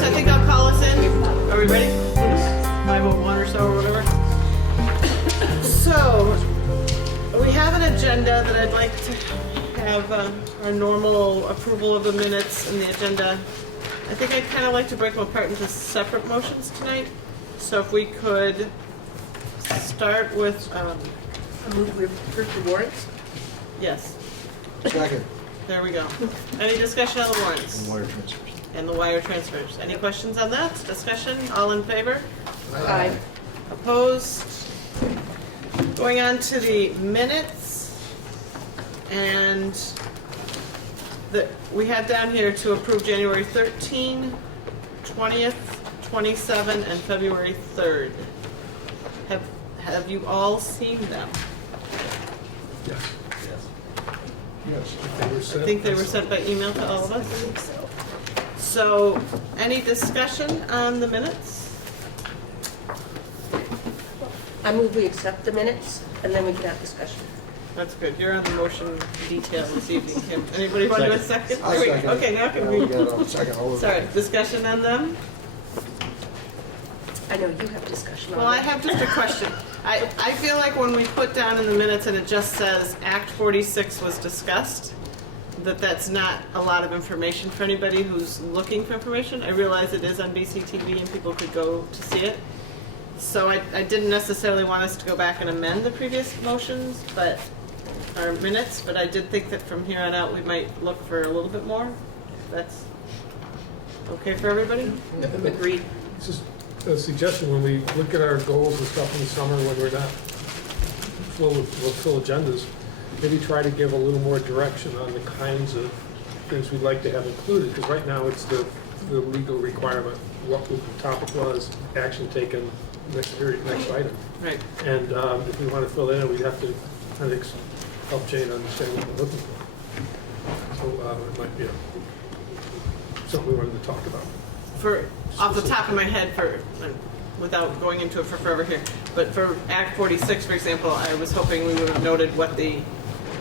Warrants, I think I'll call us in. Are we ready? 5:01 or so or whatever. So, we have an agenda that I'd like to have our normal approval of the minutes and the agenda. I think I'd kind of like to break them apart into separate motions tonight. So if we could start with, I move we approve the warrants. yes, Second. there we go. Any discussion on the warrants? Wire transfers. And the wire transfers. Any questions on that? Discussion? All in favor? Aye. Opposed? Going on to the minutes. And we had down here to approve January 13, 20th, 27, and February 3rd. Have you all seen them? Yes. Yes. I think they were sent by email to all of us. So, any discussion on the minutes? I move we accept the minutes, and then we can have discussion. That's good. You're on the motion detail this evening, Kim. Anybody want to do a second? I'll There we go. second. Okay, now can We we? got a second. All of Sorry, it. discussion on them? I know you have discussion on Well, I it. have just a question. I feel like when we put down in the minutes and it just says Act 46 was discussed, that's not a lot of information for anybody who's looking for information. I realize it is on BCTV and people could go to see it. So I didn't necessarily want us to go back and amend the previous motions, or minutes, but I did think that from here on out we might look for a little bit more. That's okay for everybody? Agreed. It's just a suggestion, when we look at our goals and stuff in the summer, when we're not full agendas, maybe try to give a little more direction on the kinds of things we'd like to have included, because right now it's the legal requirement, what the topic was, action taken, next item. Right. And if we want to fill in, we'd have to kind of help Jane understand what we're looking for. So it might be something we wanted to talk about. Off the top of my head, without going into it for forever here, but for Act 46, for example, I was hoping we would have noted what the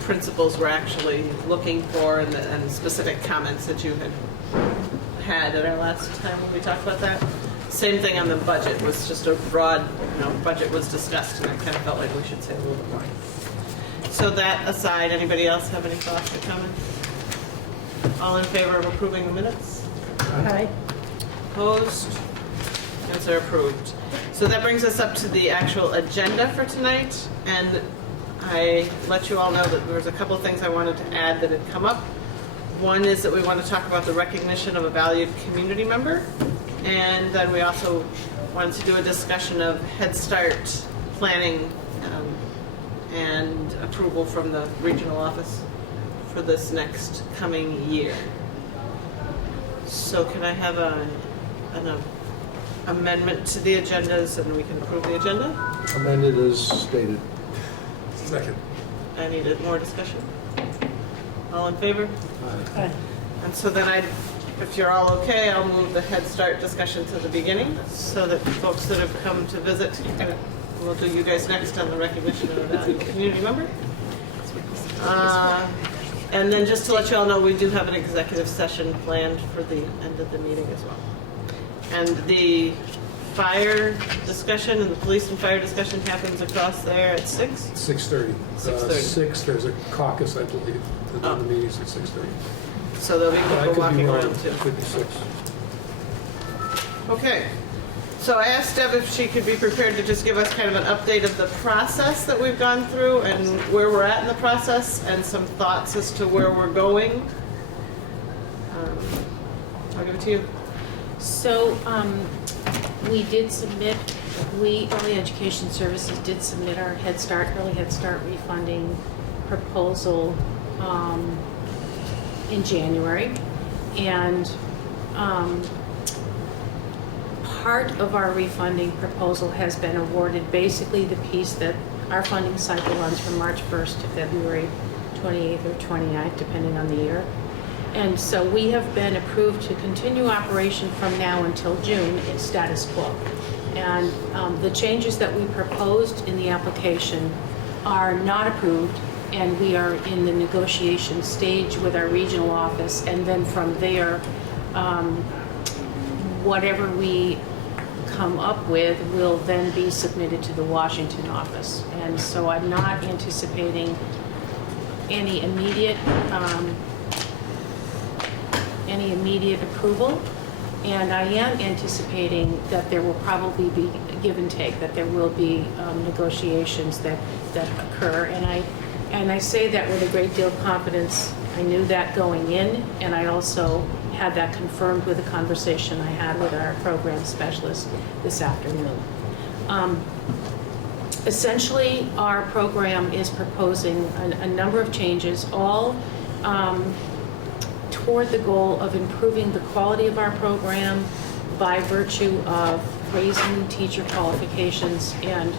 principals were actually looking for and specific comments that you had at our last time when we talked about that. Same thing on the budget, was just a broad, budget was discussed, and I kind of felt like we should say a little bit more. So that aside, anybody else have any thoughts or comments? All in favor of approving the minutes? Aye. Opposed? Minutes are approved. So that brings us up to the actual agenda for tonight, and I let you all know that there was a couple of things I wanted to add that had come up. One is that we want to talk about the recognition of a valued community member, and then we also wanted to do a discussion of Head Start planning and approval from the regional office for this next coming year. So can I have an amendment to the agendas and we can approve the agenda? Amended as stated. Second. I needed more discussion. All in favor? Aye. And so then if you're all okay, I'll move the Head Start discussion to the beginning so that folks that have come to visit, we'll do you guys next on the recognition of a valued community member. And then just to let you all know, we do have an executive session planned for the end of the meeting as well. And the fire discussion and the police and fire discussion happens across there at 6? 6:30. 6:30. 6, there's a caucus, I believe, the Oh. meeting's at 6:30. So there'll be people walking around too. Could be 6. Okay. So I asked Deb if she could be prepared to just give us kind of an update of the process that we've gone through and where we're at in the process and some thoughts as to where we're going. I'll give it to you. So we did submit, Early Education Services did submit our Early Head Start refunding proposal in January. And part of our refunding proposal has been awarded basically the piece that our funding cycle runs from March 1st to February 28th or 29th, depending on the year. And so we have been approved to continue operation from now until June in status quo. And the changes that we proposed in the application are not approved, and we are in the negotiation stage with our regional office. And then from there, whatever we come up with will then be submitted to the Washington office. And so I'm not anticipating any immediate approval. And I am anticipating that there will probably be a give and take, that there will be negotiations that occur. And I say that with a great deal of confidence. I knew that going in, and I also had that confirmed with a conversation I had with our program specialist this afternoon. Essentially, our program is proposing a number of changes, all toward the goal of improving the quality of our program by virtue of raising teacher qualifications and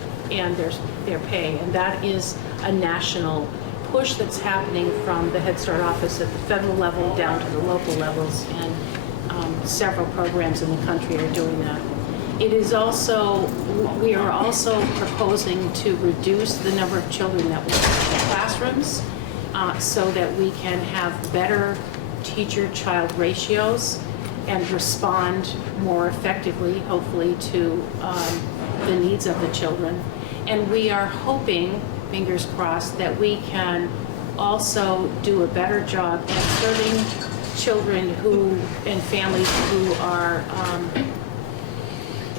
their pay. And that is a national push that's happening from the Head Start office at the federal level down to the local levels, and several programs in the country are doing that. We are also proposing to reduce the number of children that we have in classrooms so that we can have better teacher-child ratios and respond more effectively, hopefully, to the needs of the children. And we are hoping, fingers crossed, that we can also do a better job at serving children and families who are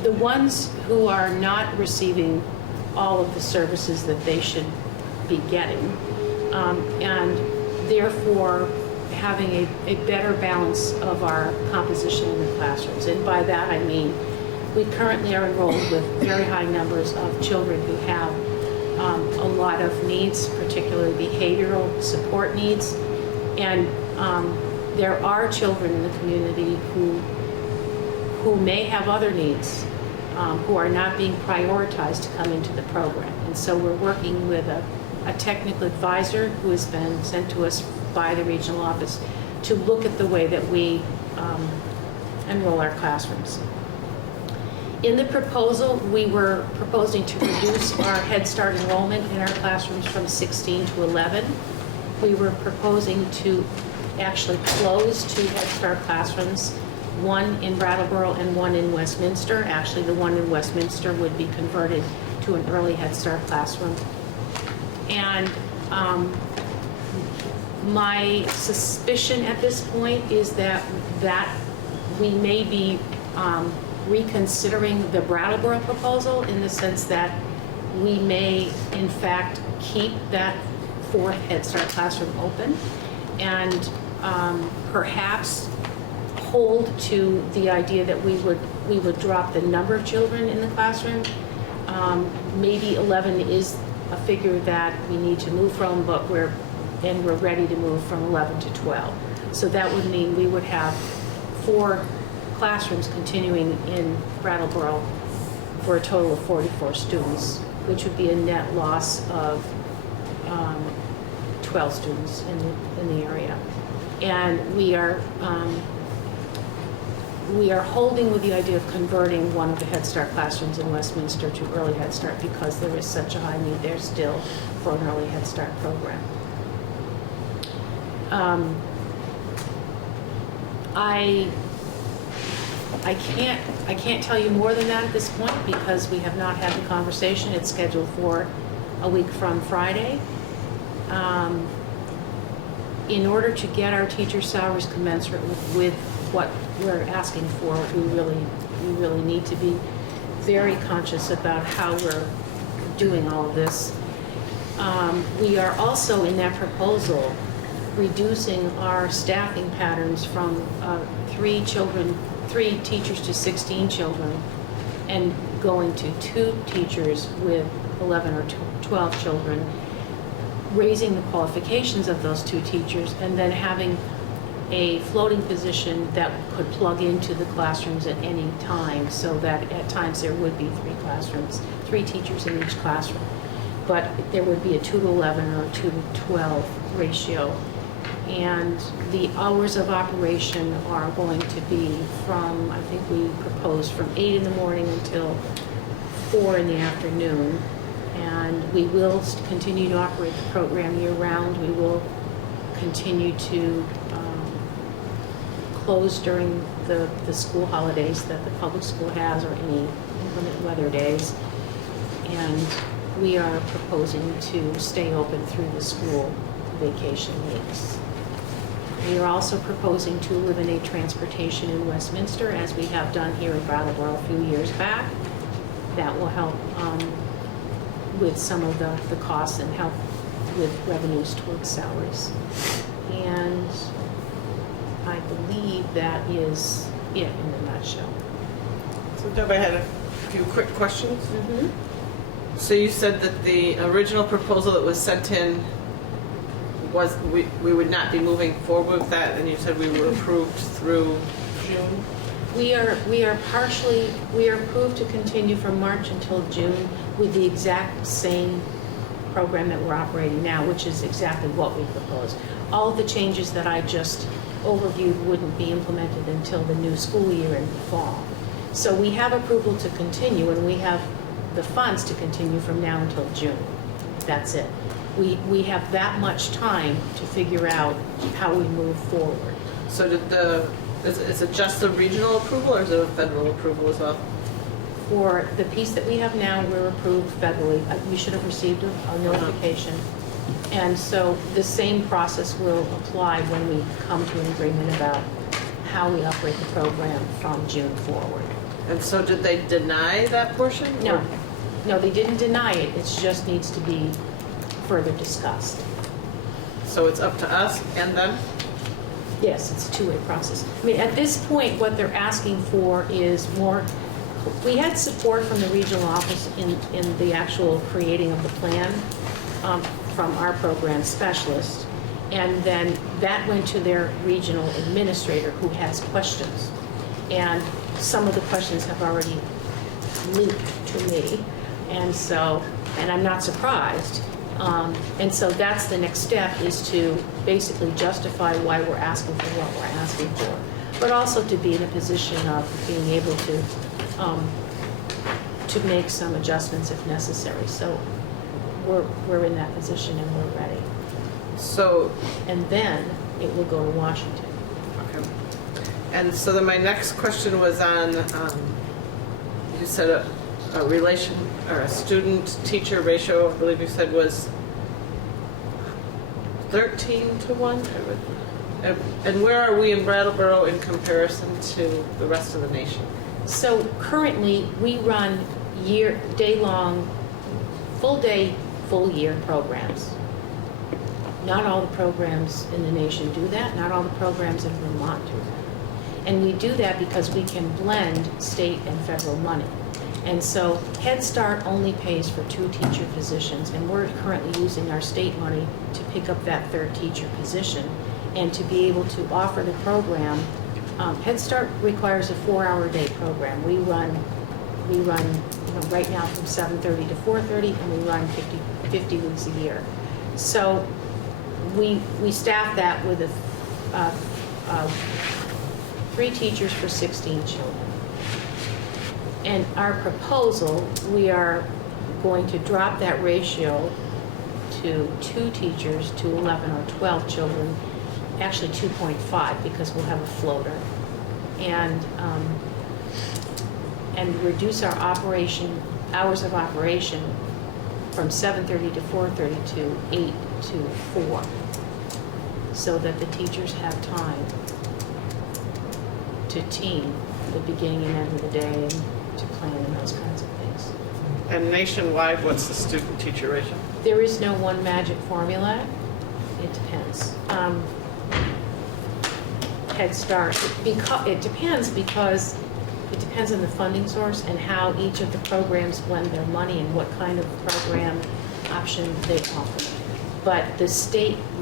the ones who are not receiving all of the services that they should be getting, and therefore having a better balance of our composition in the classrooms. And by that I mean we currently are enrolled with very high numbers of children who have a lot of needs, particularly behavioral support needs, and there are children in the community who may have other needs, who are not being prioritized to come into the program. And so we're working with a technical advisor who has been sent to us by the regional office to look at the way that we enroll our classrooms. In the proposal, we were proposing to reduce our Head Start enrollment in our classrooms from 16 to 11. We were proposing to actually close 2 Head Start classrooms, one in Brattleboro and one in Westminster. Actually, the one in Westminster would be converted to an early Head Start classroom. And my suspicion at this point is that we may be reconsidering the Brattleboro proposal, in the sense that we may in fact keep that 4th Head Start classroom open and perhaps hold to the idea that we would drop the number of children in the classroom. Maybe 11 is a figure that we need to move from, but we're ready to move from 11 to 12. So that would mean we would have 4 classrooms continuing in Brattleboro for a total of 44 students, which would be a net loss of 12 students in the area. And we are holding with the idea of converting one of the Head Start classrooms in Westminster to early Head Start, because there is such a high need there still for an early Head Start program. I can't tell you more than that at this point, because we have not had the conversation. It's scheduled for a week from Friday. In order to get our teacher salaries commensurate with what we're asking for, we really need to be very conscious about how we're doing all of this. We are also, in that proposal, reducing our staffing patterns from 3 teachers to 16 children, and going to 2 teachers with 11 or 12 children, raising the qualifications of those 2 teachers, and then having a floating position that could plug into the classrooms at any time, so that at times there would be 3 classrooms, 3 teachers in each classroom. But there would be a 2 to 11 or a 2 to 12 ratio. And the hours of operation are going to be from, I think we proposed, from 8 in the morning until 4 in the afternoon. And we will continue to operate the program year-round. We will continue to closed during the school holidays that the public school has, or any inclement weather days. And we are proposing to stay open through the school vacation weeks. We are also proposing to eliminate transportation in Westminster, as we have done here in Brattleboro a few years back. That will help with some of the costs and help with revenues towards salaries. And I believe that is it in a nutshell. So Deb, I had a few quick questions. Mm-hmm. So you said that the original proposal that was sent in was, we would not be moving forward with that, and you said we were approved through June? We are approved to continue from March until June with the exact same program that we're operating now, which is exactly what we proposed. All of the changes that I just overviewed wouldn't be implemented until the new school year in the fall. So we have approval to continue, and we have the funds to continue from now until June. That's it. We have that much time to figure out how we move forward. So is it just the regional approval, or is it a federal approval as well? For the piece that we have now, we're approved federally. You should have received a notification. And so the same process will apply when we come to an agreement about how we operate the program from June forward. And so did they deny that portion? No, no, they didn't deny it. It just needs to be further discussed. So it's up to us and them? Yes, it's a two-way process. I mean, at this point, what they're asking for is more. We had support from the regional office in the actual creating of the plan from our program specialist, and then that went to their regional administrator, who has questions. And some of the questions have already leaked to me, and I'm not surprised. And so that's the next step, is to basically justify why we're asking for what we're asking for, but also to be in a position of being able to make some adjustments if necessary. So we're in that position and we're ready. So, And then it will go to Washington. okay. And so then my next question was on, you said a relation, or a student-teacher ratio, I believe you said was 13-to-1? And where are we in Brattleboro in comparison to the rest of the nation? So currently, we run day-long, full-day, full-year programs. Not all the programs in the nation do that. Not all the programs in Vermont do that. And we do that because we can blend state and federal money. And so Head Start only pays for 2 teacher positions, and we're currently using our state money to pick up that 3rd teacher position. And to be able to offer the program, Head Start requires a 4-hour-a-day program. We run right now from 7:30 to 4:30, and we run 50 weeks a year. So we staff that with 3 teachers for 16 children. And our proposal, we are going to drop that ratio to 2 teachers to 11 or 12 children, actually 2.5, because we'll have a floater, and reduce our hours of operation from 7:30 to 4:30 to 8 to 4, so that the teachers have time to team the beginning and end of the day, and to plan and those kinds of things. And nationwide, what's the student-teacher ratio? There is no one magic formula. It depends. Head Start, it depends because it depends on the funding source and how each of the programs blend their money and what kind of program option they offer. But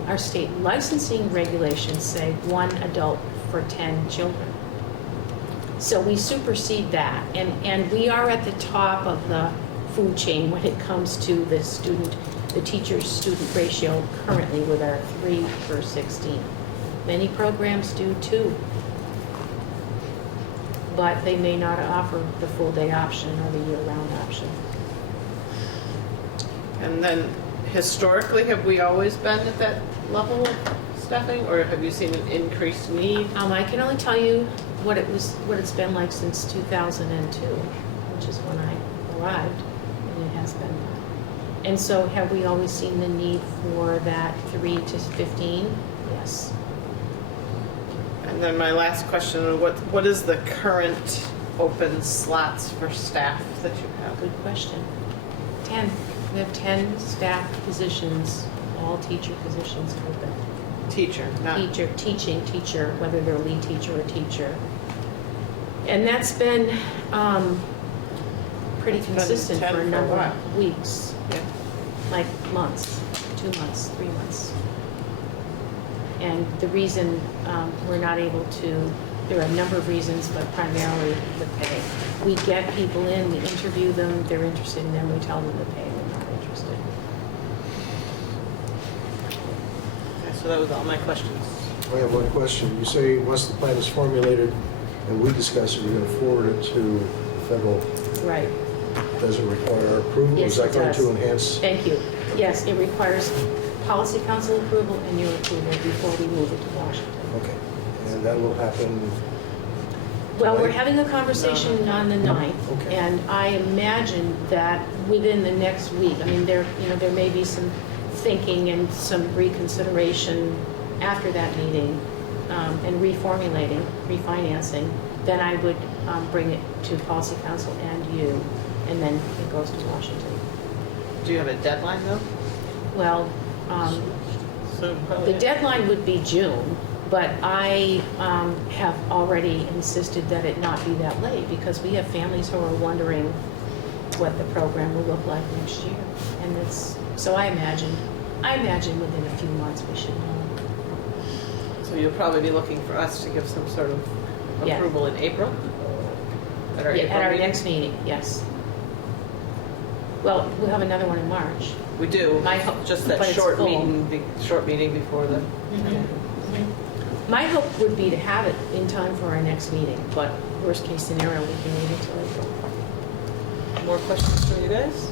our state licensing regulations say 1 adult for 10 children. So we supersede that, and we are at the top of the food chain when it comes to the teacher-student ratio currently, with our 3 per 16. Many programs do 2, but they may not offer the full-day option or the year-round option. And then historically, have we always been at that level of staffing, or have you seen an increased need? I can only tell you what it's been like since 2002, which is when I arrived, and it has been. And so have we always seen the need for that 3 to 15? Yes. And then my last question, what is the current open slots for staff that you have? Good question. 10. We have 10 staff positions, all teacher positions open. Teacher, not... Teacher, whether they're lead teacher or teacher. And that's been pretty It's been consistent 10 for a for a number while. of weeks, Yeah. like months, 2 months, 3 months. And the reason we're not able to, there are a number of reasons, but primarily the pay. We get people in, we interview them, they're interested, and then we tell them the pay, they're not interested. Okay, so that was all my questions. I have one question. You say once the plan is formulated and we discuss it, you're going to forward it to federal. Right. Does it require our approval? Yes, Is that it going does. to enhance? Thank you. Yes, it requires policy council approval and your approval before we move it to Washington. Okay. And that will happen, Well, we're Right. having a conversation on the 9th, Okay. and I imagine that within the next week, I mean, there may be some thinking and some reconsideration after that meeting, and reformulating, refinancing, then I would bring it to policy council and you, and then it goes to Washington. Do you have a deadline though? Well, So probably... the deadline would be June, but I have already insisted that it not be that late, because we have families who are wondering what the program will look like next year. And so I imagine within a few months we should know. So you'll probably be looking for us to give some sort of Yeah. approval in April? At our Yeah, April at our meeting? next meeting, yes. Well, we'll have another one in March. We do, My hope- just that but it's short full. meeting before the... My hope would be to have it in time for our next meeting, but worst case scenario, we can wait until April. More questions from you guys?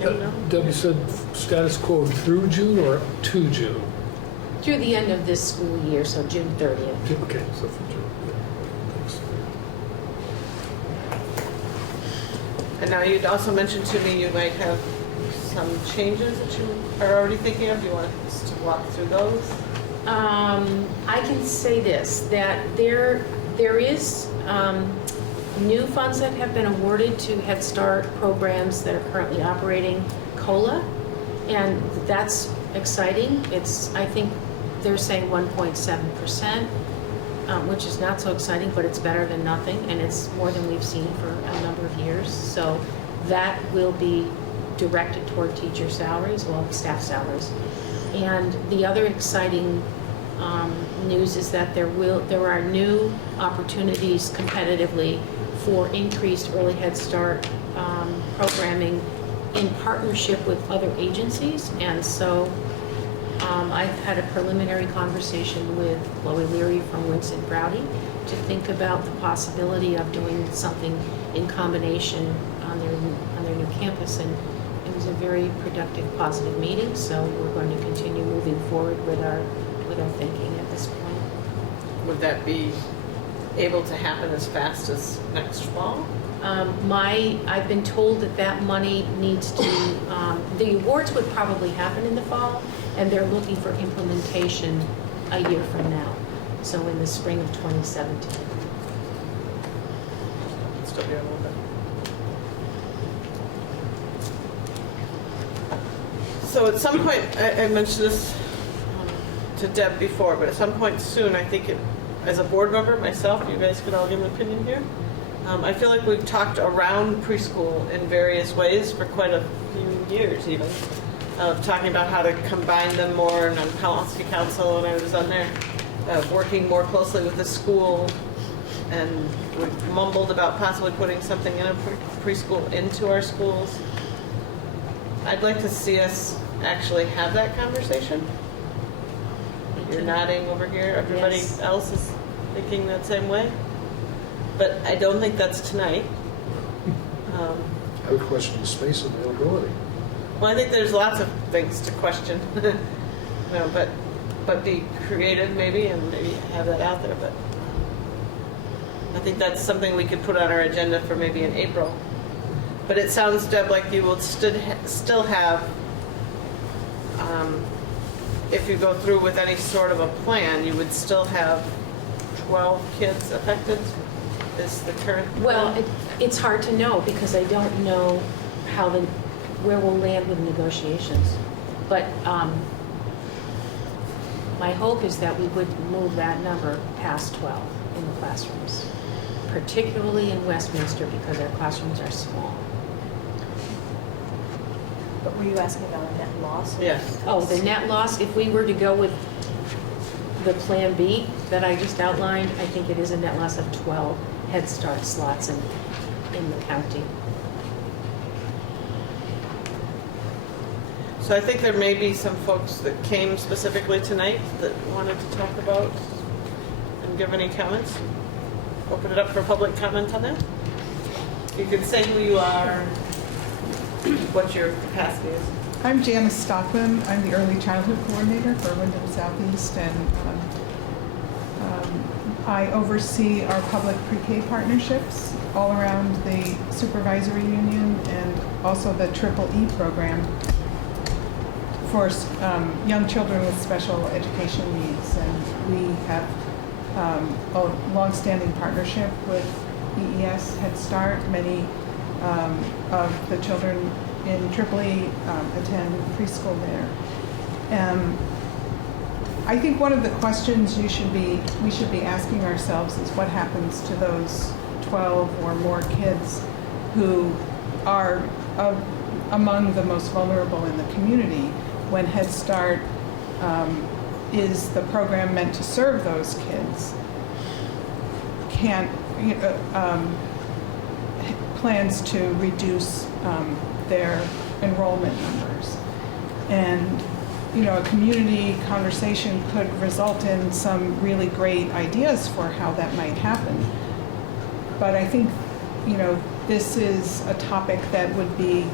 No? Debbie said status quo through June or to June? Through the end of this school year, so June 30th. Okay, so for June. Yeah. Thanks. And now you'd also mentioned to me you might have some changes that you are already thinking of. Do you want us to walk through those? I can say this, that there is new funds that have been awarded to Head Start programs that are currently operating COLA, and that's exciting. I think they're saying 1.7%, which is not so exciting, but it's better than nothing, and it's more than we've seen for a number of years. So that will be directed toward teacher salaries, well, staff salaries. And the other exciting news is that there are new opportunities competitively for increased early Head Start programming in partnership with other agencies. And so I've had a preliminary conversation with Chloe Leary from Winston Browdy to think about the possibility of doing something in combination on their new campus, and it was a very productive, positive meeting. So we're going to continue moving forward with our thinking at this point. Would that be able to happen as fast as next fall? I've been told that money needs to, the awards would probably happen in the fall, and they're looking for implementation a year from now, so in the spring of 2017. Still here a little bit. So at some point, I mentioned this to Deb before, but at some point soon, I think as a board member, myself, you guys could all give an opinion here. I feel like we've talked around preschool in various ways for quite a few years even, of talking about how to combine them more, and on policy council, and I was on there working more closely with the school, and we mumbled about possibly putting something in a preschool into our schools. I'd like to see us actually have that conversation. You're nodding over here. Everybody Yes. else is thinking that same way. But I don't think that's tonight. I would question the space availability. Well, I think there's lots of things to question. you know, but be creative maybe, and maybe have that out there, but I think that's something we could put on our agenda for maybe in April. But it sounds, Deb, like you will still have, if you go through with any sort of a plan, you would still have 12 kids affected, is the current plan? Well, it's hard to know because I don't know where we'll land with negotiations. But my hope is that we would move that number past 12 in the classrooms, particularly in Westminster because our classrooms are small. But were you asking about a net loss? Yes. Oh, the net loss, if we were to go with the Plan B that I just outlined, I think it is a net loss of 12 Head Start slots in the county. So I think there may be some folks that came specifically tonight that wanted to talk about and give any comments. Open it up for public comment on that. You can say who you are, what your capacity is. I'm Janice Stockman. I'm the Early Childhood Coordinator for Wyndham Southeast, and I oversee our public pre-K partnerships all around the supervisory union and also the Triple E program for young children with special education needs. And we have a long-standing partnership with EES Head Start. Many of the children in Triple E attend preschool there. I think one of the questions we should be asking ourselves is what happens to those 12 or more kids who are among the most vulnerable in the community when Head Start is the program meant to serve those kids, plans to reduce their enrollment numbers. And a community conversation could result in some really great ideas for how that might happen. But I think, this is a topic that would be,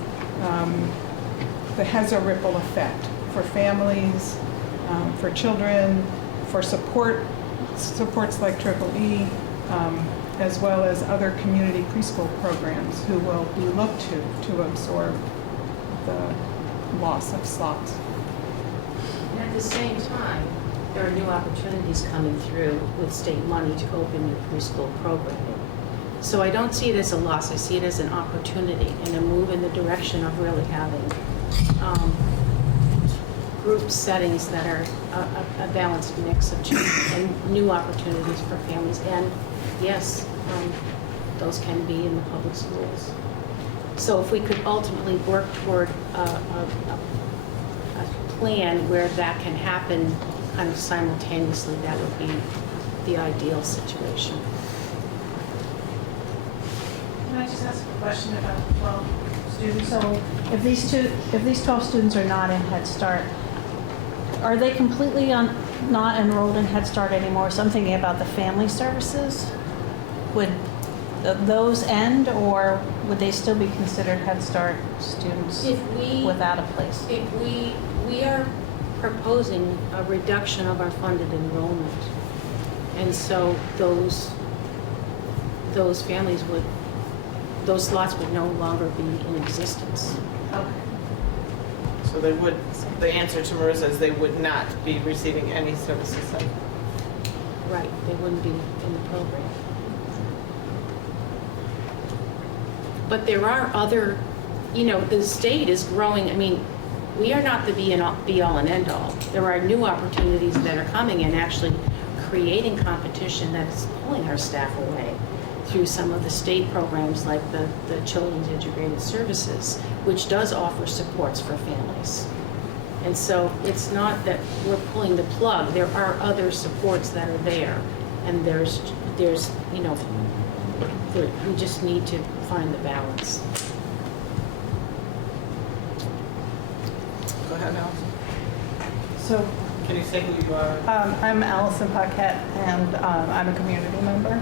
that has a ripple effect for families, for children, for supports like Triple E, as well as other community preschool programs who will be looked to absorb the loss of slots. And at the same time, there are new opportunities coming through with state money to open new preschool programming. So I don't see it as a loss, I see it as an opportunity and a move in the direction of really having group settings that are a balanced mix of children and new opportunities for families. And yes, those can be in the public schools. So if we could ultimately work toward a plan where that can happen kind of simultaneously, that would be the ideal situation. Can I just ask a question about the 12 students? So if these 12 students are not in Head Start, are they completely not enrolled in Head Start anymore? So I'm thinking about the family services. Would those end, or would they still be considered Head Start students without a place? If we are proposing a reduction of our funded enrollment, and so those families those slots would no longer be in existence. Okay. So they would, the answer to Marissa is they would not be receiving any services. Right, they wouldn't be in the program. But there are other, the state is growing. I mean, we are not the be all and end all. There are new opportunities that are coming and actually creating competition that's pulling our staff away through some of the state programs like the Children's Integrated Services, which does offer supports for families. And so it's not that we're pulling the plug. There are other supports that are there, and there's we just need to find the balance. Go ahead, Allison. So Can you say who you are? I'm Allison Paquette, and I'm a community member.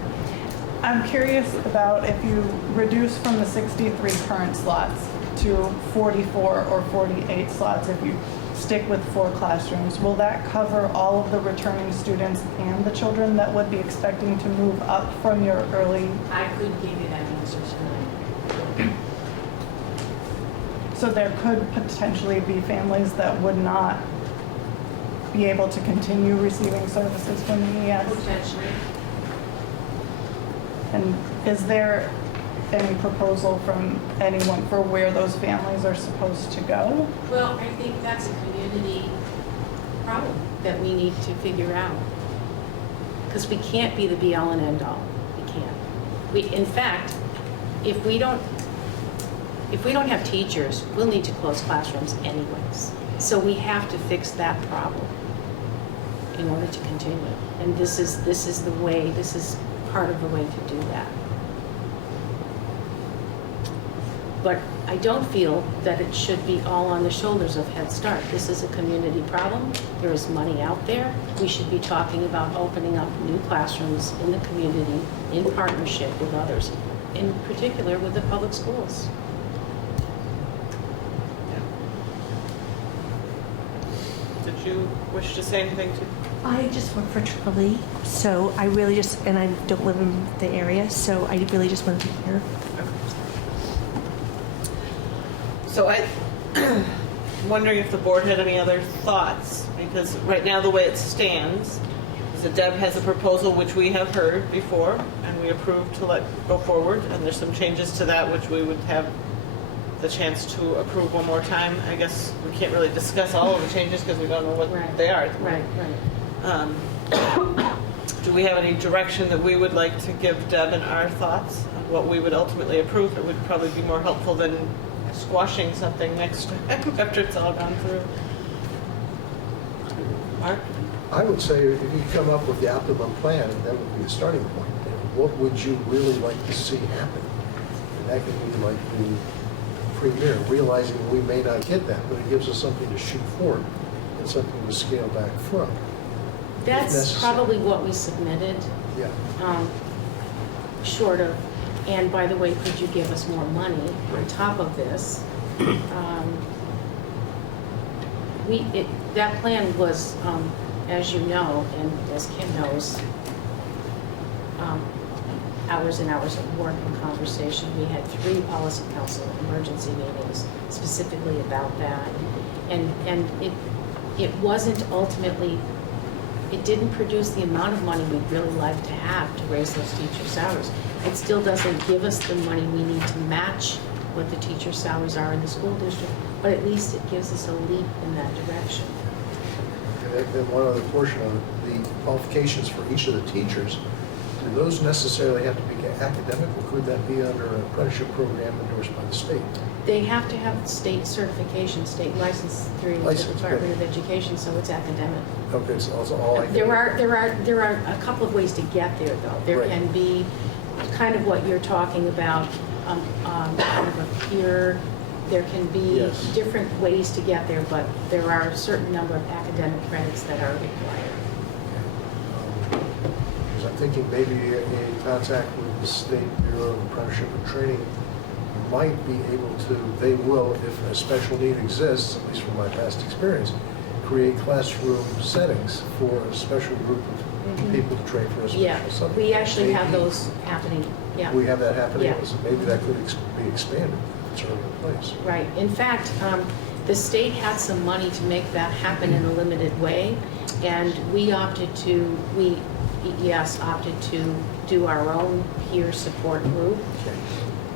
I'm curious about if you reduce from the 63 current slots to 44 or 48 slots, if you stick with 4 classrooms, will that cover all of the returning students and the children that would be expecting to move up from your early? I couldn't give you that answer tonight. So there could potentially be families that would not be able to continue receiving services from the ES? Potentially. And is there any proposal from anyone for where those families are supposed to go? Well, I think that's a community problem that we need to figure out. Because we can't be the be-all and end-all. We can't. In fact, if we don't have teachers, we'll need to close classrooms anyways. So we have to fix that problem in order to continue. And this is the way, this is part of the way to do that. But I don't feel that it should be all on the shoulders of Head Start. This is a community problem. There is money out there. We should be talking about opening up new classrooms in the community in partnership with others, in particular with the public schools. Did you wish to say anything to? I just work for Triple E, so I really just, and I don't live in the area, so I really just wanted to hear. So I'm wondering if the board had any other thoughts, because right now the way it stands is that Deb has a proposal which we have heard before, and we approved to let go forward, and there's some changes to that which we would have the chance to approve one more time. I guess we can't really discuss all of the changes because we don't know what Right. they are. Right. Do we have any direction that we would like to give Deb and our thoughts on what we would ultimately approve? It would probably be more helpful than squashing something next time after it's all gone through. Mark? I would say if you come up with the optimum plan, that would be a starting point. What would you really like to see happen? And that could be like the premier, realizing we may not get that, but it gives us something to shoot for and something to scale back from. That's necessary. probably what we submitted, Yeah. short of, and by the way, could you give us more money on Right. top of this? That plan was, as you know, and as Kim knows, hours and hours of work and conversation. We had 3 policy council emergency meetings specifically about that. And it wasn't ultimately, it didn't produce the amount of money we'd really like to have to raise those teacher salaries. It still doesn't give us the money we need to match what the teacher salaries are in the school district, but at least it gives us a leap in that direction. And then one other portion of it, the qualifications for each of the teachers, do those necessarily have to be academic, or could that be under an apprenticeship program endorsed by the state? They have to have state certification, state license through the License, Department good. of Education, so it's academic. Okay, so it's all There academic. are a couple of ways to get there, though. There Right. can be kind of what you're talking about, kind of a peer. There can be Yes. different ways to get there, but there are a certain number of academic credits that are required. Because I'm thinking maybe a contact with the State Bureau of Apprenticeship and Training might be able to, they will, if a special need exists, at least from my past experience, create classroom settings for a special group of people to train for a special Yeah, subject. we actually have Maybe those happening, yeah. We have that happening, Yeah. so maybe that could be expanded if it's already in place. Right. In fact, the state had some money to make that happen in a limited way, and we opted to, EES opted to do our own peer support group,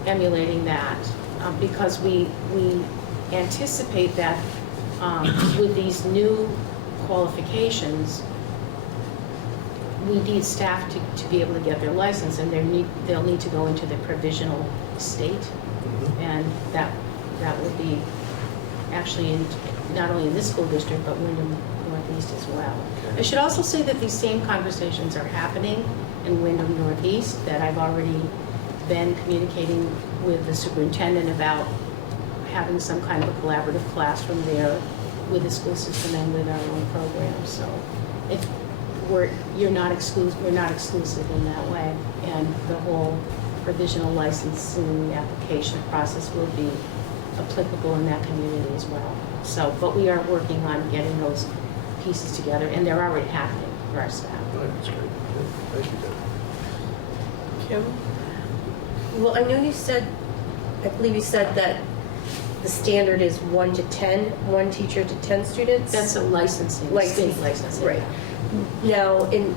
emulating that, because we anticipate that with these new qualifications, we need staff to be able to get their license, and they'll need to go into the provisional state. Mhm. And that would be actually not only in this school district, but Wyndham Northeast as well. Okay. I should also say that these same conversations are happening in Wyndham Northeast, that I've already been communicating with the superintendent about having some kind of a collaborative classroom there with the school system and with our own programs. So we're not exclusive in that way, and the whole provisional licensing application process will be applicable in that community as well. So, but we are working on getting those pieces together, and they're already happening for our staff. Right, that's great. Good. Thank you, Deb. Kim? Well, I know you said, I believe you said that the standard is 1 to 10, one teacher to 10 students? That's a licensing, state licensing. Right. Now, and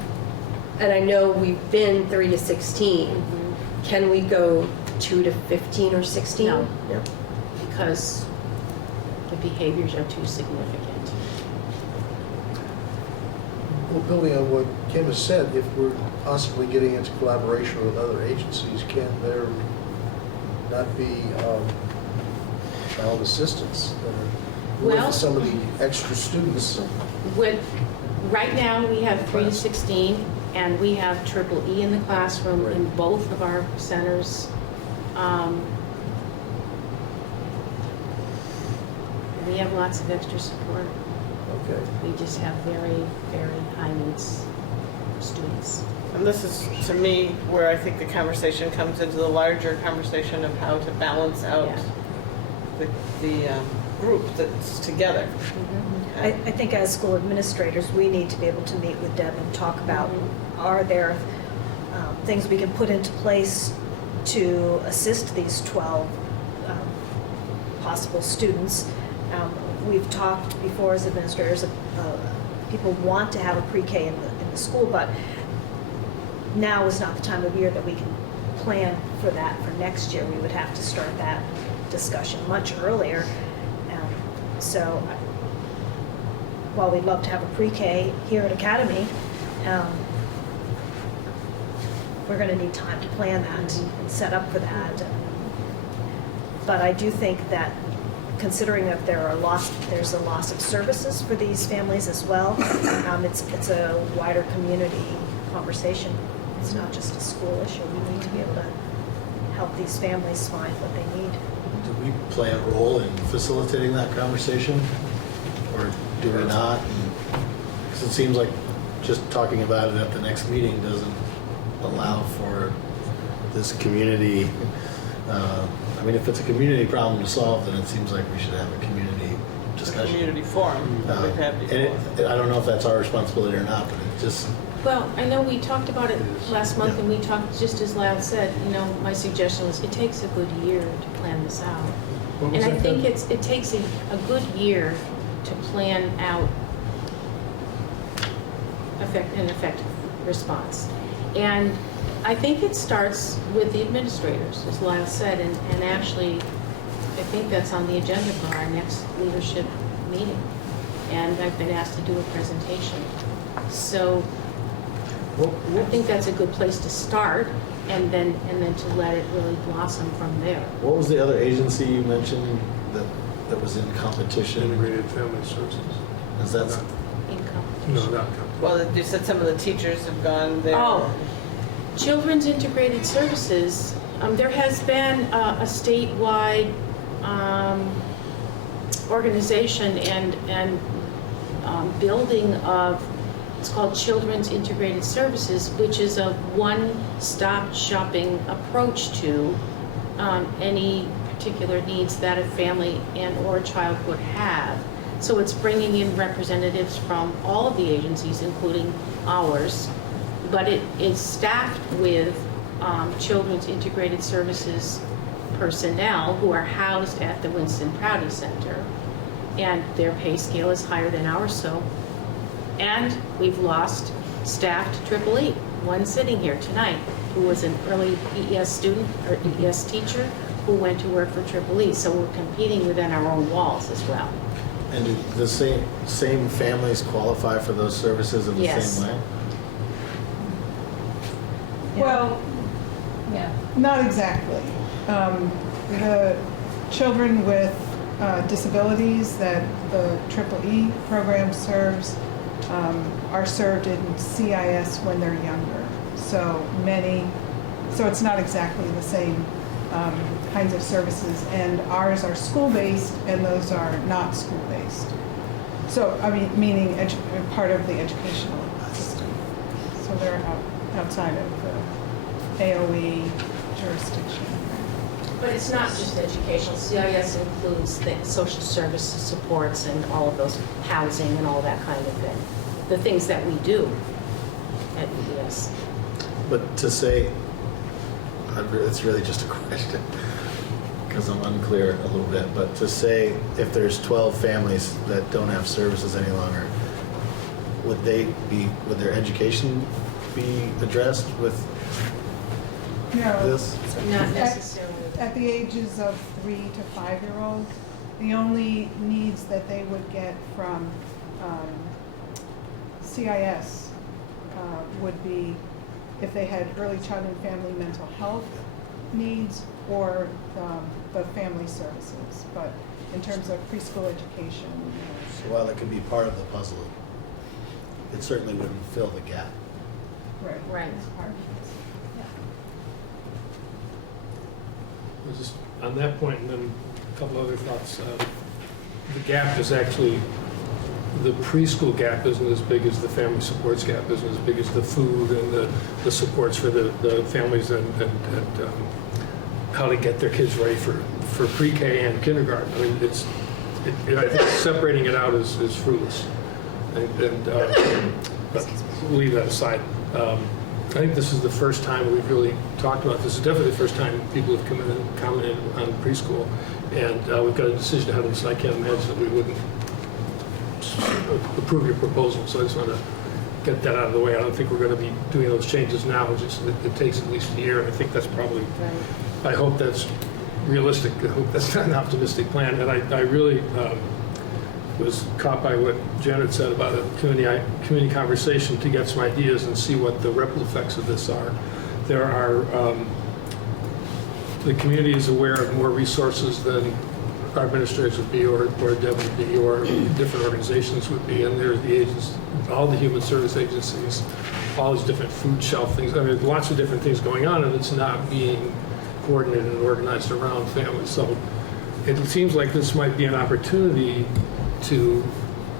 I know we've been 3 to 16. Mhm. Can we go 2 to 15 or 16? No. Because the behaviors are too significant. Well, building on what Kim has said, if we're possibly getting into collaboration with other agencies, can there not be child assistants that are Well- with some of the extra students? Right now, we have 3 to 16, and we have triple E in the classroom in Right. both of our centers. We have lots of extra support. Okay. We just have very, very high needs students. And this is, to me, where I think the conversation comes into the larger conversation of how to balance out Yeah. the group that's together. I think as school administrators, we need to be able to meet with Deb and talk about, are there things we can put into place to assist these 12 possible students? We've talked before as administrators, people want to have a pre-K in the school, but now is not the time of year that we can plan for that for next year. We would have to start that discussion much earlier. So while we'd love to have a pre-K here at Academy, we're going to need time to plan that and set up for that. But I do think that considering that there's a loss of services for these families as well, it's a wider community conversation. It's not just a school issue. We need to be able to help these families find what they need. Do we play a role in facilitating that conversation, or do we not? Because it seems like just talking about it at the next meeting doesn't allow for this community. I mean, if it's a community problem to solve, then it seems like we should have a community discussion. Community forum that we've had before. And I don't know if that's our responsibility or not, but it just, Well, I know we talked about it last month, and we talked, just as Lyle said, my suggestion was it takes a good year to plan this out. What was And I that, think Deb? it takes a good year to plan out an effective response. And I think it starts with the administrators, as Lyle said, and actually, I think that's on the agenda for our next leadership meeting. And I've been asked to do a presentation. So I think that's a good place to start, and then to let it really blossom from there. what was the other agency you mentioned that was in competition? Integrated family services. Is that, In competition. No, not competition. Well, you said some of the teachers have gone there. Oh, Children's Integrated Services, there has been a statewide organization and building of, it's called Children's Integrated Services, which is a one-stop shopping approach to any particular needs that a family and or a child would have. So it's bringing in representatives from all of the agencies, including ours, but it is staffed with Children's Integrated Services personnel who are housed at the Winston Prouty Center, and their pay scale is higher than ours. And we've lost staffed Triple E, one sitting here tonight, who was an early EES student or EES teacher who went to work for Triple E. So we're competing within our own walls as well. and do the same families qualify for those services in the Yes. same way? Well, not exactly. The children with disabilities that the Triple E program serves are served in CIS when they're younger. So it's not exactly the same kinds of services, and ours are school-based and those are not school-based. So, meaning part of the educational system. So they're outside of the AOE jurisdiction. But it's not just educational. CIS includes social services supports and all of those, housing and all that kind of thing. The things that we do at ES. But to say, it's really just a question, because I'm unclear a little bit, but to say if there's 12 families that don't have services any longer, would their education be addressed with No. this? Not necessarily. At the ages of 3 to 5-year-olds, the only needs that they would get from CIS would be if they had early childhood and family mental health needs or the family services. But in terms of preschool education, So while it could be part of the puzzle, it certainly wouldn't fill the gap. Right. It's part of this. Just on that point, and then a couple other thoughts. The gap is actually, the preschool gap isn't as big as the family supports gap, isn't as big as the food and the supports for the families and how to get their kids ready for pre-K and kindergarten. I mean, I think separating it out is fruitless. But we'll leave that aside. I think this is the first time we've really talked about this. Is definitely the first time people have come in and commented on preschool, and we've got a decision ahead of us. I can't imagine that we wouldn't approve your proposal. So I just want to get that out of the way. I don't think we're going to be doing those changes now. It takes at least a year, and I think that's probably. Right. I hope that's realistic. I hope that's not an optimistic plan. And I really was caught by what Janet said about a community conversation to get some ideas and see what the ripple effects of this are. There are, the community is aware of more resources than our administrators would be, or Deb would be, or different organizations would be, and there's the agents, all the human service agencies, all these different food shelf things. I mean, lots of different things going on, and it's not being coordinated and organized around families. So it seems like this might be an opportunity to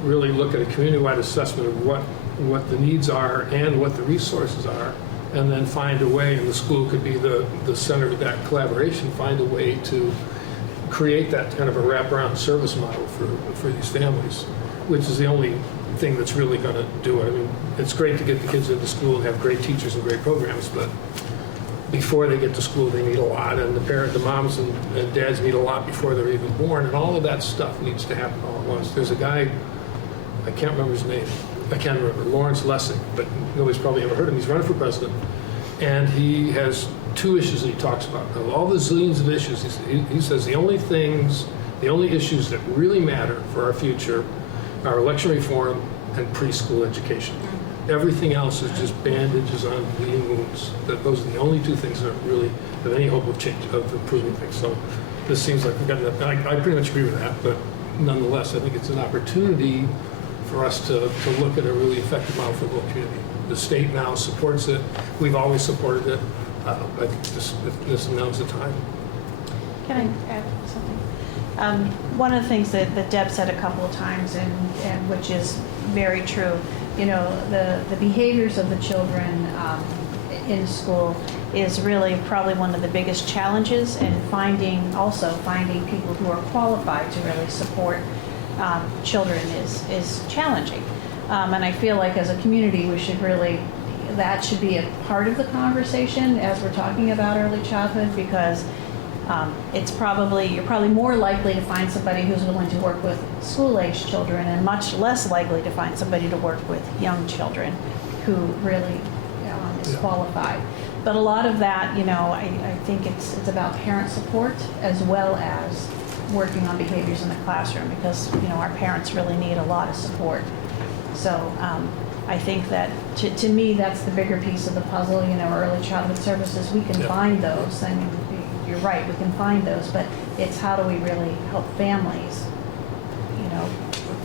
really look at a community-wide assessment of what the needs are and what the resources are, and then find a way, and the school could be the center of that collaboration, find a way to create that kind of a wraparound service model for these families, which is the only thing that's really going to do it. I mean, it's great to get the kids into school and have great teachers and great programs, but before they get to school, they need a lot, and the moms and dads need a lot before they're even born, and all of that stuff needs to happen all at once. There's a guy, I can't remember his name, Lawrence Lessig, but nobody's probably ever heard of him. He's running for president, and he has 2 issues that he talks about. Of all the zillions of issues, he says the only issues that really matter for our future are election reform and preschool education. Everything else is just bandages on bleeding wounds. Those are the only 2 things that really have any hope of change, of improving things. So this seems like we've got that. I pretty much agree with that, but nonetheless, I think it's an opportunity for us to look at a really effective model for the local community. The state now supports it. We've always supported it. I think this now's the time. Can I add something? One of the things that Deb said a couple of times, and which is very true, you know, the behaviors of the children in school is really probably one of the biggest challenges, and finding people who are qualified to really support children is challenging. And I feel like as a community, that should be a part of the conversation as we're talking about early childhood, because you're probably more likely to find somebody who's willing to work with school-age children, and much less likely to find somebody to work with young children who really is qualified. But a lot of that, you know, I think it's about parent support as well as working on behaviors in the classroom, because, you know, our parents really need a lot of support. So I think that, to me, that's the bigger piece of the puzzle. You know, early childhood services, we can find those. I mean, you're right, we can find those, but it's how do we really help families, you know,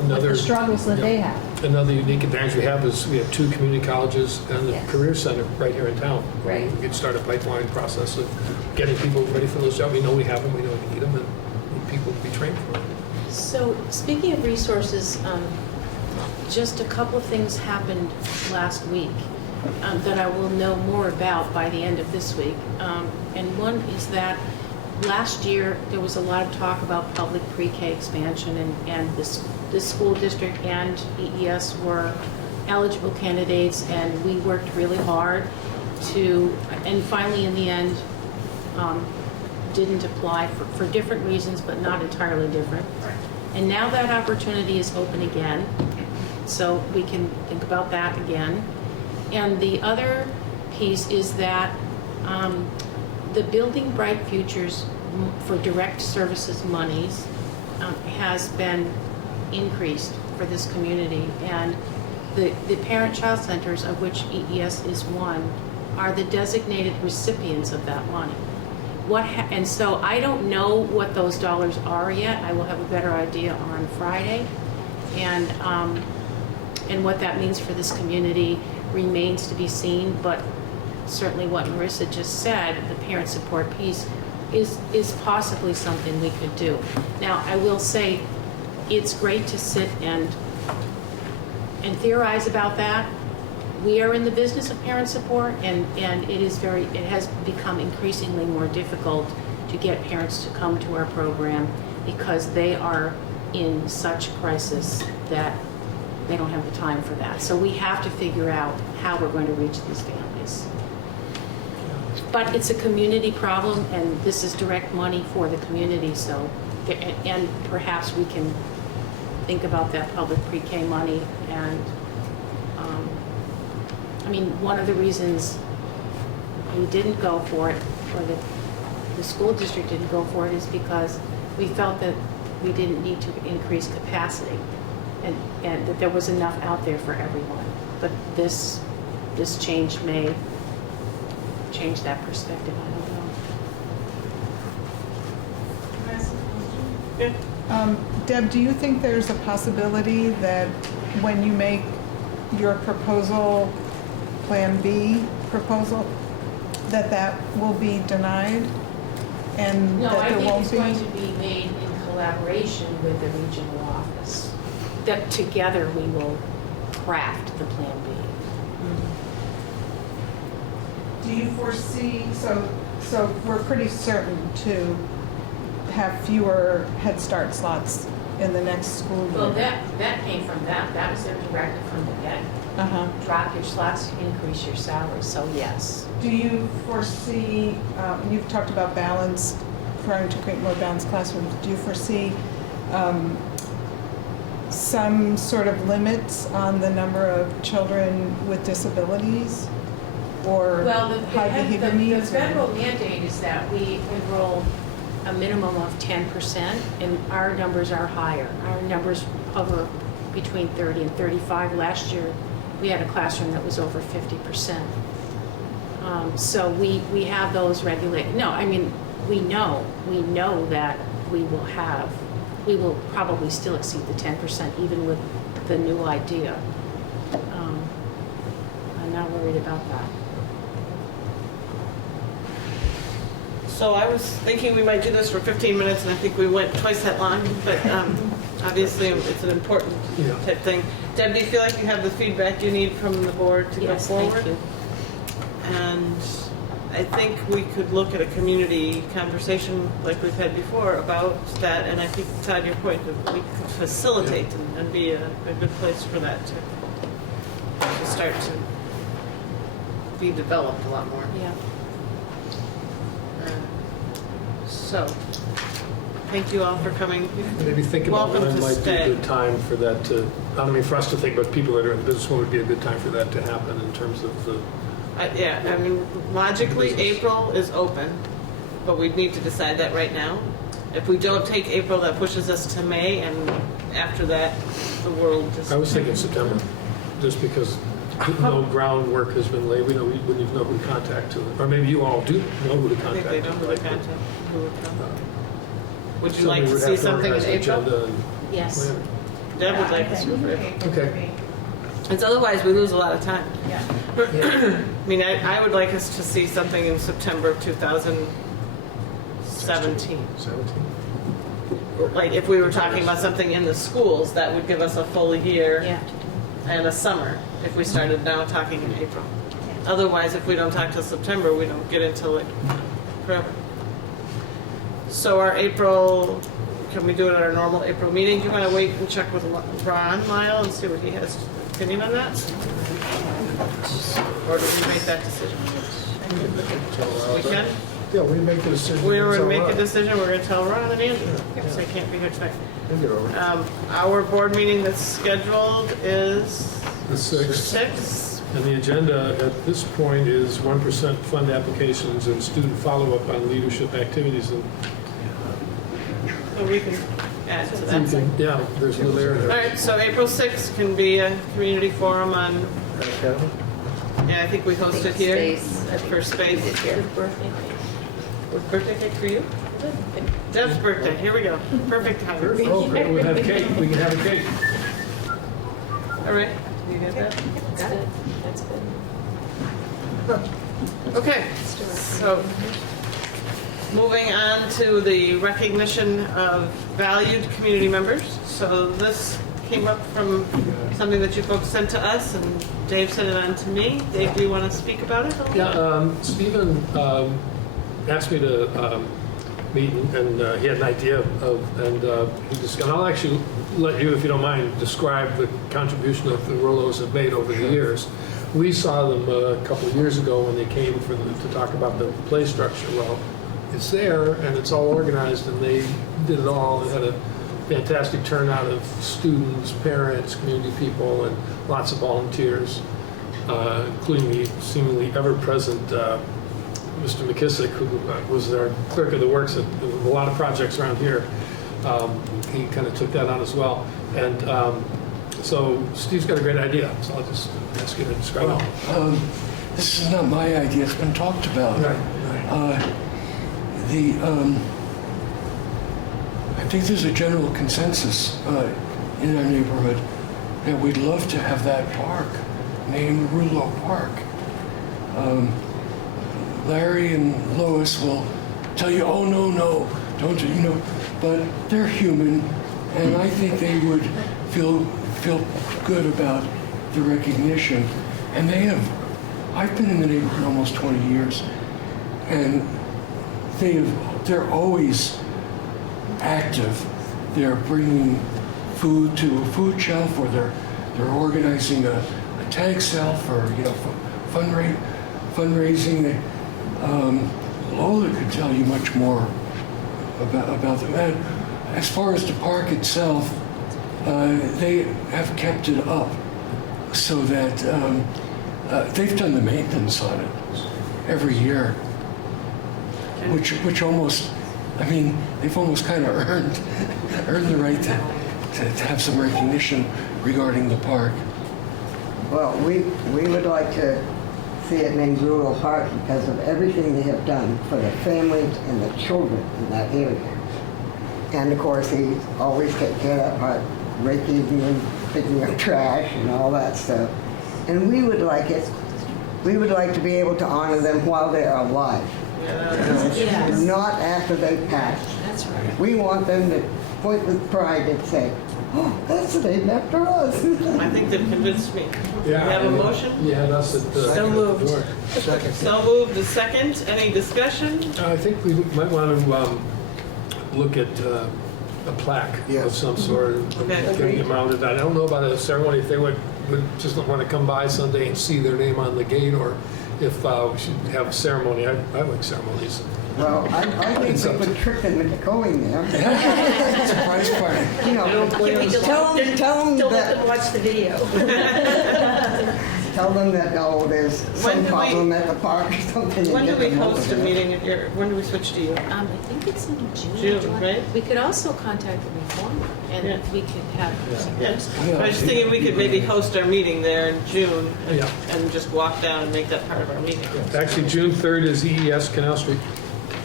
with the struggles that they have. Another unique advantage we have is we have 2 community colleges and the Career Center right here in town. Right. We could start a pipeline process of getting people ready for those jobs. We know we have them, we know we need them, and need people to be trained for them. So speaking of resources, just a couple of things happened last week that I will know more about by the end of this week. And one is that last year, there was a lot of talk about public pre-K expansion, and this school district and EES were eligible candidates, and we worked really hard to, and finally, in the end, didn't apply for different reasons, but not entirely different. And now that opportunity is open again, so we can think about that again. And the other piece is that the Building Bright Futures for direct services monies has been increased for this community. And the parent-child centers, of which EES is one, are the designated recipients of that money. And so I don't know what those dollars are yet. I will have a better idea on Friday. And what that means for this community remains to be seen, but certainly what Marissa just said, the parent support piece, is possibly something we could do. Now, I will say, it's great to sit and theorize about that. We are in the business of parent support, and it has become increasingly more difficult to get parents to come to our program because they are in such crisis that they don't have the time for that. So we have to figure out how we're going to reach these families. But it's a community problem, and this is direct money for the community, so, and perhaps we can think about that public pre-K money. And I mean, one of the reasons we didn't go for it, or the school district didn't go for it, is because we felt that we didn't need to increase capacity, and that there was enough out there for everyone. But this change may change that perspective. I don't know. Can I ask a question? Yeah. Deb, do you think there's a possibility that when you make your proposal, Plan B proposal, that will be denied? And No, that I there think won't it's be? going to be made in collaboration with the regional office. That together we will craft the Plan B. Do you foresee, so we're pretty certain to have fewer Head Start slots in the next school year? Well, that came from them. That was their directive from the get. Uh-huh. Drop your slots, increase your salary, so yes. Do you foresee, you've talked about balance, trying to create more balanced classrooms. Do you foresee some sort of limits on the number of children with disabilities or Well, high behavior the needs? federal mandate is that we enroll a minimum of 10%, and our numbers are higher. Our numbers hover between 30 and 35. Last year, we had a classroom that was over 50%. So we have those regulated. No, I mean, we know that we will probably still exceed the 10%, even with the new idea. I'm not worried about that. So I was thinking we might do this for 15 minutes, and I think we went twice that long, but obviously it's an important type thing. Deb, do you feel like you have the feedback you need from the board to go forward? Thank you. And I think we could look at a community conversation like we've had before about that, and I think, Todd, your point, that we could facilitate and be a good place for that to start to be developed a lot more. Yeah. So, thank you all for coming. Maybe think about when Welcome it to might be stay. a good time for that to, I don't mean for us to think, but people that are in the business world would be a good time for that to happen in terms of the, Yeah, I mean, logically, Business. April is open, but we'd need to decide that right now. If we don't take April, that pushes us to May, and after that, the world just... I was thinking September, just because no groundwork has been laid, we wouldn't even know who to contact to, or maybe you all do know who to I contact. think they don't really contact who would come. Would you Somebody like to would see have something in organize an April? agenda and Yes. whatever. Deb would like to see it for April. Okay. It's otherwise, we lose a lot of time. Yeah. I mean, I would like us to see something in September of 2017. 17? Like, if we were talking about something in the schools, that would give us a full year Yeah. and a summer, if we started now talking in April. Otherwise, if we don't talk till September, we don't get into like forever. So our April, can we do it at our normal April meeting? Do you want to wait and check with Ron Lyle and see what he has opinion on that? Or do we make that decision? We can? Yeah, we make the decision. We were It's to all make a right. decision, we're gonna tell Ron and Andy, because they can't be here tonight. We'll get over it. Our board meeting that's scheduled is The 6th. 6. And the agenda at this point is 1% fund applications and student follow-up on leadership activities. And So we can add to that. yeah, there's no there. All right, so April 6th can be a community forum on, Academy? yeah, I think we host it here. Space. At First Space. Birthday. Was birthday cake for you? Deb's birthday, here we go. Perfect timing. Oh, great, we'll have cake, we can have a cake. All right, you get that? That's good. That's good. Okay, so moving on to the recognition of valued community members. So this came up from something that you folks sent to us, and Dave sent it on to me. Dave, do you want to speak about it? Yeah, Stephen asked me to meet, and he had an idea of, and I'll actually let you, if you don't mind, describe the contribution that the Rollos have made over the years. We saw them a couple of years ago when they came to talk about the play structure. Well, it's there, and it's all organized, and they did it all, and had a fantastic turnout of students, parents, community people, and lots of volunteers, including the seemingly ever-present Mr. McKissick, who was our clerk of the works at a lot of projects around here. He kind of took that on as well. And so Steve's got a great idea, so I'll just ask you to describe it. This is not my idea, it's been talked about. Right. I think there's a general consensus in our neighborhood that we'd love to have that park named Rouleau Park. Larry and Lois will tell you, oh, no, don't you, but they're human, and I think they would feel good about the recognition. And they have. I've been in the neighborhood almost 20 years, and they're always active. They're bringing food to a food shelf, or they're organizing a tag sale for fundraising. Lola could tell you much more about them. And as far as the park itself, they have kept it up so that they've done the maintenance on it every year, which almost, they've almost kind of earned the right to have some recognition regarding the park. Well, we would like to see it named Rural Park because of everything they have done for the families and the children in that area. And of course, he always takes care of that part, raking and picking up trash and all that stuff. And we would like to be able to honor them while they're alive. Yes. Not after they pass. That's right. We want them to point with pride and say, oh, that's named after us. I think they've convinced me. Do we have a motion? Yeah, that's it. So moved. Second. So moved, a second. Any discussion? I think we might want to look at a plaque of Yes. some sort and Okay. get it mounted. I don't know about a ceremony, if they would just want to come by Sunday and see their name on the gate, or if we should have a ceremony. I like ceremonies. Well, I think we would trick them into going there. Surprise party. Tell them Don't let that, them watch the video. tell them that, oh, there's When some do we- problem at the park or something. and When do get we them over host a there. meeting at your, when do we switch to you? I think it's in June. June, July. right? We could also contact the reformer, and Yeah. we could have. Yes. I was just thinking we could maybe host our meeting there in June Yeah. and just walk down and make that part of our meeting. Actually, June 3rd is EES Canal Street.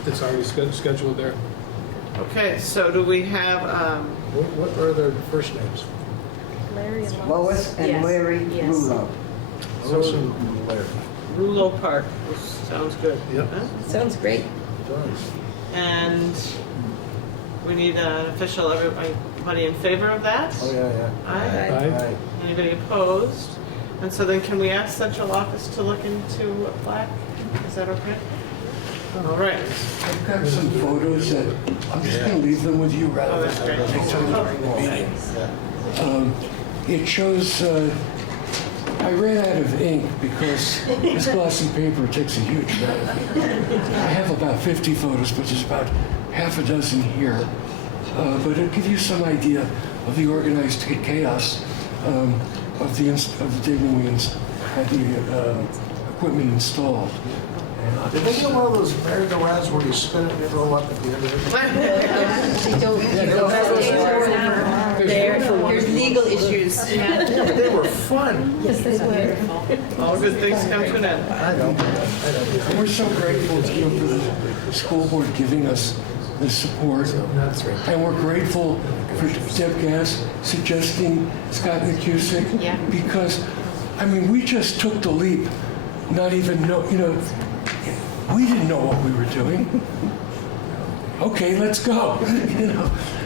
It's already scheduled there. Okay, so do we have, What are their first names? Larry and Lois and Yes. Larry Yes. Rulo. Lois and Larry. Rouleau Park? Sounds good. Yep. Huh? Sounds great. Does. And we need an official, everybody in favor of that? Oh, yeah. Aye. Aye. Anybody opposed? And so then can we ask central office to look into a plaque? Is that okay? All right. I've got some photos that, I'm just going to leave them with you rather Oh, that's than great. take time during the meeting. It shows, I ran out of ink because this glossy paper takes a huge amount of ink. I have about 50 photos, but there's about half a dozen here. But it'll give you some idea of the organized chaos of the day when we had the equipment installed. Did they get one of those merry-go-rounds where you spin it and you roll up at the end of it? There's legal issues. Yeah, but they were fun. Yes, they were. All good things come to an end. I know. And we're so grateful to you for the school board giving us the support. And we're grateful for Deb Gass suggesting Scott McCusick. Yeah. Because, I mean, we just took the leap, not even know, we didn't know what we were doing. Okay, let's go.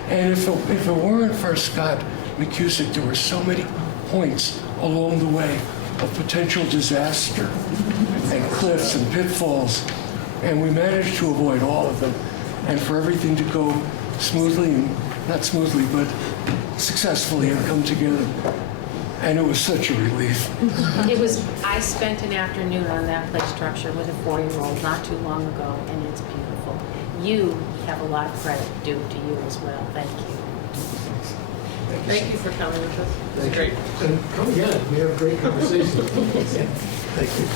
And if it weren't for Scott McCusick, there were so many points along the way of potential disaster and cliffs and pitfalls, and we managed to avoid all of them. And for everything to go smoothly, and not smoothly, but successfully and come together. And it was such a relief. I spent an afternoon on that play structure with a 4-year-old not too long ago, and it's beautiful. You have a lot of credit due to you as well. Thank you. Thank you for coming with us. It was great. And come again, we have great conversations. Thank you.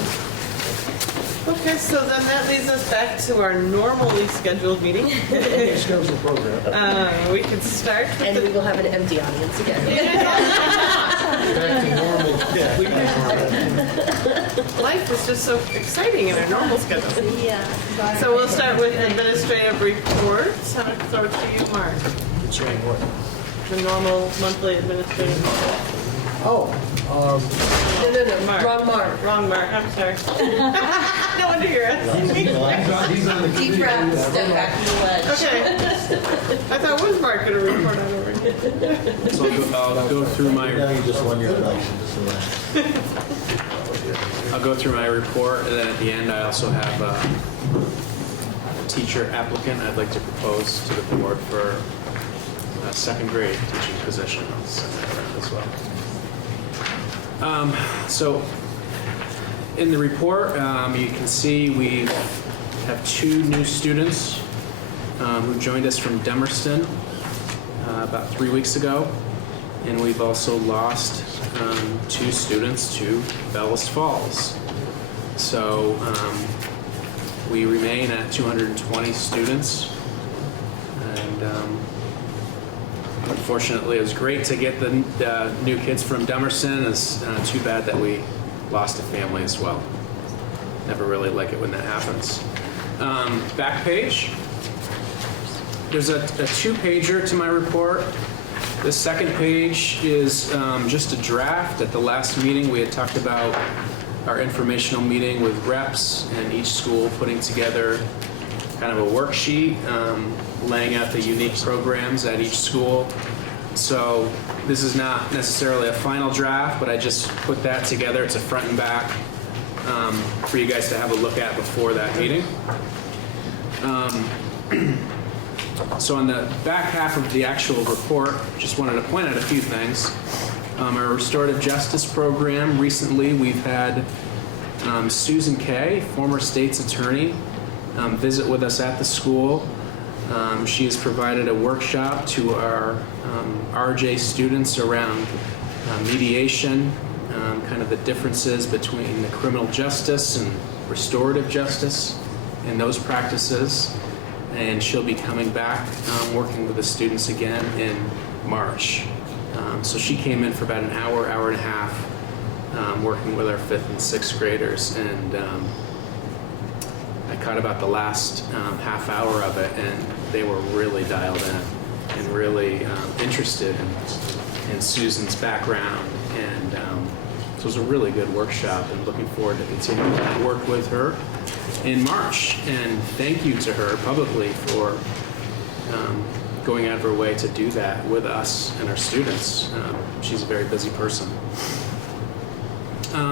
Okay, so then that leads us back to our normally scheduled meeting. Schedule program. We can start with And the... we will have an empty audience again. Back to normal. Life is just so exciting in our normal schedule. Yeah. So we'll start with administrative reports. I'll throw it to you, Mark. The normal monthly administrative report. Oh, No, Mark. wrong mark. Wrong Mark, I'm sorry. No wonder you're asking me. He's on the Deep committee. breath, step back from the ledge. Okay. I thought, when's Mark going to report on over? So I'll go through Now my, you just won your election, just so that. I'll go through my report, and then at the end, I also have a teacher applicant I'd like to propose to the board for a second grade teaching position. I'll send that around as well. So in the report, you can see we have 2 new students who joined us from Demerston about 3 weeks ago. And we've also lost 2 students to Bellas Falls. So we remain at 220 students. And unfortunately, it was great to get the new kids from Demerston. It's too bad that we lost a family as well. Never really like it when that happens. Back page. There's a 2-pager to my report. The second page is just a draft. At the last meeting, we had talked about our informational meeting with reps and each school putting together kind of a worksheet, laying out the unique programs at each school. So this is not necessarily a final draft, but I just put that together. It's a front and back for you guys to have a look at before that meeting. So on the back half of the actual report, just wanted to point out a few things. Our restorative justice program, recently we've had Susan Kay, former state's attorney, visit with us at the school. She has provided a workshop to our RJ students around mediation, kind of the differences between the criminal justice and restorative justice and those practices. And she'll be coming back working with the students again in March. So she came in for about an hour, hour and a half, working with our 5th and 6th graders. And I caught about the last half hour of it, and they were really dialed in and really interested in Susan's background. And so it was a really good workshop, and looking forward to continuing to work with her in March. And thank you to her publicly for going out of her way to do that with us and our students. She's a very busy person.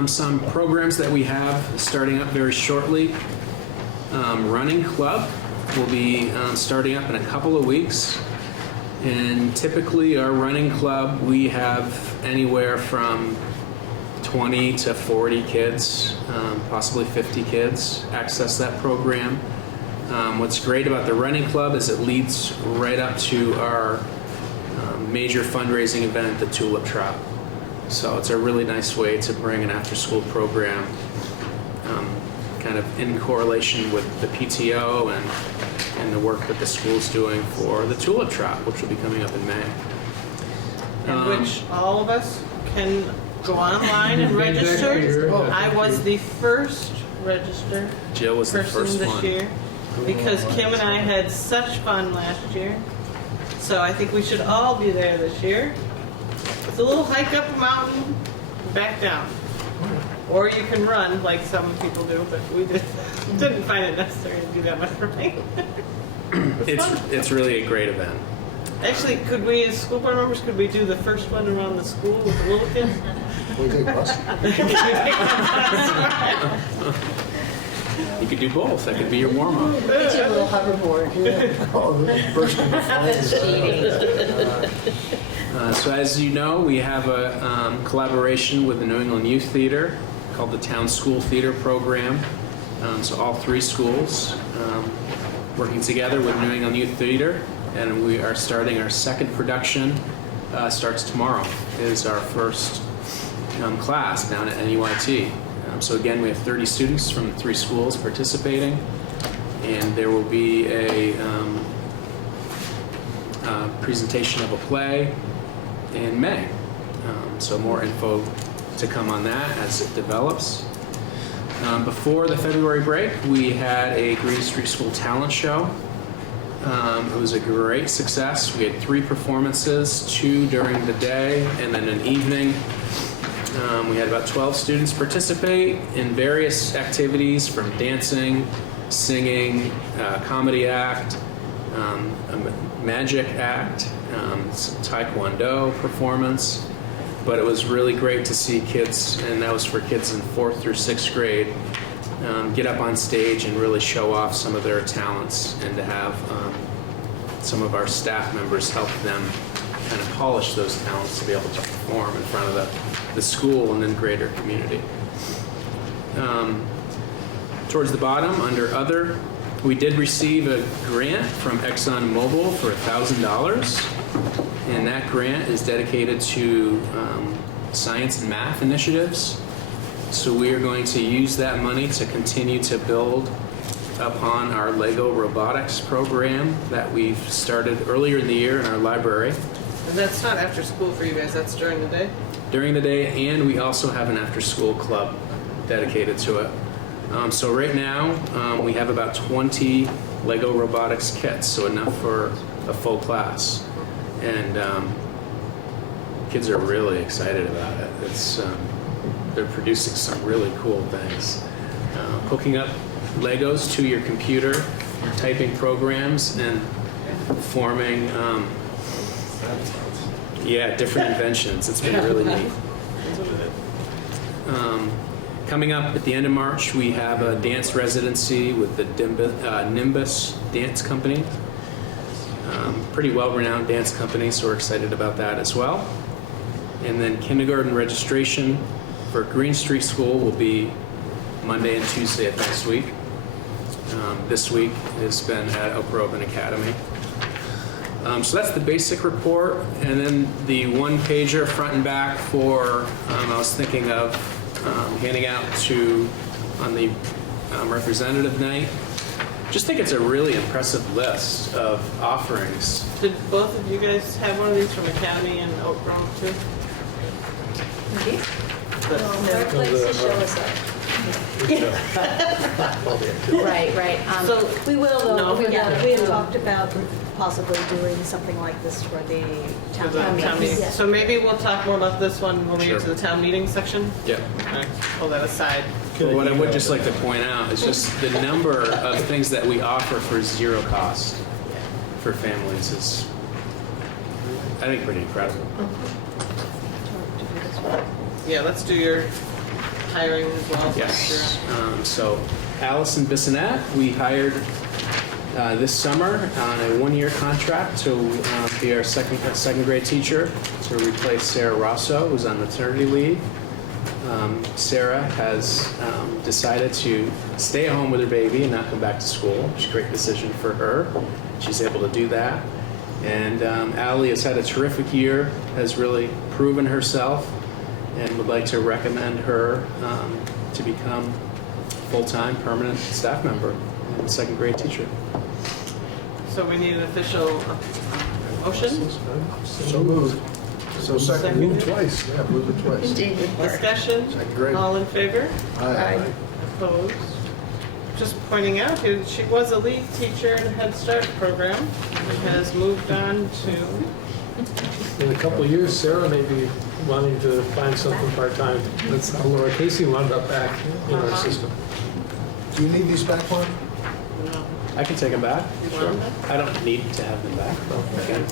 Some programs that we have starting up very shortly. Running club will be starting up in a couple of weeks. And typically our running club, we have anywhere from 20 to 40 kids, possibly 50 kids access that program. What's great about the running club is it leads right up to our major fundraising event, the Tulip Trot. So it's a really nice way to bring an after-school program kind of in correlation with the PTO and the work that the school's doing for the Tulip Trot, which will be coming up in May. In which all of us can go online and register. I was the first registered Jill was the person first this one. year because Kim and I had such fun last year. So I think we should all be there this year. It's a little hike up a mountain, back down. Or you can run like some people do, but we didn't find it necessary to do that much running. It's really a great event. Actually, could we, as school board members, could we do the first one around the school with the little kids? We take bus. You could do both. That could be your warm-up. Get you a little hoverboard. Oh, bursting the flames. So as you know, we have a collaboration with the New England Youth Theater called the Town School Theater Program. So all three schools working together with New England Youth Theater, and we are starting our second production. Starts tomorrow. Is our first class down at NUIT. So again, we have 30 students from the three schools participating, and there will be a presentation of a play in May. So more info to come on that as it develops. Before the February break, we had a Green Street School talent show. It was a great success. We had 3 performances, 2 during the day and then an evening. We had about 12 students participate in various activities from dancing, singing, comedy act, a magic act, some taekwondo performance. But it was really great to see kids, and that was for kids in 4th through 6th grade, get up on stage and really show off some of their talents, and to have some of our staff members help them kind of polish those talents to be able to perform in front of the school and then greater community. Towards the bottom, under Other, we did receive a grant from ExxonMobil for $1,000, and that grant is dedicated to science and math initiatives. So we are going to use that money to continue to build upon our Lego robotics program that we've started earlier in the year in our library. And that's not after school for you guys, that's during the day? During the day, and we also have an after-school club dedicated to it. So right now, we have about 20 Lego robotics kits, so enough for a full class. And kids are really excited about it. They're producing some really cool things. Hooking up Legos to your computer, typing programs, and forming different inventions. It's been really neat. Coming up at the end of March, we have a dance residency with the Nimbus Dance Company. Pretty well-renowned dance company, so we're excited about that as well. And then kindergarten registration for Green Street School will be Monday and Tuesday of next week. This week has been at Oak Grove Academy. So that's the basic report, and then the one-pager front and back for, I was thinking of handing out on the representative night. Just think it's a really impressive list of offerings. Did both of you guys have one of these from Academy and Oak Grove too? Indeed. Our place to show us that. Right. So We will, though. No, We will. we had talked about possibly doing something like this for the For the town town meeting. meeting. So maybe we'll talk more about this one when we get to the town meeting section. Yep. Alright, pull that aside. But what I would just like to point out is just the number of things that we offer for zero cost for families is, I think, pretty incredible. Yeah, let's do your hiring as well. Yes. So Allison Bissonette, we hired this summer on a one-year contract to be our second grade teacher to replace Sarah Rosso, who's on maternity leave. Sarah has decided to stay at home with her baby and not come back to school, which is a great decision for her. She's able to do that. And Allie has had a terrific year, has really proven herself, and would like to recommend her to become full-time permanent staff member and second grade teacher. So we need an official motion? So moved. So second, move twice, yeah, move it twice. Discussion? Second grade. All in favor? Aye. Opposed? Just pointing out, she was a lead teacher in the Head Start program and has moved on to, In a couple of years, Sarah may be wanting to find something part-time. That's how Laura Casey wound up back in our system. Do you need these back, Juan? no, I can take them back. you want them? I don't need to have them back. Okay.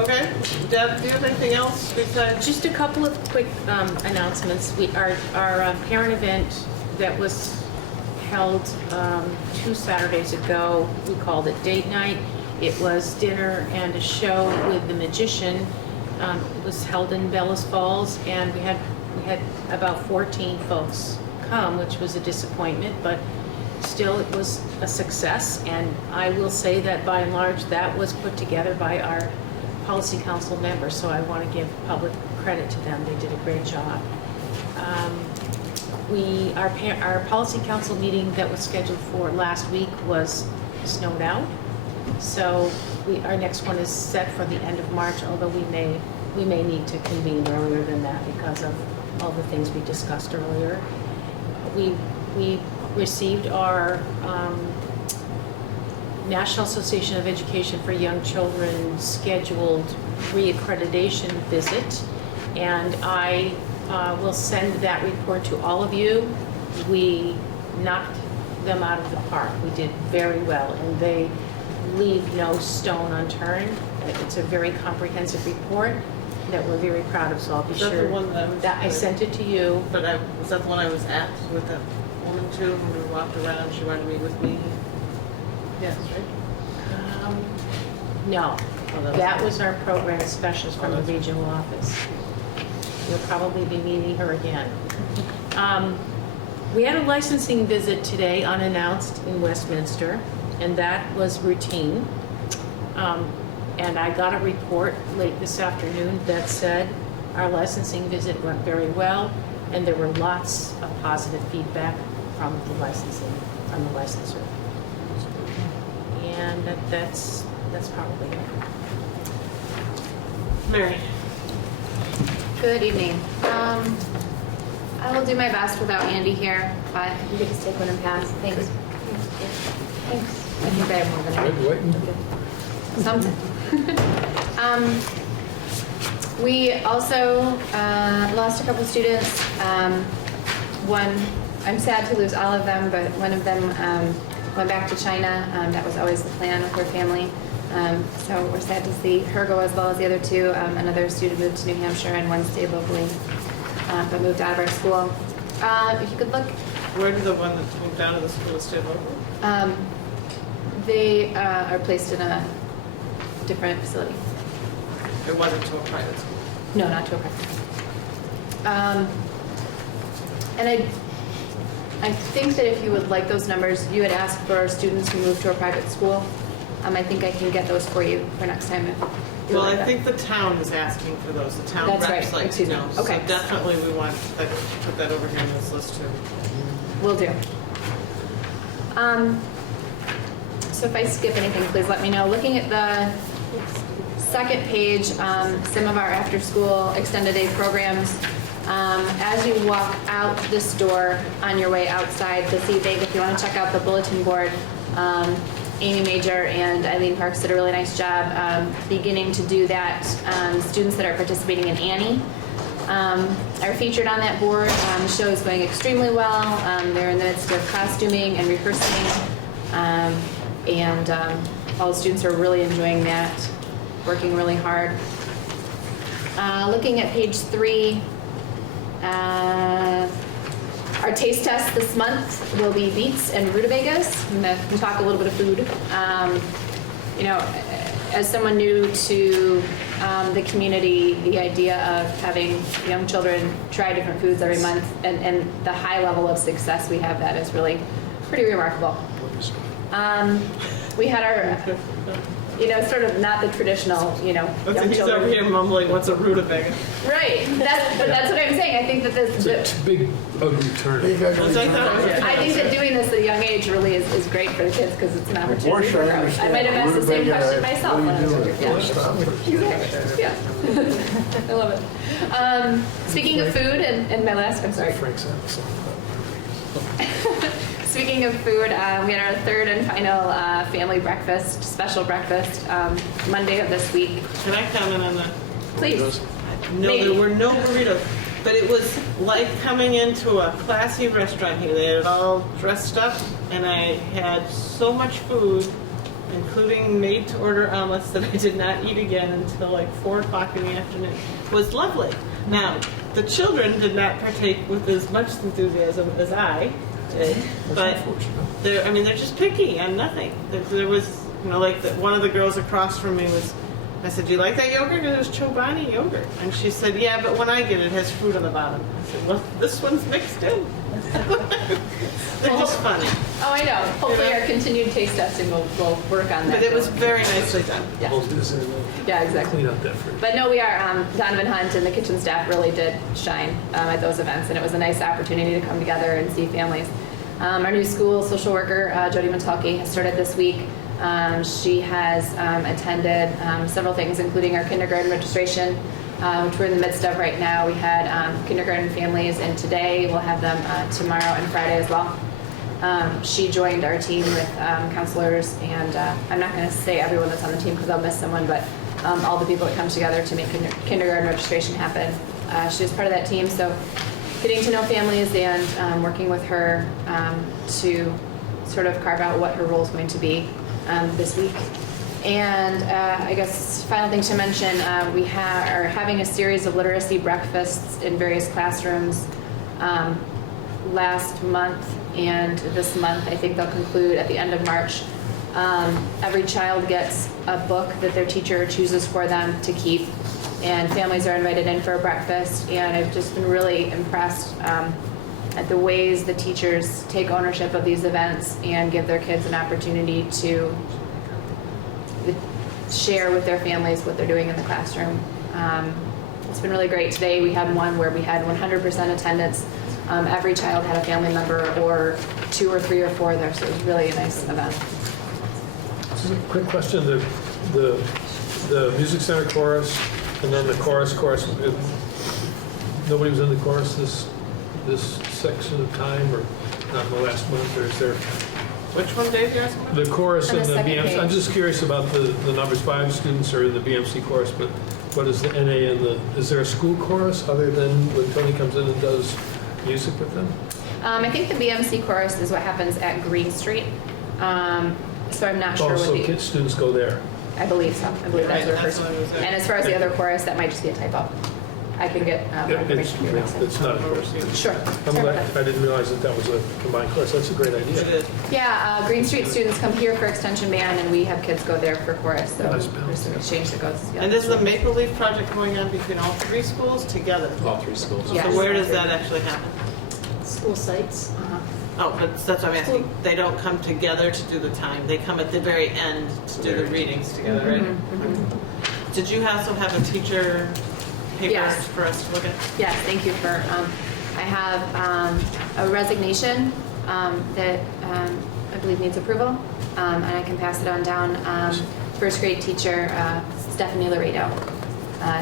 Okay, Deb, do you have anything else besides? Just a couple of quick announcements. Our parent event that was held 2 Saturdays ago, we called it date night. It was dinner and a show with the magician. It was held in Bellas Falls, and we had about 14 folks come, which was a disappointment, but still it was a success. And I will say that by and large, that was put together by our policy council members, so I want to give public credit to them. They did a great job. Our policy council meeting that was scheduled for last week was snowed out, so our next one is set for the end of March, although we may need to convene earlier than that because of all the things we discussed earlier. We received our National Association of Education for Young Children scheduled reaccreditation visit, and I will send that report to all of you. We knocked them out of the park. We did very well, and they leave no stone unturned. It's a very comprehensive report that we're very proud of, so I'll be Is that sure the one that I sent it to you. But was that the one I was at with that woman too, when we walked around, she wanted to meet with me? Yes, right? No, Oh, that was our program specialist from the regional office. We'll probably be meeting her again. We had a licensing visit today unannounced in Westminster, and that was routine. And I got a report late this afternoon that said our licensing visit went very well, and there were lots of positive feedback from the licensor. And that's probably it. Mary. Good evening. I will do my best without Andy here, but you could just take one and pass. Thanks. Thanks. I think I have more than I something. We also lost a couple students. One, I'm sad to lose all of them, but one of them went back to China. That was always the plan with her family. So we're sad to see her go as well as the other two. Another student moved to New Hampshire and one stayed locally, but moved out of our school. If you could look. Where did the one that moved down to the school stay local? They are placed in a different facility. It wasn't to a private school? No, not to a private. And I think that if you would like those numbers, you had asked for students who moved to a private school. I think I can get those for you for next time. If you Well, like I that. think the town is asking for those. The town That's reps right. like to Excuse me. know. Okay. So definitely we want to put that over here on this list too. Will do. So if I skip anything, please let me know. Looking at the second page, some of our after-school extended day programs. As you walk out this door on your way outside this evening, if you want to check out the bulletin board, Amy Major and Eileen Parks did a really nice job beginning to do that. Students that are participating in Annie are featured on that board. The show is going extremely well. They're in the midst of costuming and rehearsing, and all the students are really enjoying that, working really hard. Looking at page 3, Our taste test this month will be beets and rutabagas. I'm going to talk a little bit of food. You know, as someone new to the community, the idea of having young children try different foods every month and the high level of success we have, that is really pretty remarkable. We had our, you know, sort of not the traditional, you know, young He's children. over here mumbling, what's a rutabaga? Right. But that's what I'm saying. I think that this. It's a big, ugly turn. I think that doing this at a young age really is great for the kids because it's an opportunity for growth. I might have asked the same question myself when I was younger. Yeah. Exactly. Yeah. I love it. Speaking of food, and my last, I'm sorry. Frank's had some. Speaking of food, we had our third and final family breakfast, special breakfast, Monday of this week. Can I comment on that? Please. No, Maybe. there were no burritos, but it was like coming into a classy restaurant here. They had it all dressed up, and I had so much food, including made-to-order omelets that I did not eat again until like 4 o'clock in the afternoon. It was lovely. Now, the children did not partake with as much enthusiasm as I did, but they're just picky on nothing. There was, you know, like one of the girls across from me was, I said, do you like that yogurt? It was Chobani yogurt. And she said, yeah, but when I get it, it has fruit on the bottom. I said, well, this one's mixed in. They're just funny. Oh, I know. Hopefully our continued taste testing will work on that. But it was very nicely done. Yeah, exactly. Clean up that fruit. But no, we are, Donovan Hunt and the kitchen staff really did shine at those events, and it was a nice opportunity to come together and see families. Our new school social worker, Jody Mentalki, has started this week. She has attended several things, including our kindergarten registration, which we're in the midst of right now. We had kindergarten families in today. We'll have them tomorrow and Friday as well. She joined our team with counselors, and I'm not going to say everyone that's on the team because I'll miss someone, but all the people that come together to make kindergarten registration happen. She was part of that team, so getting to know families and working with her to sort of carve out what her role is going to be this week. And I guess final thing to mention, we are having a series of literacy breakfasts in various classrooms last month and this month. I think they'll conclude at the end of March. Every child gets a book that their teacher chooses for them to keep, and families are invited in for a breakfast, and I've just been really impressed at the ways the teachers take ownership of these events and give their kids an opportunity to share with their families what they're doing in the classroom. It's been really great. Today we had one where we had 100% attendance. Every child had a family member or 2 or 3 or 4 there, so it was really a nice event. Just a quick question, the music center chorus and then the chorus, nobody was in the chorus this section of time, or not in the last month, or is there? Which one, Dave, you're asking about? The chorus On and the the second BMC. I'm page. just curious about the numbers 5 students are in the BMC chorus, but what is the NA and is there a school chorus other than when Tony comes in and does music with them? I think the BMC chorus is what happens at Green Street. So I'm not sure Oh, so what kids, students go there. I believe so. I believe that's Right, what that's it what I was refers to. saying. And as far as the other chorus, that might just be a typo. I can get information from you next time. It's not a chorus. Sure. I'm Sorry glad, about that. I didn't realize that was a combined chorus. That's a great It idea. is. Yeah, Green Street students come here for extension band, and we have kids go there for chorus. So Nice there's an exchange that goes. Yeah. And this is a Maple Leaf project going on between all 3 schools together. All 3 schools. Yes. So where does that actually happen? School sites. Uh-huh. Oh, but that's what I'm asking. They don't come together to do the time. They come at the very end to do the readings together, right? Mm-hmm. Did you also have a teacher paper Yes. for us to look at? Yes, thank you for, I have a resignation that I believe needs approval, and I can pass it on down. First grade teacher, Stephanie Laredo,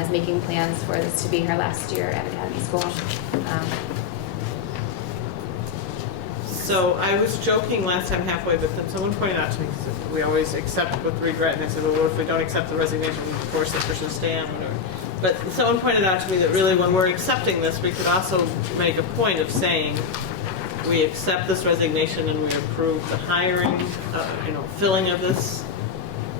is making plans for this to be her last year at Academy School. So I was joking last time halfway, but then someone pointed out to me, because we always accept with regret, and I said, well, what if we don't accept the resignation, we force the person to stay on, whatever. But someone pointed out to me that really when we're accepting this, we could also make a point of saying, we accept this resignation and we approve the hiring, filling of this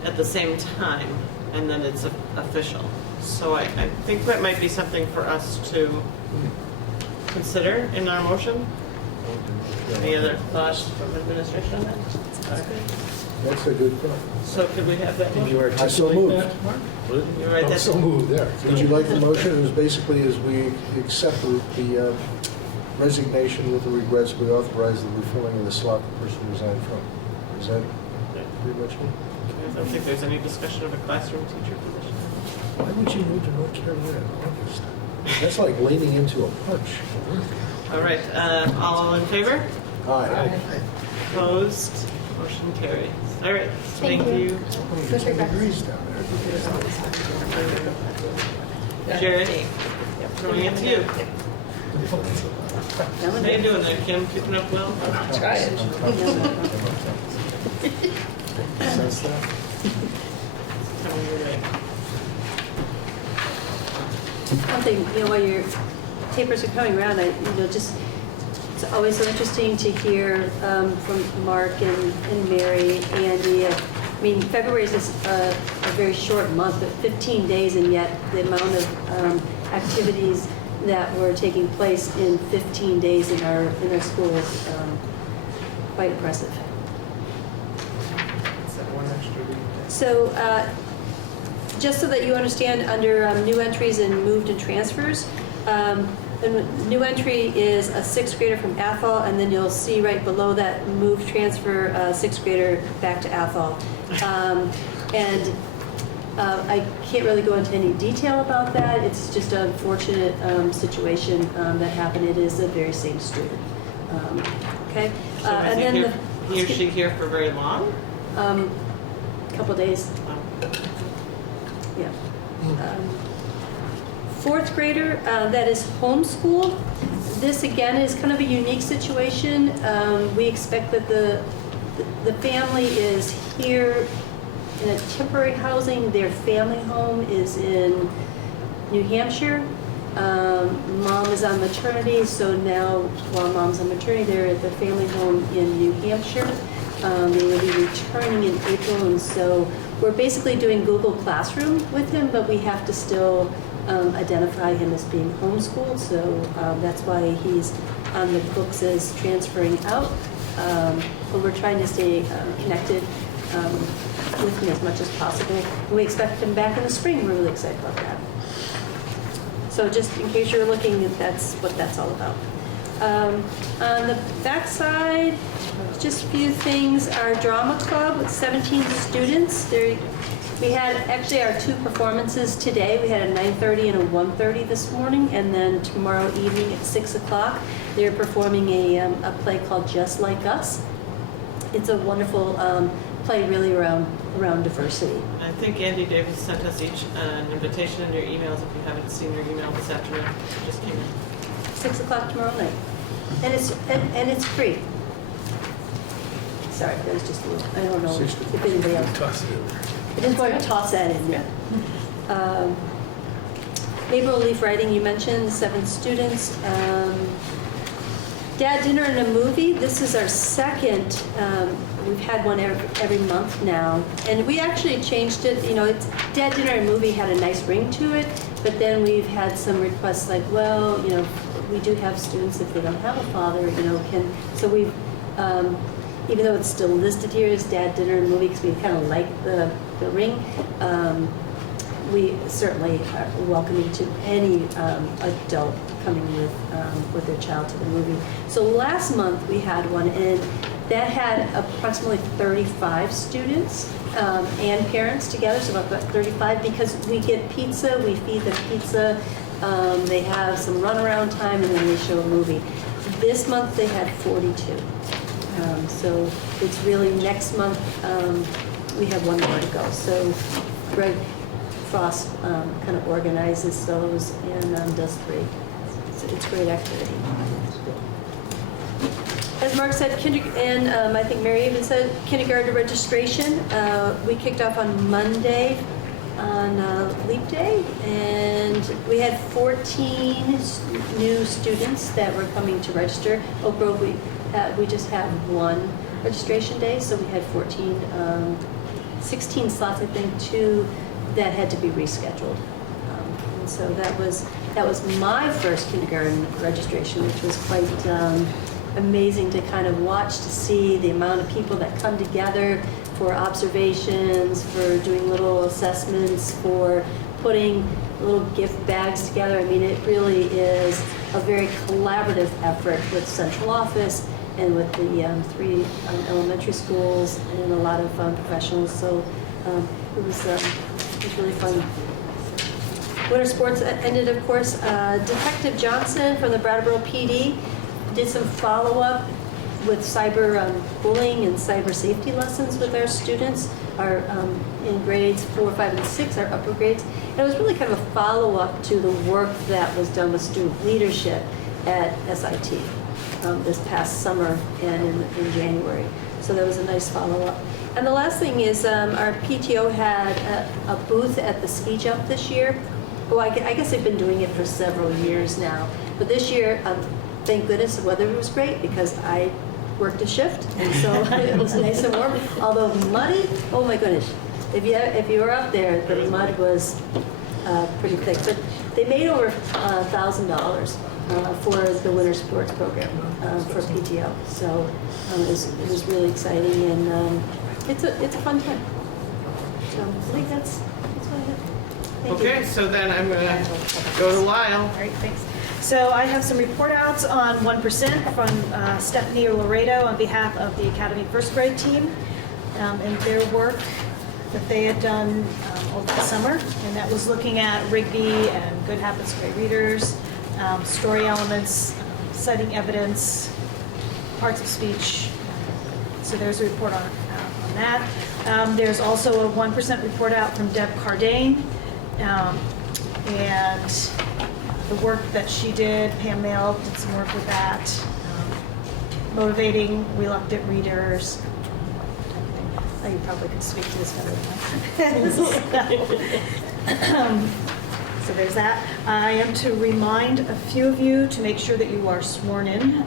at the same time, and then it's official. So I think that might be something for us to consider in our motion. Any other thoughts from administration on that? Okay. That's a good thought. So could we have that Can you motion? I so articulate moved. that, Mark? You write that So down? moved there. Would you like the motion? It was basically as we accept the resignation with the regrets, we authorize the refilling of the slot the person resigned from. Is that pretty much it? I don't think there's any discussion of a classroom teacher position. Why would you move to North Carolina in August? That's like leaning into a punch. All right, all in favor? Aye. Opposed? Motion carries. All right, thank you. Good regrets. Degrees down there. Jeri, throwing it to you. How you doing there, Kim? Keeping up well? Sense that? Coming your way. One thing, while your papers are coming around, it's always so interesting to hear from Mark and Mary, Andy. I mean, February is just a very short month, but 15 days, and yet the amount of activities that were taking place in 15 days in our schools, quite impressive. So, just so that you understand, under new entries and moved and transfers, the new entry is a 6th grader from Athol, and then you'll see right below that moved transfer, 6th grader back to Athol. I can't really go into any detail about that. It's just an unfortunate situation that happened. It is the very same student. Okay? So is he or she here for very long? Couple days. Yeah. 4th grader, that is homeschooled. This again is kind of a unique situation. We expect that the family is here in a temporary housing. Their family home is in New Hampshire. Mom is on maternity, so now while mom's on maternity, they're at the family home in New Hampshire. They will be returning in April, and so we're basically doing Google Classroom with him, but we have to still identify him as being homeschooled, so that's why he's on the books as transferring out. But we're trying to stay connected with him as much as possible. We expect him back in the spring. We're really excited about that. So just in case you're looking, that's what that's all about. On the back side, just a few things. Our drama club with 17 students. We had actually our 2 performances today. We had a 9:30 and a 1:30 this morning, and then tomorrow evening at 6 o'clock, they're performing a play called Just Like Us. It's a wonderful play really around diversity. I think Andy Davis sent us each an invitation in your emails if you haven't seen your email this afternoon. It just came in. 6 o'clock tomorrow night. And it's free. Sorry, that was just a little, I don't know if anybody else. Toss it in there. I just wanted to toss that in there. Maple Leaf Writing, you mentioned, 7 students. Dad Dinner and a Movie, this is our second, we've had one every month now. And we actually changed it, it's Dad Dinner and a Movie had a nice ring to it, but then we've had some requests like, well, we do have students if they don't have a father, so we've, even though it's still listed here as Dad Dinner and Movie, because we kind of like the ring, we certainly are welcoming to any adult coming with their child to the movie. So last month we had one, and that had approximately 35 students and parents together, so about 35, because we get pizza, we feed them pizza, they have some runaround time, and then they show a movie. This month they had 42. So it's really next month, we have one more to go. So Greg Frost kind of organizes those and does 3. It's a great activity. As Mark said, and I think Mary even said, kindergarten registration. We kicked off on Monday on Leap Day, and we had 14 new students that were coming to register. Oak Grove, we just had 1 registration day, so we had 16 slots, I think, 2 that had to be rescheduled. And so that was my first kindergarten registration, which was amazing to kind of watch, to see the amount of people that come together for observations, for doing little assessments, for putting little gift bags together. I mean, it really is a very collaborative effort with central office and with the 3 elementary schools and a lot of professionals. So it was really fun. Winter sports ended, of course. Detective Johnson from the Brattleboro PD did some follow-up with cyber bullying and cyber safety lessons with our students, in grades 4, 5, and 6, our upper grades. And it was really kind of a follow-up to the work that was done with student leadership at SIT this past summer and in January. So that was a nice follow-up. And the last thing is our PTO had a booth at the Ski Jump this year. Well, I guess they've been doing it for several years now. But this year, thank goodness the weather was great because I worked a shift, and so it was nice and warm. Although muddy, oh my goodness. If you were up there, the mud was pretty thick. But they made over $1,000 for the winter sports program for PTO. So it was really exciting, and it's a fun time. So I think that's what I have. Thank you. Okay, so then I'm going to go to Lyle. All right, thanks. So I have some report outs on 1% from Stephanie Laredo on behalf of the Academy first grade team and their work that they had done over the summer. And that was looking at Rigby and Good Habits Great Readers, story elements, citing evidence, parts of speech. So there's a report on that. There's also a 1% report out from Deb Cardane. And the work that she did, Pam Mail did some work with that, motivating reluctant readers. Oh, you probably could speak to this better than I. So there's that. I am to remind a few of you to make sure that you are sworn in.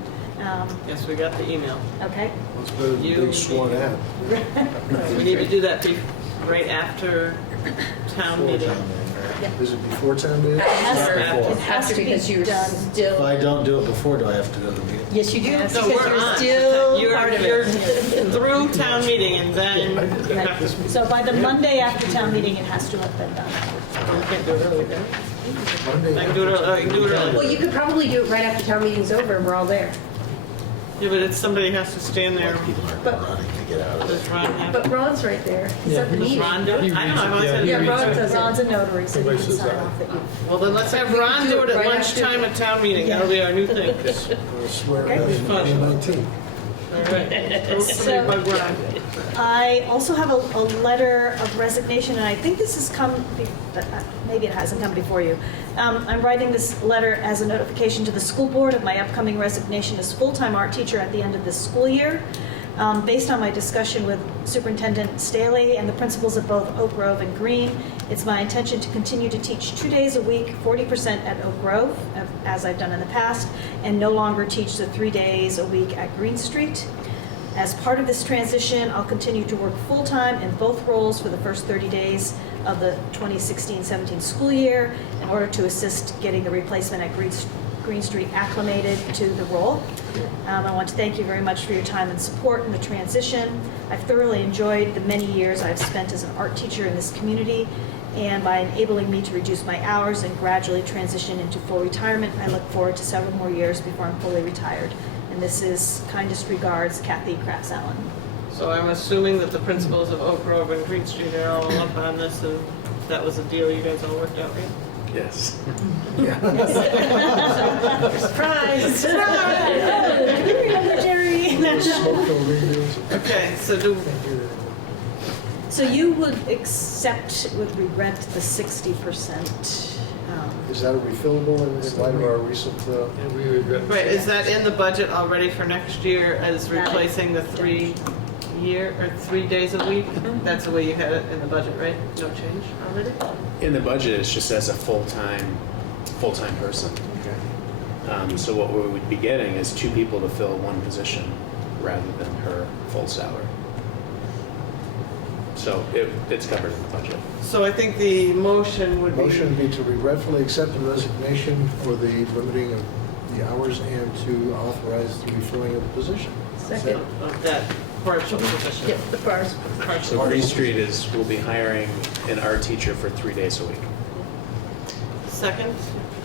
Yes, we got the email. Okay. It's better than being sworn at. We need to do that right after town meeting. Is it before town meeting? It has to be because you're done. If I don't do it before, do I have to go to the meeting? Yes, you do. Yes. So Because we're you're on. still You're part of you're it. through town meeting, and then you have to. So by the Monday after town meeting, it has to have been done. We can't do it early, then. Monday. I can do it early. I can do it early. Well, you could probably do it right after town meeting's over and we're all there. Yeah, but it's somebody has to stand there. People aren't But- running to get out of Does there. Ron have? But Ron's right there. He's at the Does meeting. Ron do it? I don't know. I said. Yeah, Ron does it. Ron's a notary, so you Everybody can says sign aye. off that you. Well, then let's have Ron do it at lunchtime at town meeting. That'll be our new thing. We'll swear Okay. in It's fun. May 19th. All right. Somebody bug Ron. I also have a letter of resignation, and I think this has come, maybe it hasn't come before you. I'm writing this letter as a notification to the school board of my upcoming resignation as full-time art teacher at the end of this school year. Based on my discussion with Superintendent Staley and the principals of both Oak Grove and Green, it's my intention to continue to teach 2 days a week, 40% at Oak Grove, as I've done in the past, and no longer teach the 3 days a week at Green Street. As part of this transition, I'll continue to work full-time in both roles for the first 30 days of the 2016-17 school year in order to assist getting the replacement at Green Street acclimated to the role. I want to thank you very much for your time and support in the transition. I've thoroughly enjoyed the many years I've spent as an art teacher in this community, and by enabling me to reduce my hours and gradually transition into full retirement, I look forward to several more years before I'm fully retired. And this is kindest regards, Kathy Kratz-Allen. So I'm assuming that the principals of Oak Grove and Green Street are all up on this, and that was a deal you guys all worked out, right? Yes. Surprise! Surprise! Remember Jeri? Smoke till readers. Okay, So you would accept with regret the 60%? Is that a refillable in light of our recent, And we regret. right, is that in the budget already for next year as replacing the 3 days a week? That's the way you had it in the budget, right? No change already? In the budget, it's just as a full-time person. So what we would be getting is 2 people to fill 1 position rather than her full salary. So it's covered in the budget. So I think the motion would be. motion would be to regretfully accept the resignation for the limiting of the hours and to authorize the refilling of the position. Second. Of that partial position. Yep, the bars. So Green Street will be hiring an art teacher for 3 days a week. Second,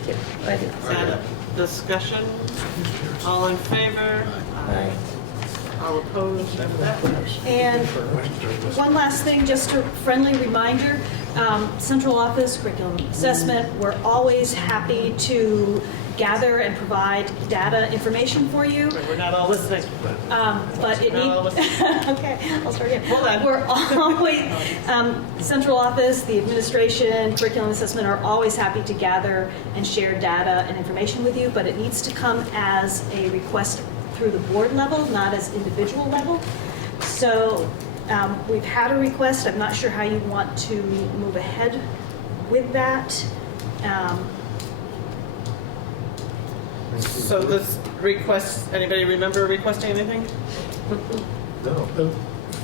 Yep, I did. is that a discussion? All in favor? Aye. All opposed? And one last thing, just a friendly reminder, central office curriculum assessment, we're always happy to gather and provide data information for you. We're not all listening. But it Not all needs, listening. okay, I'll start again. Hold on. We're always, central office, the administration, curriculum assessment are always happy to gather and share data and information with you, but it needs to come as a request through the board level, not as individual level. So we've had a request. I'm not sure how you want to move ahead with that. So this request, anybody remember requesting anything? No.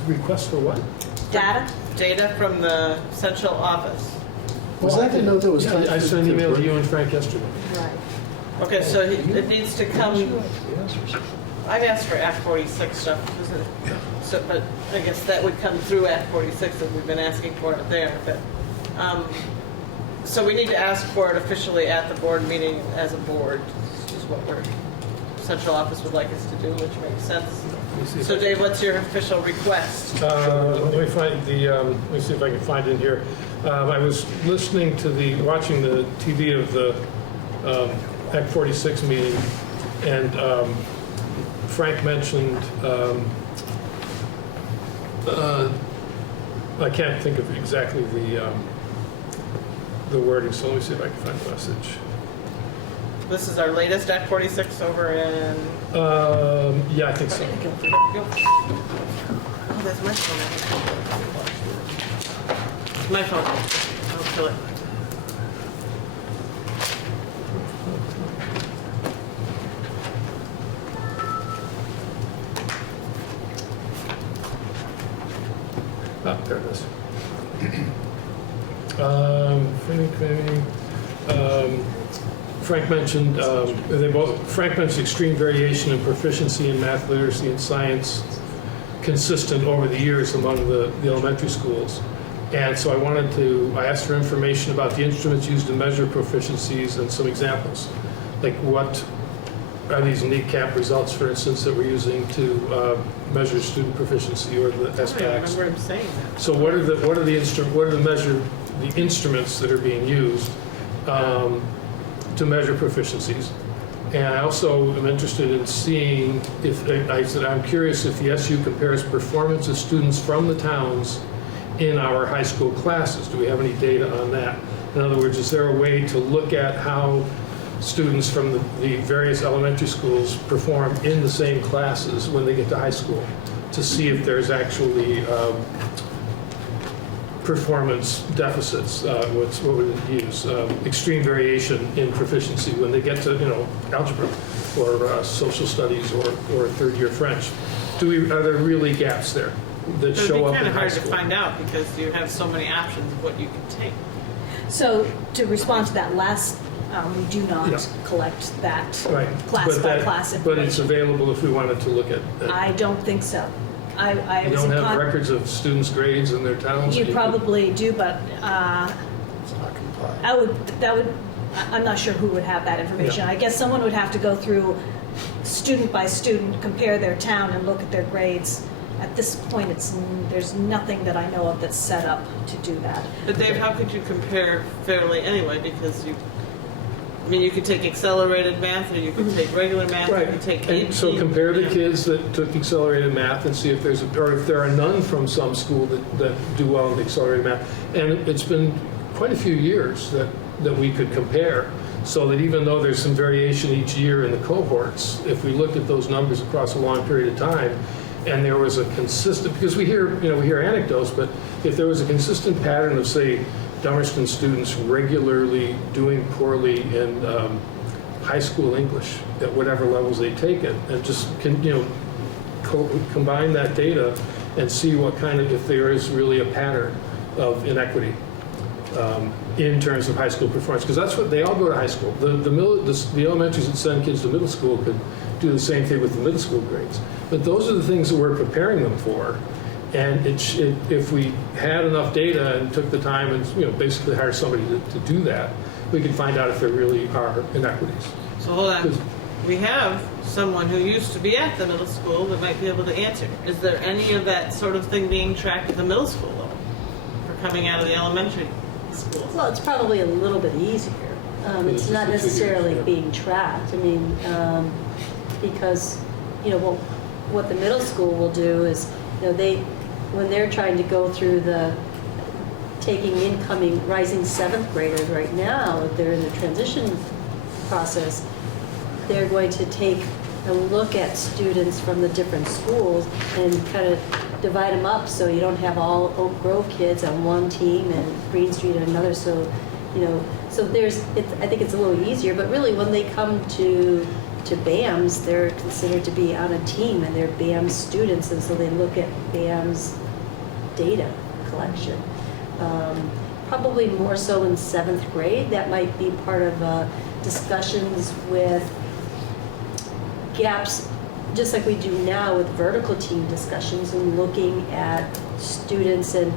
Request for what? Data? Data from the central office. Was that the note that was? Yeah, I sent an email to you and Frank yesterday. Right. Okay, so it needs to come, Yes, or something. I've asked for Act 46 stuff, isn't it? So, but I guess that would come through Act 46 if we've been asking for it there, but, so we need to ask for it officially at the board meeting as a board, is what central office would like us to do, which makes sense. So Dave, what's your official request? Let me find let me see if I can find it in here. I was watching the TV of the Act 46 meeting, and Frank mentioned, I can't think of exactly the wording, so let me see if I can find the message. This is our latest Act 46 over in... Yeah, I think so. Oh, that's my phone. My phone. I'll kill it. There it is. Frank mentioned Frank mentioned extreme variation in proficiency in math, literacy, and science, consistent over the years among the elementary schools. And so I asked for information about the instruments used to measure proficiencies and some examples, like what are these NECAP results, for instance, that we're using to measure student proficiency, or the SPACs? I remember him saying that. So what are the instruments that are being used to measure proficiencies? And I also am interested in seeing I'm curious if the SU compares performance of students from the towns in our high school classes. Do we have any data on that? In other words, is there a way to look at how students from the various elementary schools perform in the same classes when they get to high school, to see if there's actually performance deficits? What would it use? Extreme variation in proficiency when they get to algebra or social studies or third year French. Are there really gaps there that show up in high school? It would be kind of hard to find out because you have so many options of what you can take. So to respond to that last, we do not collect that class by class information. But it's available if we wanted to look at it. I don't think so. I You was don't in have records of students' grades in their towns? You probably do, but It's not compliant. I'm not sure who would have that information. Yeah. I guess someone would have to go through student by student, compare their town and look at their grades. At this point, there's nothing that I know of that's set up to do that. But Dave, how could you compare fairly anyway? Because you could take accelerated math, or you could take regular math, or you could take AP. So compare the kids that took accelerated math and see if if there are none from some school that do well in accelerated math. And it's been quite a few years that we could compare, so that even though there's some variation each year in the cohorts, if we looked at those numbers across a long period of time, and there was a consistent, because we hear anecdotes, but if there was a consistent pattern of, say, Dummerston students regularly doing poorly in high school English at whatever levels they take it, and just combine that data and see what if there is really a pattern of inequity. in terms of high school performance, because that's what, they all go to high school. The elementaries that send kids to middle school could do the same thing with the middle school grades. But those are the things that we're preparing them for. And if we had enough data and took the time and basically hired somebody to do that, we could find out if there really are inequities. So hold on. We have someone who used to be at the middle school that might be able to answer. Is there any of that sort of thing being tracked at the middle school level for coming out of the elementary schools? Well, it's probably a little bit easier. It's not necessarily being tracked. I mean, because, what the middle school will do is, when they're trying to go through taking incoming rising 7th graders right now, if they're in the transition process, they're going to take a look at students from the different schools and kind of divide them up so you don't have all Oak Grove kids on one team and Green Street on another. So, so I think it's a little easier, but really when they come to BAMS, they're considered to be on a team and they're BAMS students, and so they look at BAMS data collection. Probably more so in 7th grade. That might be part of discussions with gaps, just like we do now with vertical team discussions, and looking at students and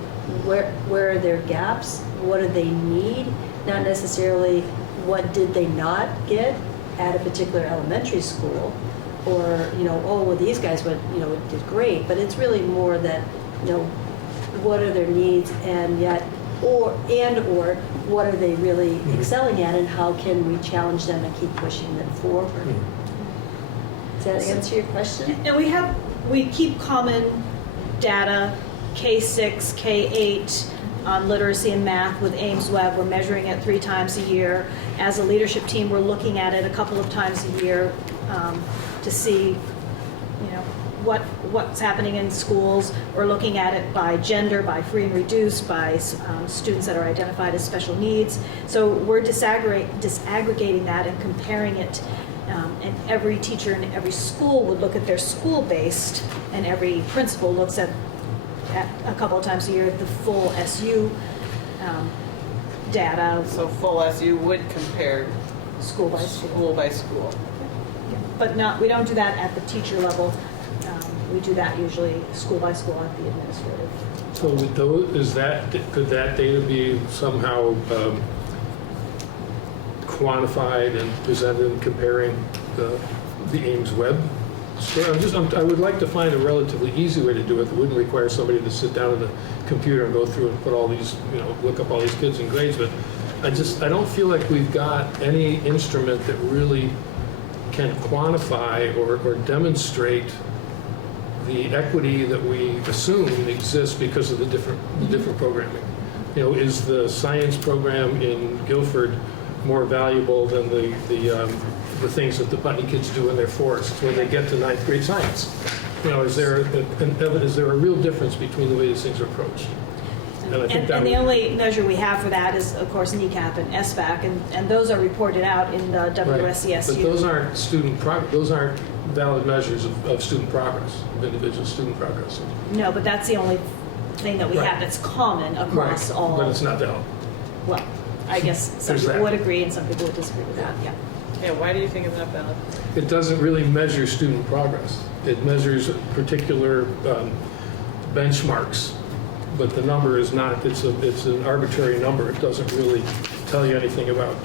where are their gaps, what do they need, not necessarily what did they not get at a particular elementary school, or oh well these guys went did great, but it's really more that what are their needs, and yet or what are they really excelling at, and how can we challenge them and keep pushing them forward. Does that answer your question? And we keep common data, K6, K8, on literacy and math with Ames Web. We're measuring it 3 times a year. As a leadership team, we're looking at it a couple of times a year to see, what's happening in schools. We're looking at it by gender, by free and reduced, by students that are identified as special needs. So we're disaggregating that and comparing it. And every teacher in every school would look at their school-based, and every principal looks at a couple of times a year the full SU data. So full SU would compare school by school. But we don't do that at the teacher level. We do that usually school by school at the administrative. So with those, could that data be somehow quantified and presented and comparing the Ames Web? So I would like to find a relatively easy way to do it that wouldn't require somebody to sit down at the computer and go through and put all these, look up all these kids and grades. But I don't feel like we've got any instrument that really can quantify or demonstrate the equity that we assume exists because of the different programming. Is the science program in Guilford more valuable than the things that the Putney kids do in their forests when they get to 9th grade science? Is there a real difference between the way these things are approached? And I think the only measure we have for that is, of course, NECAP and SBAC, and those are reported out in the WSESU. Right. But those aren't those aren't valid measures of student progress, of individual student progress. No, but that's the only thing that we have that's common across all. But it's not valid. Well, I guess some people would agree and some people would disagree with that, yeah. Yeah, why do you think it's not valid? It doesn't really measure student progress. It measures particular benchmarks, but the number is not, it's an arbitrary number. It doesn't really tell you anything about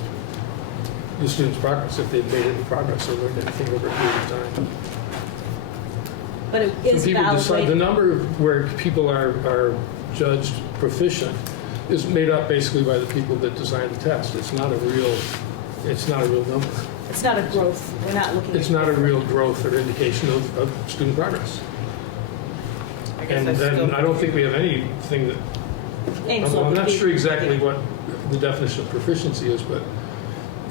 the student's progress, if they've made any progress or learned anything over a period of time. But it is valid. The number where people are judged proficient is made up basically by the people that design the test. It's not a real number. It's not a growth. We're not looking. It's not a real growth or indication of student progress. And I don't think we have anything that. I'm not sure exactly what the definition of proficiency is, but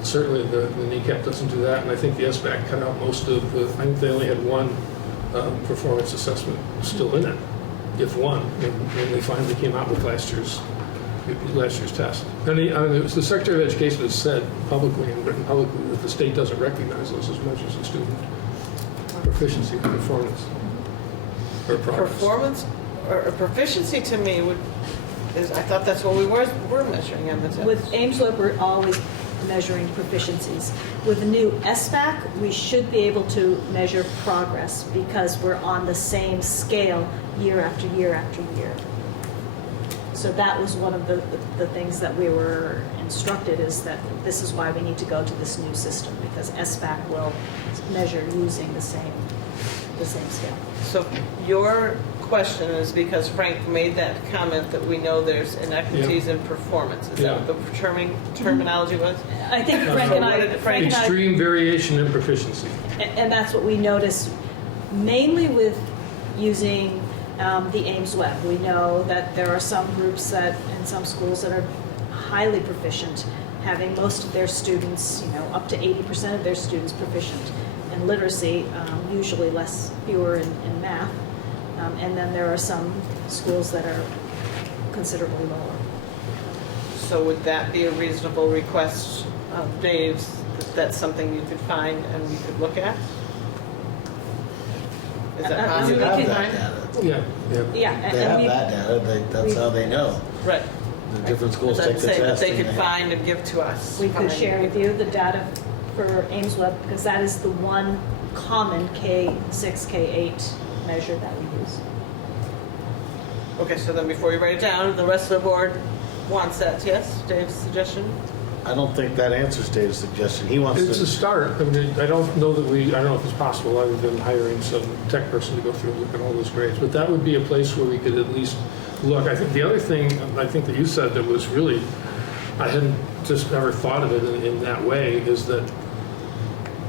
certainly the NECAP doesn't do that, and I think the SBAC cut out most of the. I think they only had one performance assessment still in it, if one, and they finally came out with last year's test. And the Secretary of Education has said publicly and written publicly that the state doesn't recognize those as measures of student proficiency or performance or progress. Performance or proficiency to me would I thought that's what we were measuring on the test. With AIMSWeb, we're always measuring proficiencies. With the new SBAC, we should be able to measure progress because we're on the same scale year after year after year. So that was one of the things that we were instructed, is that this is why we need to go to this new system, because SBAC will measure using the same scale. So your question is because Frank made that comment that we know there's inequities in performance. Is that what the terminology was? I think Frank and I, Extreme variation in proficiency. and that's what we noticed mainly with using the AIMSWeb. We know that there are some groups that, in some schools, that are highly proficient, having most of their students, up to 80% of their students proficient in literacy, usually fewer in math. And then there are some schools that are considerably lower. So would that be a reasonable request of Dave's, that that's something you could find and we could look at? Is that possible? They have that data. Yeah, They have that data, that's how they know. Right. The different schools But take the say that test. they and could they- find and give to us. We could share with you the data for AIMSWeb, because that is the one common K6, K8 measure that we use. Okay, so then before you write it down, the rest of the board wants that, yes? Dave's suggestion? I don't think that answers Dave's suggestion. He wants It's a to, start. I mean, I don't know if it's possible, other than hiring some tech person to go through and look at all those grades, but that would be a place where we could at least look. I think the other thing, I think that you said that was really, I hadn't just ever thought of it in that way, is that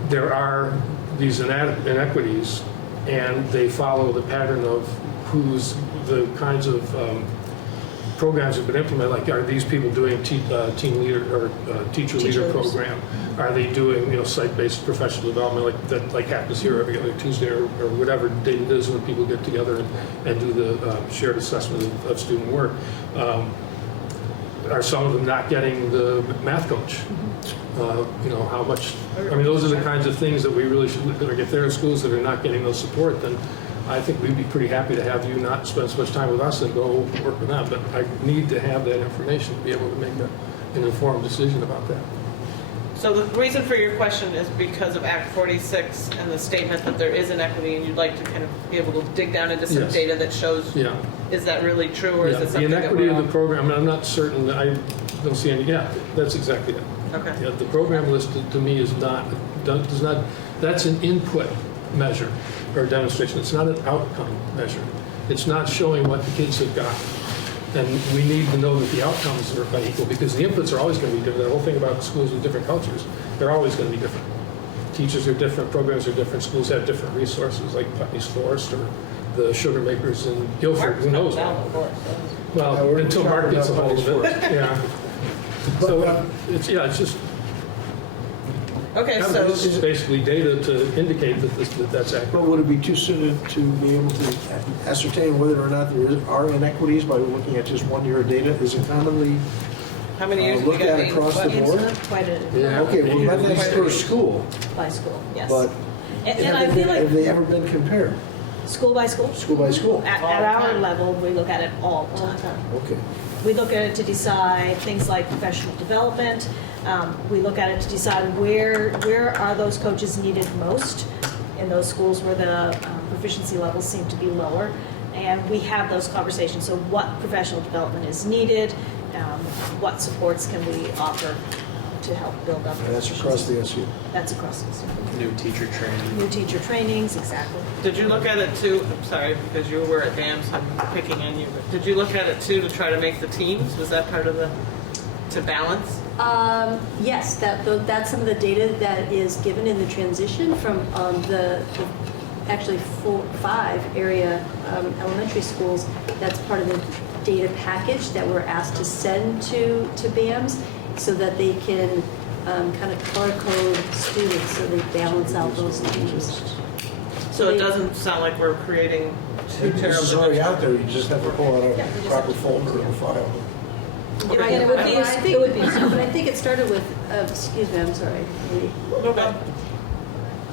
there are these inequities, and they follow the pattern of the kinds of programs have been implemented. Like, are these people doing team leader or teacher leader program? Are they doing site-based professional development like happens here every other Tuesday or whatever date it is when people get together and do the shared assessment of student work? Are some of them not getting the math coach? How much? I mean, those are the kinds of things that we really should look at. If there are schools that are not getting those support, then I think we'd be pretty happy to have you not spend so much time with us and go work with them. But I need to have that information to be able to make an informed decision about that. So the reason for your question is because of Act 46 and the statement that there is inequity, and you'd like to kind of be able to dig down into some Yes. data that shows, is that really true, or is it The something that inequity we're of the program, I'm not certain, I don't see any, that's exactly it. Okay. Yeah, the program list to me is does not, that's an input measure or demonstration. It's not an outcome measure. It's not showing what the kids have got. And we need to know that the outcomes are equal, because the inputs are always going to be different. The whole thing about schools with different cultures, they're always going to be different. Teachers are different, programs are different, schools have different resources, like Putney's Forest or the sugar makers in Guilford, who knows? Well, until Mark gets a hold of it, yeah. So, it's just, Okay, so this is basically data to indicate that that's accurate. But would it be too soon to be able to ascertain whether or not there are inequities by looking at just 1 year of data? Is it commonly how many years have you looked got at across the board? Quite a Okay, well, that's per school, by school, yes. but and I have feel like they ever been compared? school by school? School by school? At our level, we look at it all the time. Okay. We look at it to decide things like professional development. We look at it to decide where are those coaches needed most in those schools where the proficiency levels seem to be lower. And we have those conversations. So what professional development is needed? What supports can we offer to help build up? And that's across the SU? That's across the SU. New teacher training. New teacher trainings, exactly. did you look at it too, I'm sorry, because you were at DAM, so I'm picking on you, but did you look at it too to try to make the teams? Was that part of to balance? Yes, that's some of the data that is given in the transition from the actually 5 area elementary schools. That's part of the data package that we're asked to send to BAMS so that they can kind of color code students so they balance out those teams. So it doesn't sound like we're creating too terrible. This is already out there, you just have to pull out a proper folder or file. Right, And it would be- but I think it started with, excuse me, I'm sorry.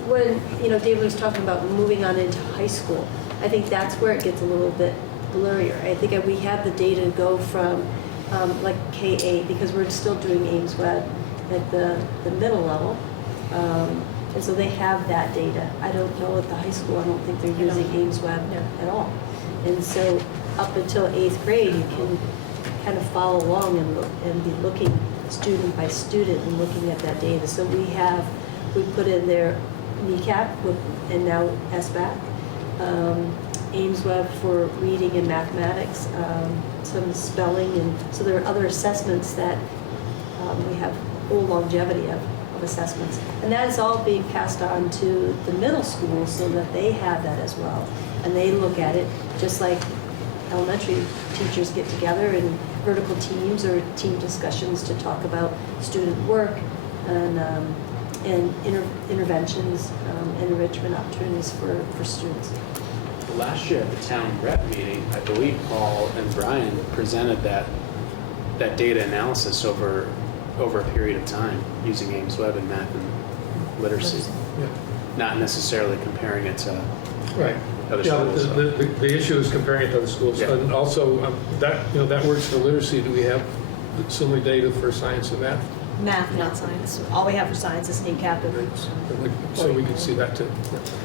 When, David was talking about moving on into high school, I think that's where it gets a little bit blurrier. I think we have the data to go from like K-8, because we're still doing Ames Web at the middle level. And so they have that data. I don't know at the high school, I don't think they're using Ames Web at all. And so up until 8th grade, you can kind of follow along and be looking student by student and looking at that data. So we put in their kneecap and now SBAC, Ames Web for reading and mathematics, some spelling, and so there are other assessments that we have whole longevity of assessments. And that is all being passed on to the middle school so that they have that as well. And they look at it just like elementary teachers get together in vertical teams or team discussions to talk about student work and interventions, enrichment opportunities for students. Last year at the town rep meeting, I believe Paul and Brian presented that data analysis over a period of time using Ames Web and math and literacy. Yeah. Not necessarily comparing it to Right. other Yeah, schools. the issue is comparing it to other schools. Yeah. And also, that works for literacy. Do we have similar data for science and math? Math, not science. All we have for science is kneecap and So we can see that too.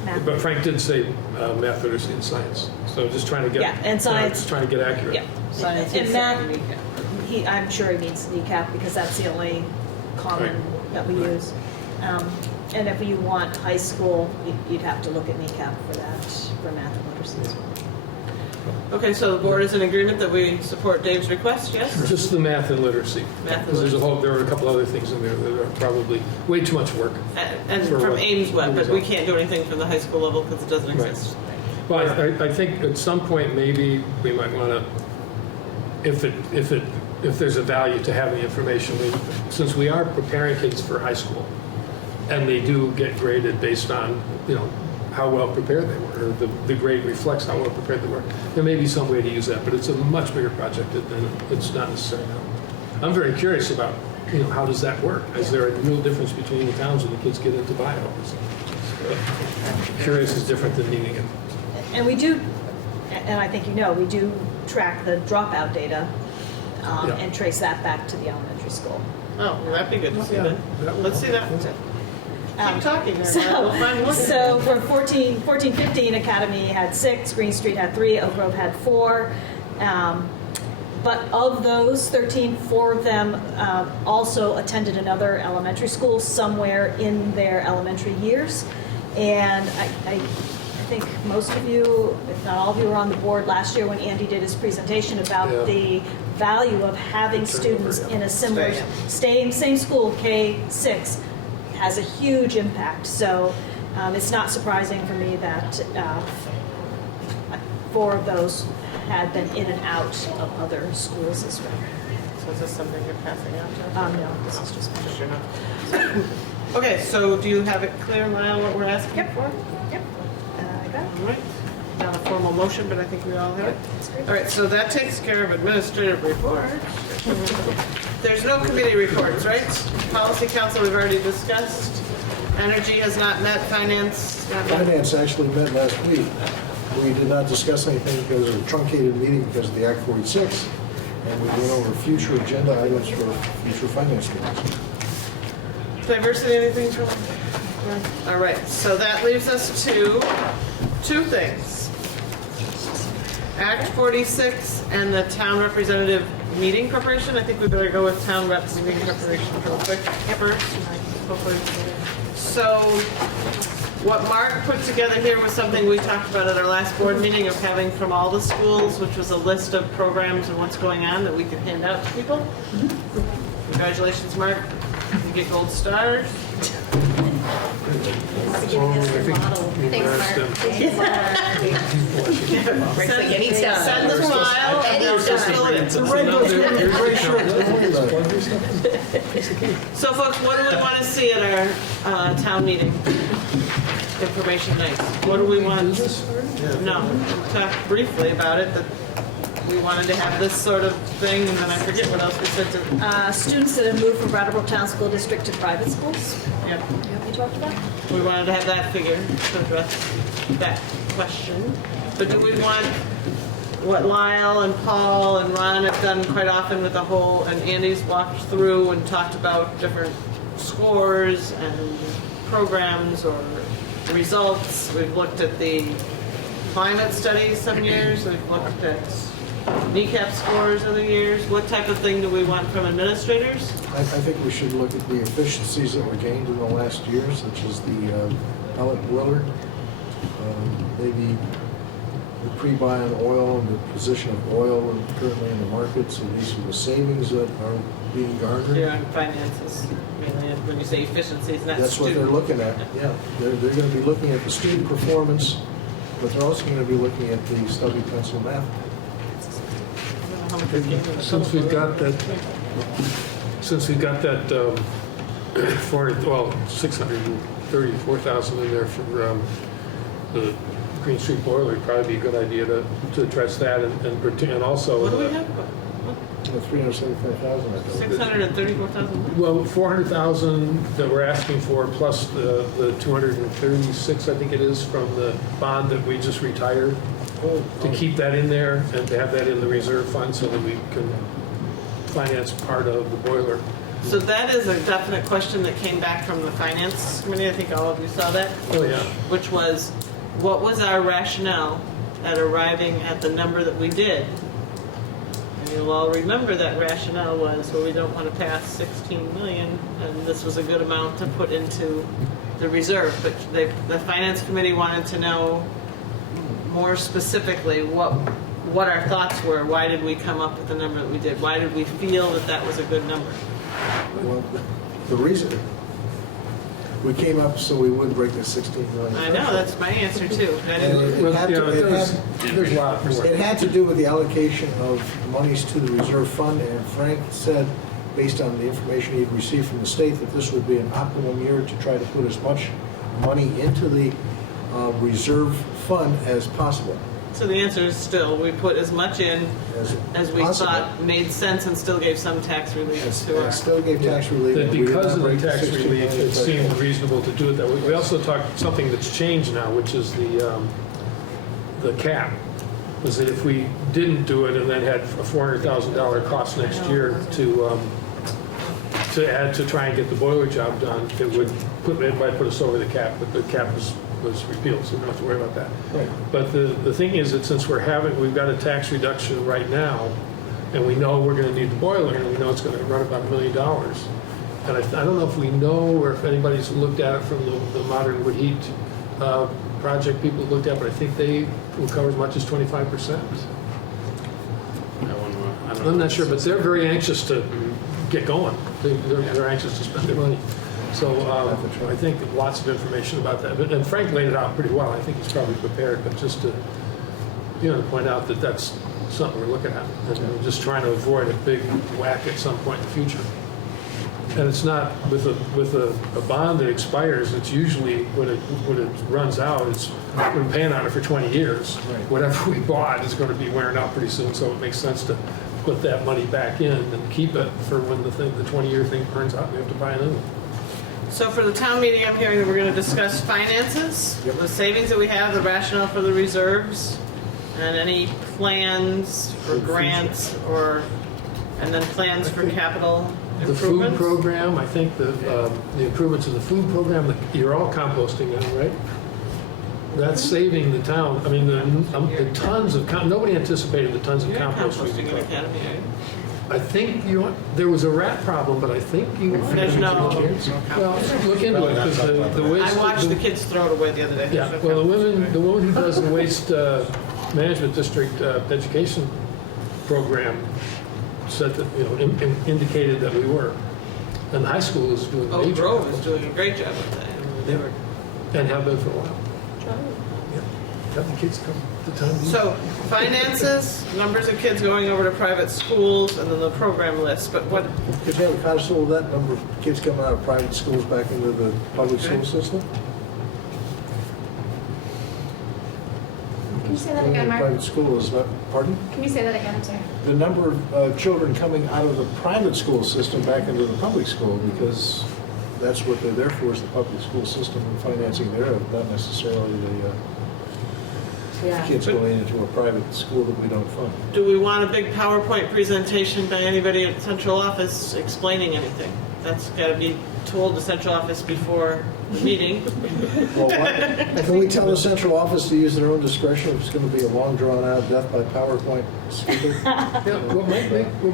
math. But Frank did say math, literacy, and science. So just trying to get, Yeah, and science. just trying to get accurate. Yeah. Science And is math, second kneecap. I'm sure he means kneecap because that's the only common Right. that we use. And if you want high school, you'd have to look at kneecap for that, for math and literacy as well. Okay, so the board is in agreement that we support Dave's request, yes? Just the math and literacy. Math and Because literacy. there are a couple other things in there that are probably way too much work. And For from what? Ames Web, but we Result. can't do anything from the high school level because it doesn't Right. exist. Well, I think at some point, maybe we might want to, if there's a value to having the information, since we are preparing kids for high school, and they do get graded based on, how well prepared they were, or the grade reflects how well prepared they were. There may be some way to use that, but it's a much bigger project than it's not necessary now. I'm very curious about, how does that work? Is there a real difference between the towns when the kids get into bio? Curious is different than needing it. And we do, and I think we do track the dropout data Yeah. and trace that back to the elementary school. Oh, well, that'd be good to see Yeah, then. that would Let's see that. help. Keep talking there, Lyle. We'll find one. So for 14-15, Academy had 6, Green Street had 3, Oak Grove had 4. But of those 13, 4 of them also attended another elementary school somewhere in their elementary years. And I think most of you, if not all of you, were on the board last year when Andy did his presentation about Yeah. the value of having students in a similar, Staying. same school, K-6, has a huge impact. So it's not surprising for me that 4 of those had been in and out of other schools as well. So is this something you're passing out to? No, this is just. Just your note. Okay, so do you have it clear, Lyle, what we're asking for? Yep. I got it. All right. Not a formal motion, but I think we all have it. All right, so that takes care of administrative reports. There's no committee reports, right? Policy Council we've already discussed. Energy has not met, finance. not met. Finance actually met last week. We did not discuss anything because of a truncated meeting because of the Act 46, and we went over future agenda items for future finance meetings. Diversity, anything, Joel? No? All right, so that leaves us to 2 things. Act 46 and the town representative meeting preparation. I think we better go with town reps meeting preparation real quick first. Hopefully. So what Mark put together here was something we talked about at our last board meeting of having from all the schools, which was a list of programs and what's going on that we could hand out to people. Congratulations, Mark. You get gold stars. Thanks, Mark. Send the file and they'll just fill it in. So folks, what do we want to see at our town meeting? Information night. What do we want? No, we talked briefly about it, that we wanted to have this sort of thing, and then I forget what else we said to. Students that have moved from Brattleboro Town School District to private schools. Yep. You talked about? We wanted to have that figure to address that question. But do we want what Lyle and Paul and Ron have done quite often with the whole, and Andy's walked through and talked about different scores and programs or results. We've looked at the climate studies some years, we've looked at kneecap scores other years. What type of thing do we want from administrators? I think we should look at the efficiencies that were gained in the last year, such as the pellet boiler, maybe the pre-buy on oil and the position of oil currently in the market, so these are the savings that are being garnered. Yeah, and finances, mainly, when you say efficiencies, not That's what student. they're looking at, yeah. They're going to be looking at the student performance, but they're also going to be looking at the stubby pencil math. Since we've got that, 634,000 in there for the Green Street boiler, it'd probably be a good idea to address that and also. What do we have? 375,000, I think. 634,000? Well, 400,000 that we're asking for, plus the 236, I think it is, from the bond that we just retired, to keep that in there and to have that in the reserve fund so that we can finance part of the boiler. So that is a definite question that came back from the finance committee. I think all of you saw that. Oh, yeah. Which was, what was our rationale at arriving at the number that we did? And you'll all remember that rationale was, well, we don't want to pass 16 million, and this was a good amount to put into the reserve. But the finance committee wanted to know more specifically what our thoughts were. Why did we come up with the number that we did? Why did we feel that that was a good number? Well, the reason we came up so we wouldn't break the 16 million. I know, that's my answer too. I And didn't- it had to do with the allocation of monies to the reserve fund, and Frank said, based on the information he'd received from the state, that this would be an optimum year to try to put as much money into the reserve fund as possible. So the answer is still, we put as much in as we possible. thought made sense and still gave some tax relief to our. And still gave tax relief. That We did because not of the break tax 16 relief, million it seemed threshold. reasonable to do it that way. We also talked something that's changed now, which is the cap. Was that if we didn't do it and then had a $400,000 cost next year to add to try and get the boiler job done, it might put us over the cap, but the cap was repealed, so we don't have to worry about that. Right. But the thing is that since we've got a tax reduction right now, and we know we're going to need the boiler, and we know it's going to run about $1 million. And I don't know if we know, or if anybody's looked at it from the modern wood heat project people looked at, but I think they will cover as much as 25%. I'm not sure, but they're very anxious to get going. They're anxious to spend their money. So I think lots of information about that. And Frank laid it out pretty well. I think he's probably prepared, but just to point out that that's something we're looking at. And we're just trying to avoid a big whack at some point in the future. And it's not with a bond that expires. It's usually when it runs out. We've been paying on it for 20 years. Right. Whatever we bought is going to be wearing out pretty soon. So it makes sense to put that money back in and keep it for when the 20-year thing burns out. We have to buy a new one. So for the town meeting, I'm hearing that we're going to discuss finances, the savings that we have, the rationale for the reserves, and any plans for grants and then plans for capital The food improvements. program, I think the improvements in the food program, you're all composting now, right? That's saving the town. I mean, the tons of, nobody anticipated the tons of You're compost. composting in Academy, are you? I think there was a rat problem, but I think you. There's no Well, look into it, because the waste. I watched the kids throw it away the other day. Yeah, well, the woman who does the waste management district education program said that, indicated that we were. And the high school is doing a Oak major. Grove is doing a great job with that. They were, and have been for a while. Yeah, have the kids come to town meeting. So finances, numbers of kids going over to private schools, and then the program list. But what? Could you have a constable with that number of kids coming out of private schools back into the public school system? Can you say that again, Mark? Private school is not, pardon? Can you say that again? I'm sorry. The number of children coming out of the private school system back into the public school, because that's what they're there for, is the public school system and financing thereof, not necessarily the Yeah. kids going into a private school that we don't fund. Do we want a big PowerPoint presentation by anybody at central office explaining anything? That's got to be told to central office before the meeting. Well, can we tell the central office to use their own discretion if it's going to be a long, drawn-out death by PowerPoint speaker? Yeah, what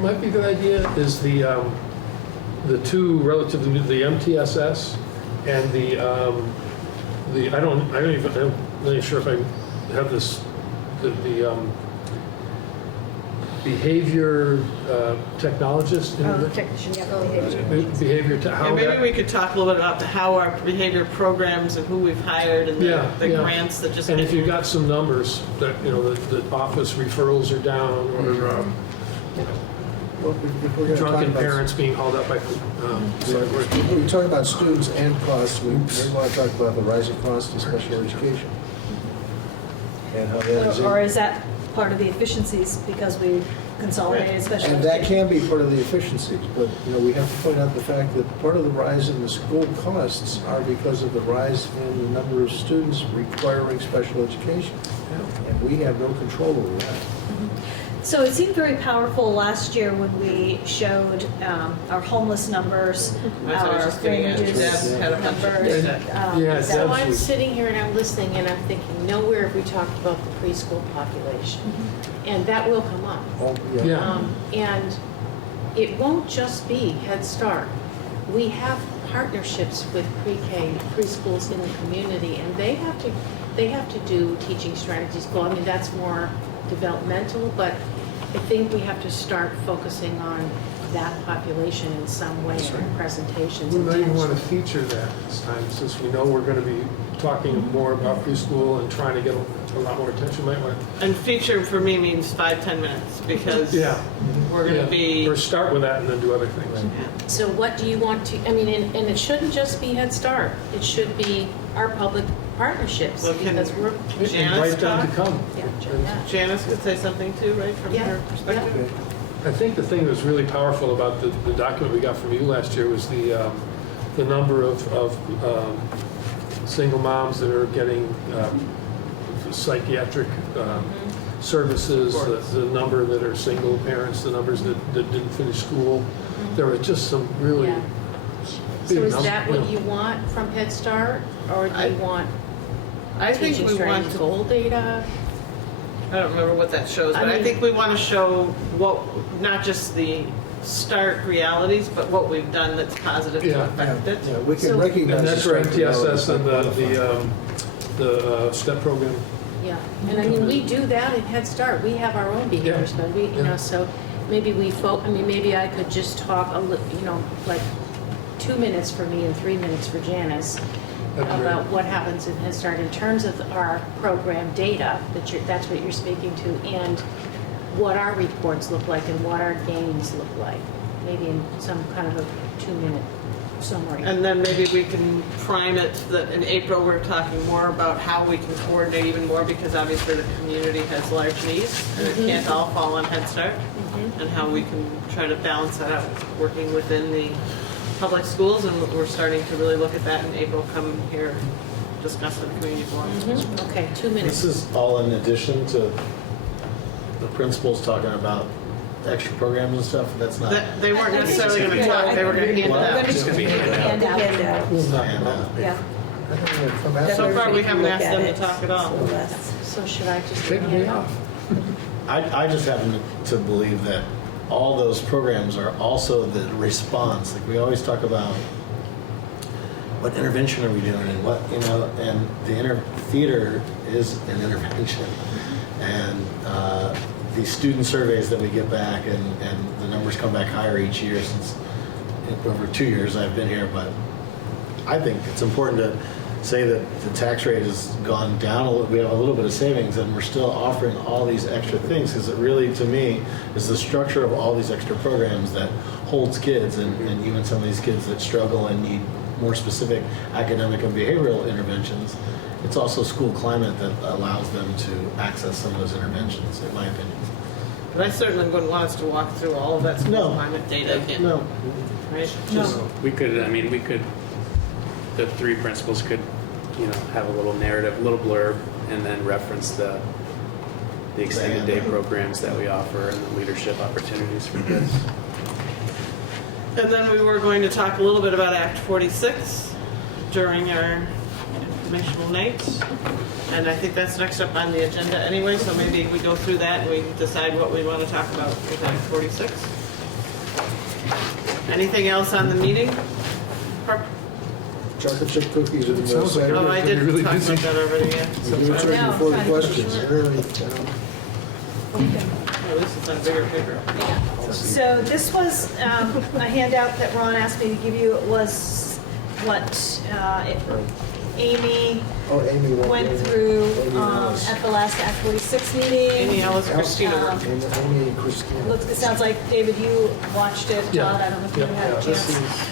might be a good idea is the two relatively new, the MTSS and I'm not even sure if I have this, the behavior technologist. Technician, yeah, Behavior, how And maybe that- we could talk a little bit about how our behavior programs and who we've hired and the grants that just. And if you've got some numbers that, the office referrals are down, or Well, if we're going to talk drunken about, parents being hauled up by, when we talk about students and costs, we want to talk about the rising cost of special education. And how that is. Or is that part of the efficiencies because we consolidated special And education? that can be part of the efficiencies, but, we have to point out the fact that part of the rise in the school costs are because of the rise in the number of students requiring special education. And we have no control over that. So it seemed very powerful last year when we showed our homeless numbers, That's what I was our just getting at. brain Deb had a bunch of numbers. data. So I'm sitting here and I'm listening and I'm thinking, nowhere have we talked about the preschool population. And that will come up. Oh, And it won't just be Head Start. We have partnerships with pre-K, preschools in the community, and they have to do teaching strategies. Well, I mean, that's more developmental, but I think we have to start focusing on that population in some way in our presentations. we might even want to intentionally. feature that this time, since we know we're going to be talking more about preschool and trying to get a lot more attention. Might want to. And feature for me means 5-10 minutes because we're going to be. Or start with that and then do other things. So what do you want to, I mean, and it shouldn't just be Head Start. It should be our public partnerships, Well, can because we're. Janice Invite them to talk? come. Yeah. Janice could say something too, right, from Yeah. her perspective? I think the thing that was really powerful about the document we got from you last year was the number of single moms that are getting psychiatric services, the number that are single parents, the numbers that didn't finish school. There were just some really Yeah. big So is numbers. that what you want from Head Start, or do you want I think teaching we want strategy to. goal data? I don't remember what that shows, but I mean- think we want to show what, not just the start realities, but what we've done that's positive to Yeah. affect it. Yeah, we can So- recognize. And that's the where strength of MTSS and quantify. the STEP program. Yeah, and I mean, we do that in Head Start. We have our own behaviors, but we, so maybe maybe I could just talk like 2 minutes for me and 3 minutes for Janice That'd be about what happens in Head Start in terms of our program data, that's what you're speaking to, and what our reports look like and what our gains look like, maybe in some kind of a 2-minute summary. And then maybe we can prime it that in April we're talking more about how we can coordinate even more because obviously the community has large needs and it can't all fall on Head Start. And how we can try to balance that out, working within the public schools, and we're starting to really look at that in April. Come here, discuss at the community forum. Okay, 2 minutes. This is all in addition to the principals talking about extra programs and stuff. That's not. They weren't necessarily going to talk, they were going to hand it out. It's gonna be Hand out. And, Yeah. I think we're gonna come out. So far, we haven't asked them to talk at all. So should I just? Take a day off. I just happen to believe that all those programs are also the response. Like we always talk about what intervention are we doing and what, and the theater is an intervention. And these student surveys that we get back and the numbers come back higher each year since over 2 years I've been here, but I think it's important to say that the tax rate has gone down a little. We have a little bit of savings, and we're still offering all these extra things because it really, to me, is the structure of all these extra programs that holds kids and even some of these kids that struggle and need more specific academic and behavioral interventions. It's also school climate that allows them to access some of those interventions, in my opinion. But I certainly wouldn't want us to walk through all of that school climate data again. No. Right? We could, the three principals could, have a little narrative, a little blurb, and then reference the the extended day programs that we offer and the leadership opportunities for kids. And then we were going to talk a little bit about Act 46 during our informational night. And I think that's next up on the agenda anyway, so maybe we go through that and we decide what we want to talk about with Act 46. Anything else on the meeting? Chocolate chip cookies and Sounds like Oh, I did Really talk busy. about that already, yeah. We'll do it No, before the trying to keep questions. it At least it's on bigger paper. So this was a handout that Ron asked me to give you. It was what Amy Amy went through Amy Ellis. at the last Act 46 meeting. Amy Ellis, Christina worked. Amy and Christina. It sounds like, David, you watched it. Yeah. Todd, I don't know if you Yeah. had a This chance.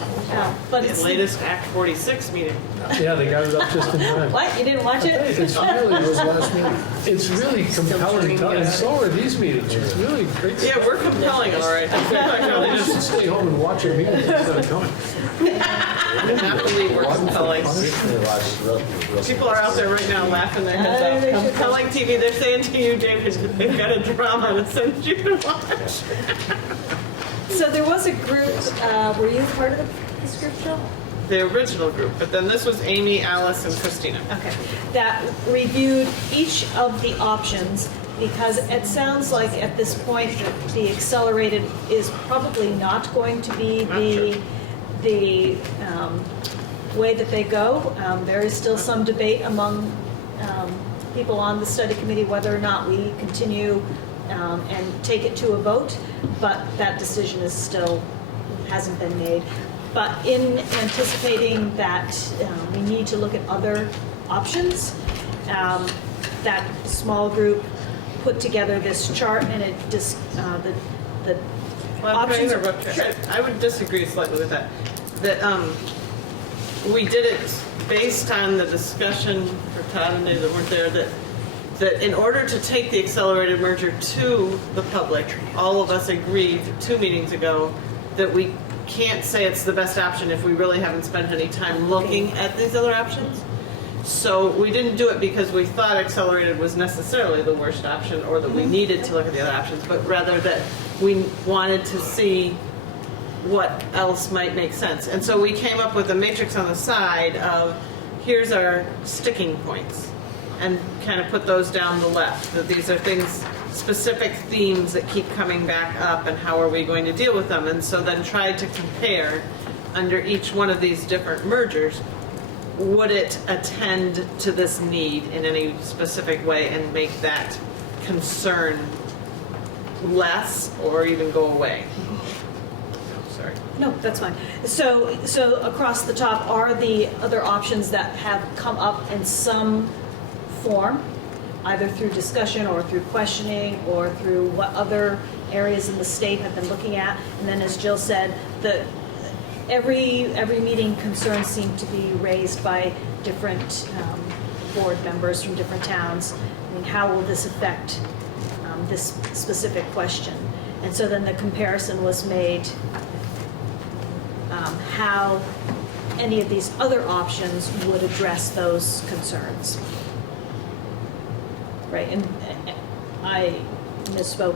But The it's latest Act 46 meeting. Yeah, they got it up just in time. What? You didn't watch it? It's That was really, last meeting. it's really compelling, and so are these meetings. It's really great. Yeah, we're compelling, all right. They just stay home and watch your meetings instead of coming. I cannot believe we're compelling. People are out there right now laughing their heads off. Compelling TV, they're saying to you, David, they've got a drama to send you to watch. So there was a group, were you part of this group, Jill? The original group, but then this was Amy, Alice, and Christina. Okay, that reviewed each of the options because it sounds like at this point that the accelerated is probably not going to be the way that they go. There is still some debate among people on the study committee whether or not we continue and take it to a vote, but that decision is still hasn't been made. But in anticipating that we need to look at other options, that small group put together this chart and it just, the options are... I would disagree slightly with that. That we did it based on the discussion for Todd and Dave that weren't there, that in order to take the accelerated merger to the public, all of us agreed 2 meetings ago that we can't say it's the best option if we really haven't spent any time looking at these other options. So we didn't do it because we thought accelerated was necessarily the worst option or that we needed to look at the other options, but rather that we wanted to see what else might make sense. And so we came up with a matrix on the side of here's our sticking points and kind of put those down the left, that these are things, specific themes that keep coming back up and how are we going to deal with them. And so then tried to compare under each one of these different mergers, would it attend to this need in any specific way and make that concern less or even go away? Sorry. No, that's fine. So across the top are the other options that have come up in some form, either through discussion or through questioning or through what other areas in the state have been looking at. And then as Jill said, every meeting concerns seem to be raised by different board members from different towns. I mean, how will this affect this specific question? And so then the comparison was made how any of these other options would address those concerns. Right, and I misspoke.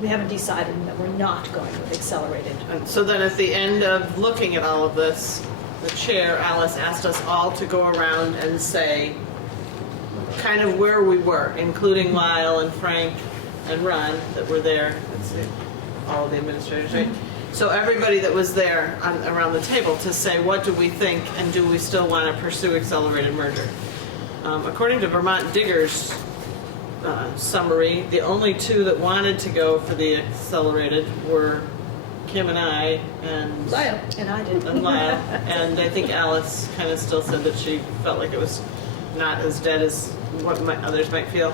We haven't decided that we're not going with accelerated. And so then at the end of looking at all of this, the chair, Alice, asked us all to go around and say kind of where we were, including Lyle and Frank and Ron that were there. Let's see, all of the administrators, right? So everybody that was there around the table to say, what do we think and do we still want to pursue accelerated merger? According to Vermont Diggers summary, the only 2 that wanted to go for the accelerated were Kim and I and Lyle. And I did. And Lyle. And I think Alice kind of still said that she felt like it was not as dead as what others might feel.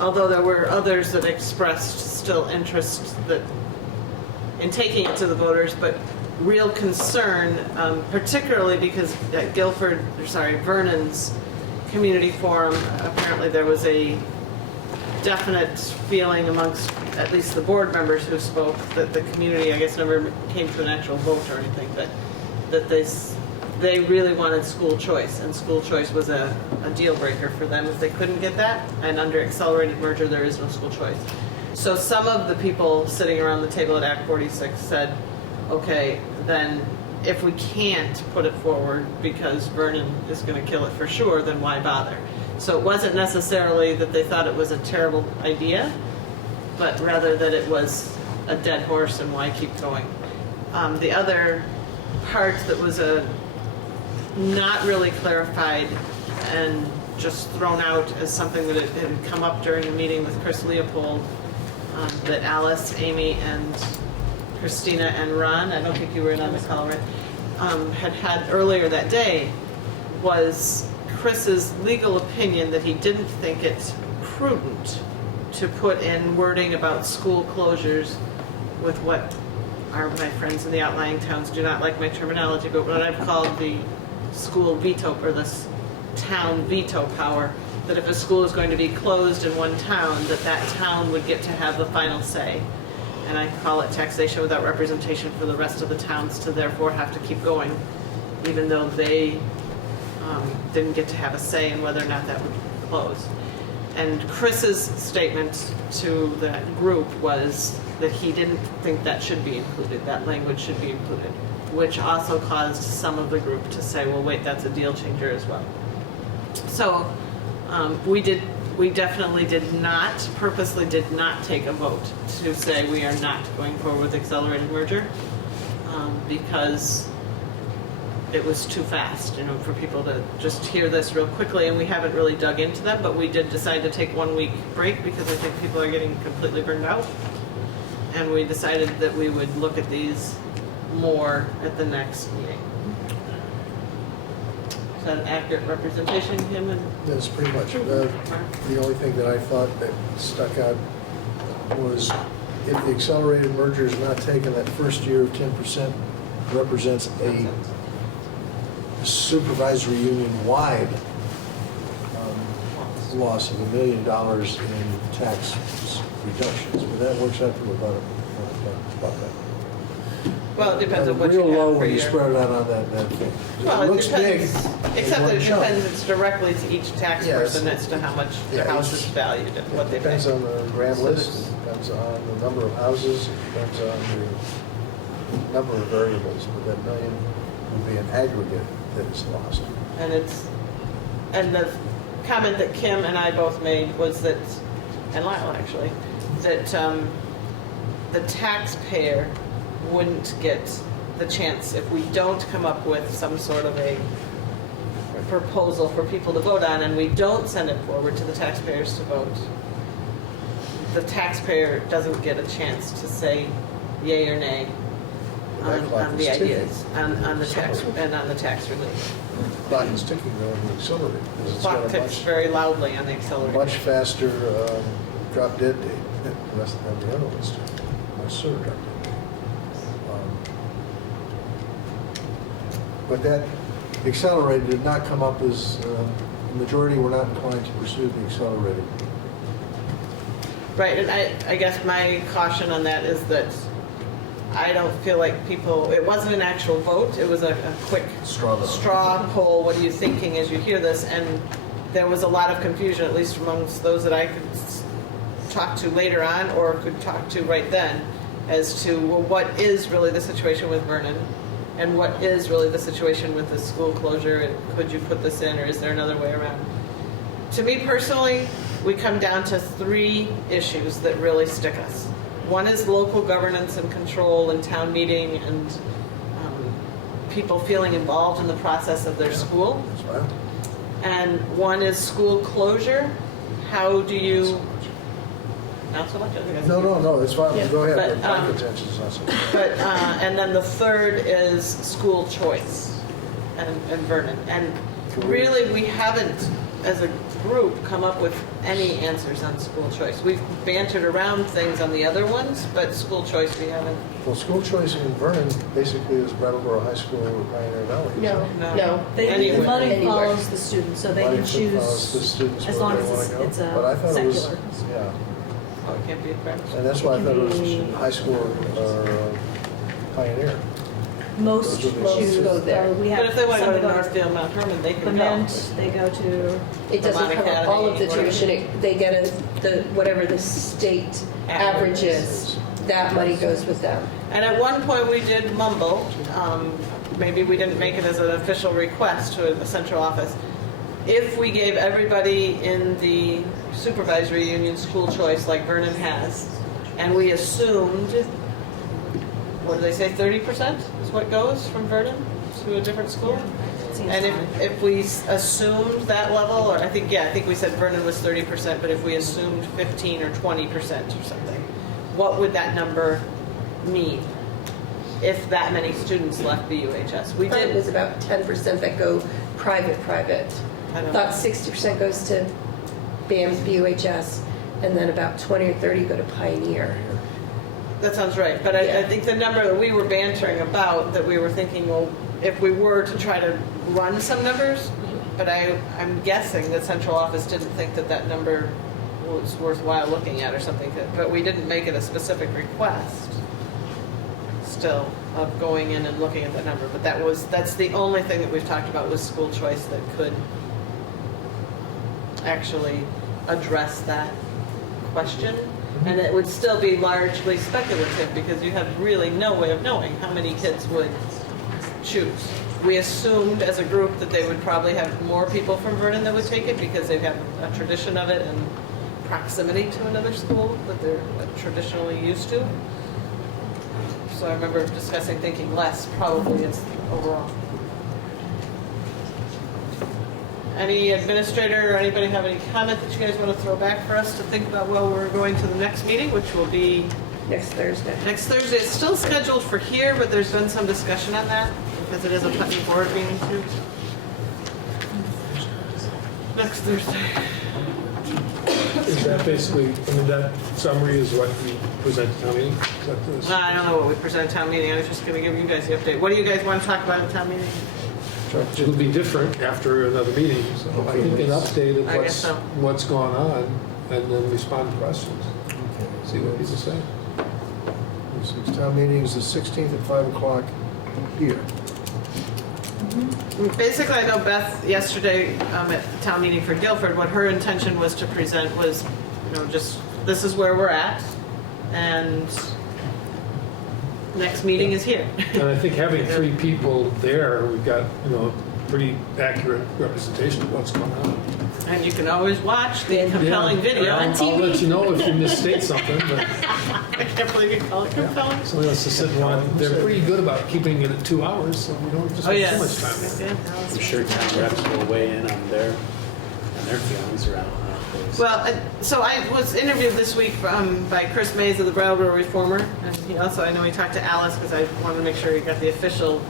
Although there were others that expressed still interest in taking it to the voters, but real concern, particularly because at Vernon's community forum, apparently there was a definite feeling amongst at least the board members who spoke that the community, I guess, never came to an actual vote or anything, that they they really wanted school choice, and school choice was a deal breaker for them if they couldn't get that. And under accelerated merger, there is no school choice. So some of the people sitting around the table at Act 46 said, okay, then if we can't put it forward because Vernon is going to kill it for sure, then why bother? So it wasn't necessarily that they thought it was a terrible idea, but rather that it was a dead horse and why keep going. The other part that was not really clarified and just thrown out as something that had come up during the meeting with Chris Leopold, that Alice, Amy, and Christina and Ron, I don't think you were in on the call, right, had earlier that day, was Chris's legal opinion that he didn't think it prudent to put in wording about school closures with what my friends in the outlying towns do not like my terminology, but what I've called the school veto, or this town veto power, that if a school is going to be closed in one town, that town would get to have the final say. And I call it taxation without representation for the rest of the towns to therefore have to keep going, even though they didn't get to have a say in whether or not that would close. And Chris's statement to that group was that he didn't think that should be included, that language should be included, which also caused some of the group to say, well, wait, that's a deal changer as well. So we definitely purposely did not take a vote to say we are not going forward with accelerated merger, because it was too fast, for people to just hear this real quickly, and we haven't really dug into that, but we did decide to take 1 week break because I think people are getting completely burned out. And we decided that we would look at these more at the next meeting. Is that an accurate representation, Kim? That's pretty much. The only thing that I thought that stuck out was if the accelerated merger is not taken, that first year of 10% represents a supervisory union-wide loss of $1 million in tax reductions, but that works out to about that. Well, it depends on what you have real low per when you year. spread it out on that thing. Well, It it looks big. depends, in except one that it chunk. depends, it's directly to each tax Yes. person as to how much their Yeah, house each- is valued and what they It pay. depends on the grand So list, there's- it depends on the number of houses, it depends on the number of variables, but that million would be an aggregate that is lost. And the comment that Kim and I both made was that, and Lyle actually, that the taxpayer wouldn't get the chance if we don't come up with some sort of a proposal for people to vote on and we don't send it forward to the taxpayers to vote. The taxpayer doesn't get a chance to say yay or nay on the ideas, on the tax and on the tax relief. Clock is ticking though on the accelerated, because it's got Clock a ticks much, very loudly on the accelerator. much faster drop dead date than the rest of the other ones do. Much sooner drop dead date. But that accelerated did not come up as, the majority were not inclined to pursue the accelerated. Right, and I guess my caution on that is that I don't feel like people, it wasn't an actual vote, it was a quick straw poll, what are you thinking as you hear this? And there was a lot of confusion, at least amongst those that I could talk to later on or could talk to right then, as to, well, what is really the situation with Vernon? And what is really the situation with the school closure? And could you put this in, or is there another way around? To me personally, we come down to 3 issues that really stick us. One is local governance and control and town meeting and people feeling involved in the process of their school. That's right. And one is school closure. How do you... Not so much. I think No, it's fine. Yeah. Go ahead. But, My contention is not so much. But, and then the third is school choice and Vernon. And really, we haven't, as a group, come up with any answers on school choice. We've bantered around things on the other ones, but school choice we haven't. Well, school choice in Vernon basically is Brattleboro High School or Pioneer Valley. No. The Anywhere. money follows the student, so they can Money follows the choose students as where long they as wanna it's go. it's But I a thought it was, secular. yeah. Oh, it can't be a private. And that's why I thought it was It can be- high school or Pioneer. Most Those are the choose choose go there. We have But if they want to some go to that Northdale, Mount Hermon, they can go. Lament, they go to, It doesn't Vermont cover all of the Academy, tuition. They get whatever the state average is. That money goes with them. And at one point, we did mumble, maybe we didn't make it as an official request to the central office. If we gave everybody in the supervisory union school choice like Vernon has, and we assumed, what do they say, 30% is what goes from Vernon to a different school? seems And fine. if we assumed that level, or I think we said Vernon was 30%, but if we assumed 15 or 20% or something, what would that number mean if that many students left BUHS? We It did, was about 10% that go private. I don't know. About 60% goes to BAMS, BUHS, and then about 20 or 30 go to Pioneer. That sounds right, but I think the number that we were bantering about, that we were thinking, well, if we were to try to run some numbers, but I'm guessing that central office didn't think that that number was worthwhile looking at or something, but we didn't make it a specific request still of going in and looking at that number, but that's the only thing that we've talked about was school choice that could actually address that question. And it would still be largely speculative because you have really no way of knowing how many kids would choose. We assumed as a group that they would probably have more people from Vernon that would take it because they've had a tradition of it and proximity to another school that they're traditionally used to. So I remember discussing thinking less probably is overall. Any administrator or anybody have any comment that you guys want to throw back for us to think about while we're going to the next meeting, which will be Next Thursday. next Thursday? It's still scheduled for here, but there's been some discussion on that because it is a Putney board meeting too. Next Thursday. Is that basically, that summary is what you present to town meeting? Is that this? I don't know what we present at town meeting. I was just going to give you guys the update. What do you guys want to talk about at town meeting? It'll be different after another meeting, so I think an update of I guess so. what's gone on, and then respond to questions, see what people say. So town meeting is the 16th at 5 o'clock here. Basically, I know Beth yesterday at the town meeting for Guilford, what her intention was to present was, just this is where we're at, and next meeting is here. And I think having three people there, we've got, pretty accurate representation of what's going on. And you can always watch the compelling video on I'll TV. let you know if you misstate something, but I can't believe you call it compelling. somebody wants to sit and watch. They're pretty good about keeping it at 2 hours, so we don't just Oh, spend yes. too much time. Yeah. I'm sure town reps will weigh in on their feelings around those. Well, so I was interviewed this week by Chris Mays of the Brattleboro Reformer, and I know he talked to Alice because I wanted to make sure he got the official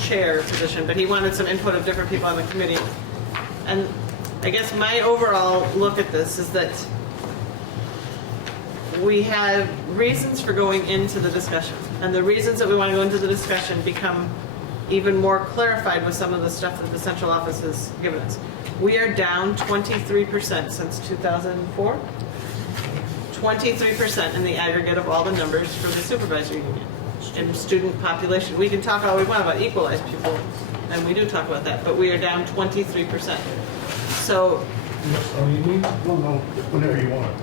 chair position, but he wanted some input of different people on the committee. And I guess my overall look at this is that we have reasons for going into the discussion, and the reasons that we want to go into the discussion become even more clarified with some of the stuff that the central office has given us. We are down 23% since 2004. 23% in the aggregate of all the numbers for the supervisory union in student population. We can talk all we want about equalized pupil, and we do talk about that, but we are down 23%. So, Whenever you want.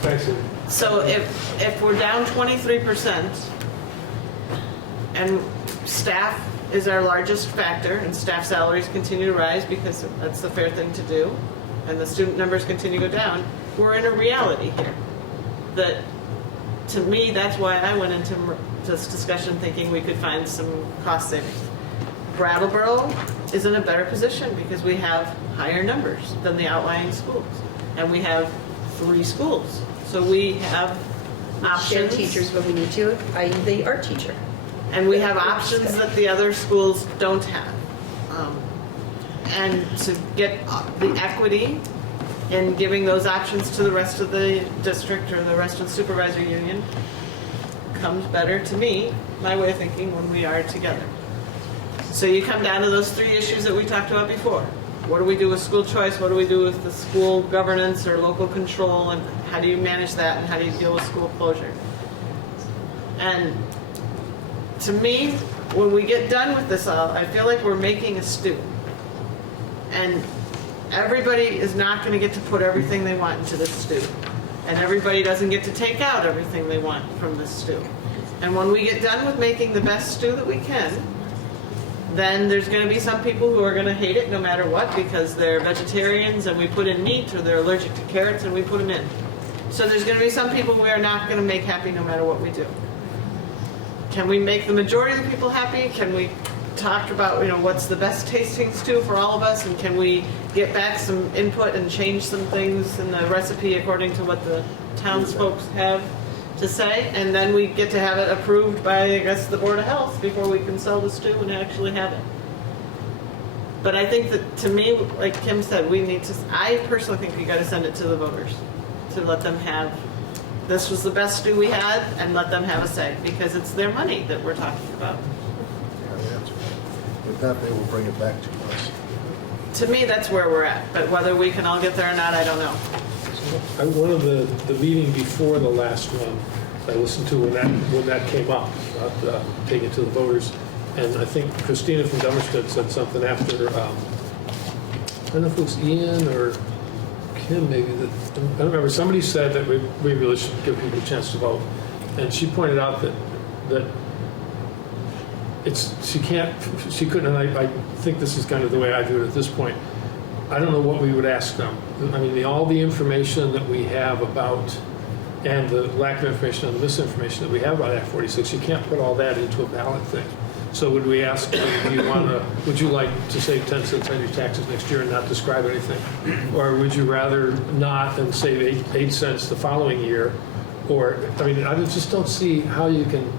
Thanks. so if we're down 23%, and staff is our largest factor, and staff salaries continue to rise because that's the fair thing to do, and the student numbers continue to go down, we're in a reality here. That, to me, that's why I went into this discussion thinking we could find some cost savings. Brattleboro is in a better position because we have higher numbers than the outlying schools, and we have 3 schools. So we have Share options. teachers when we need to, i.e. the art teacher. And we have options that the other schools don't have. And to get the equity in giving those options to the rest of the district or the rest of the supervisory union comes better to me, my way of thinking, when we are together. So you come down to those 3 issues that we talked about before. What do we do with school choice? What do we do with the school governance or local control? And how do you manage that? And how do you deal with school closure? And to me, when we get done with this all, I feel like we're making a stew. And everybody is not going to get to put everything they want into this stew. And everybody doesn't get to take out everything they want from this stew. And when we get done with making the best stew that we can, then there's going to be some people who are going to hate it no matter what because they're vegetarians and we put in meat, or they're allergic to carrots and we put them in. So there's going to be some people we are not going to make happy no matter what we do. Can we make the majority of the people happy? Can we talk about, what's the best tasting stew for all of us, and can we get back some input and change some things in the recipe according to what the townsfolk have to say, and then we get to have it approved by, I guess, the Board of Health before we can sell the stew and actually have it. But I think that, to me, like Kim said, I personally think we got to send it to the voters to let them have, this was the best stew we had, and let them have a say, because it's their money that we're talking about. With that, they will bring it back to us. To me, that's where we're at, but whether we can all get there or not, I don't know. One of the meeting before the last one, I listened to when that came up, about taking it to the voters, and I think Christina from Dummersted said something after, I don't know if it was Ian or Kim maybe, that, I don't remember, somebody said that we really should give people a chance to vote, and she pointed out that she couldn't, and I think this is kind of the way I do it at this point. I don't know what we would ask them. I mean, all the information that we have about, and the lack of information and the misinformation that we have about Act 46, you can't put all that into a ballot thing. So would we ask, would you like to save 10 cents on your taxes next year and not describe anything? Or would you rather not and save 8 cents the following year? Or, I mean, I just don't see how you can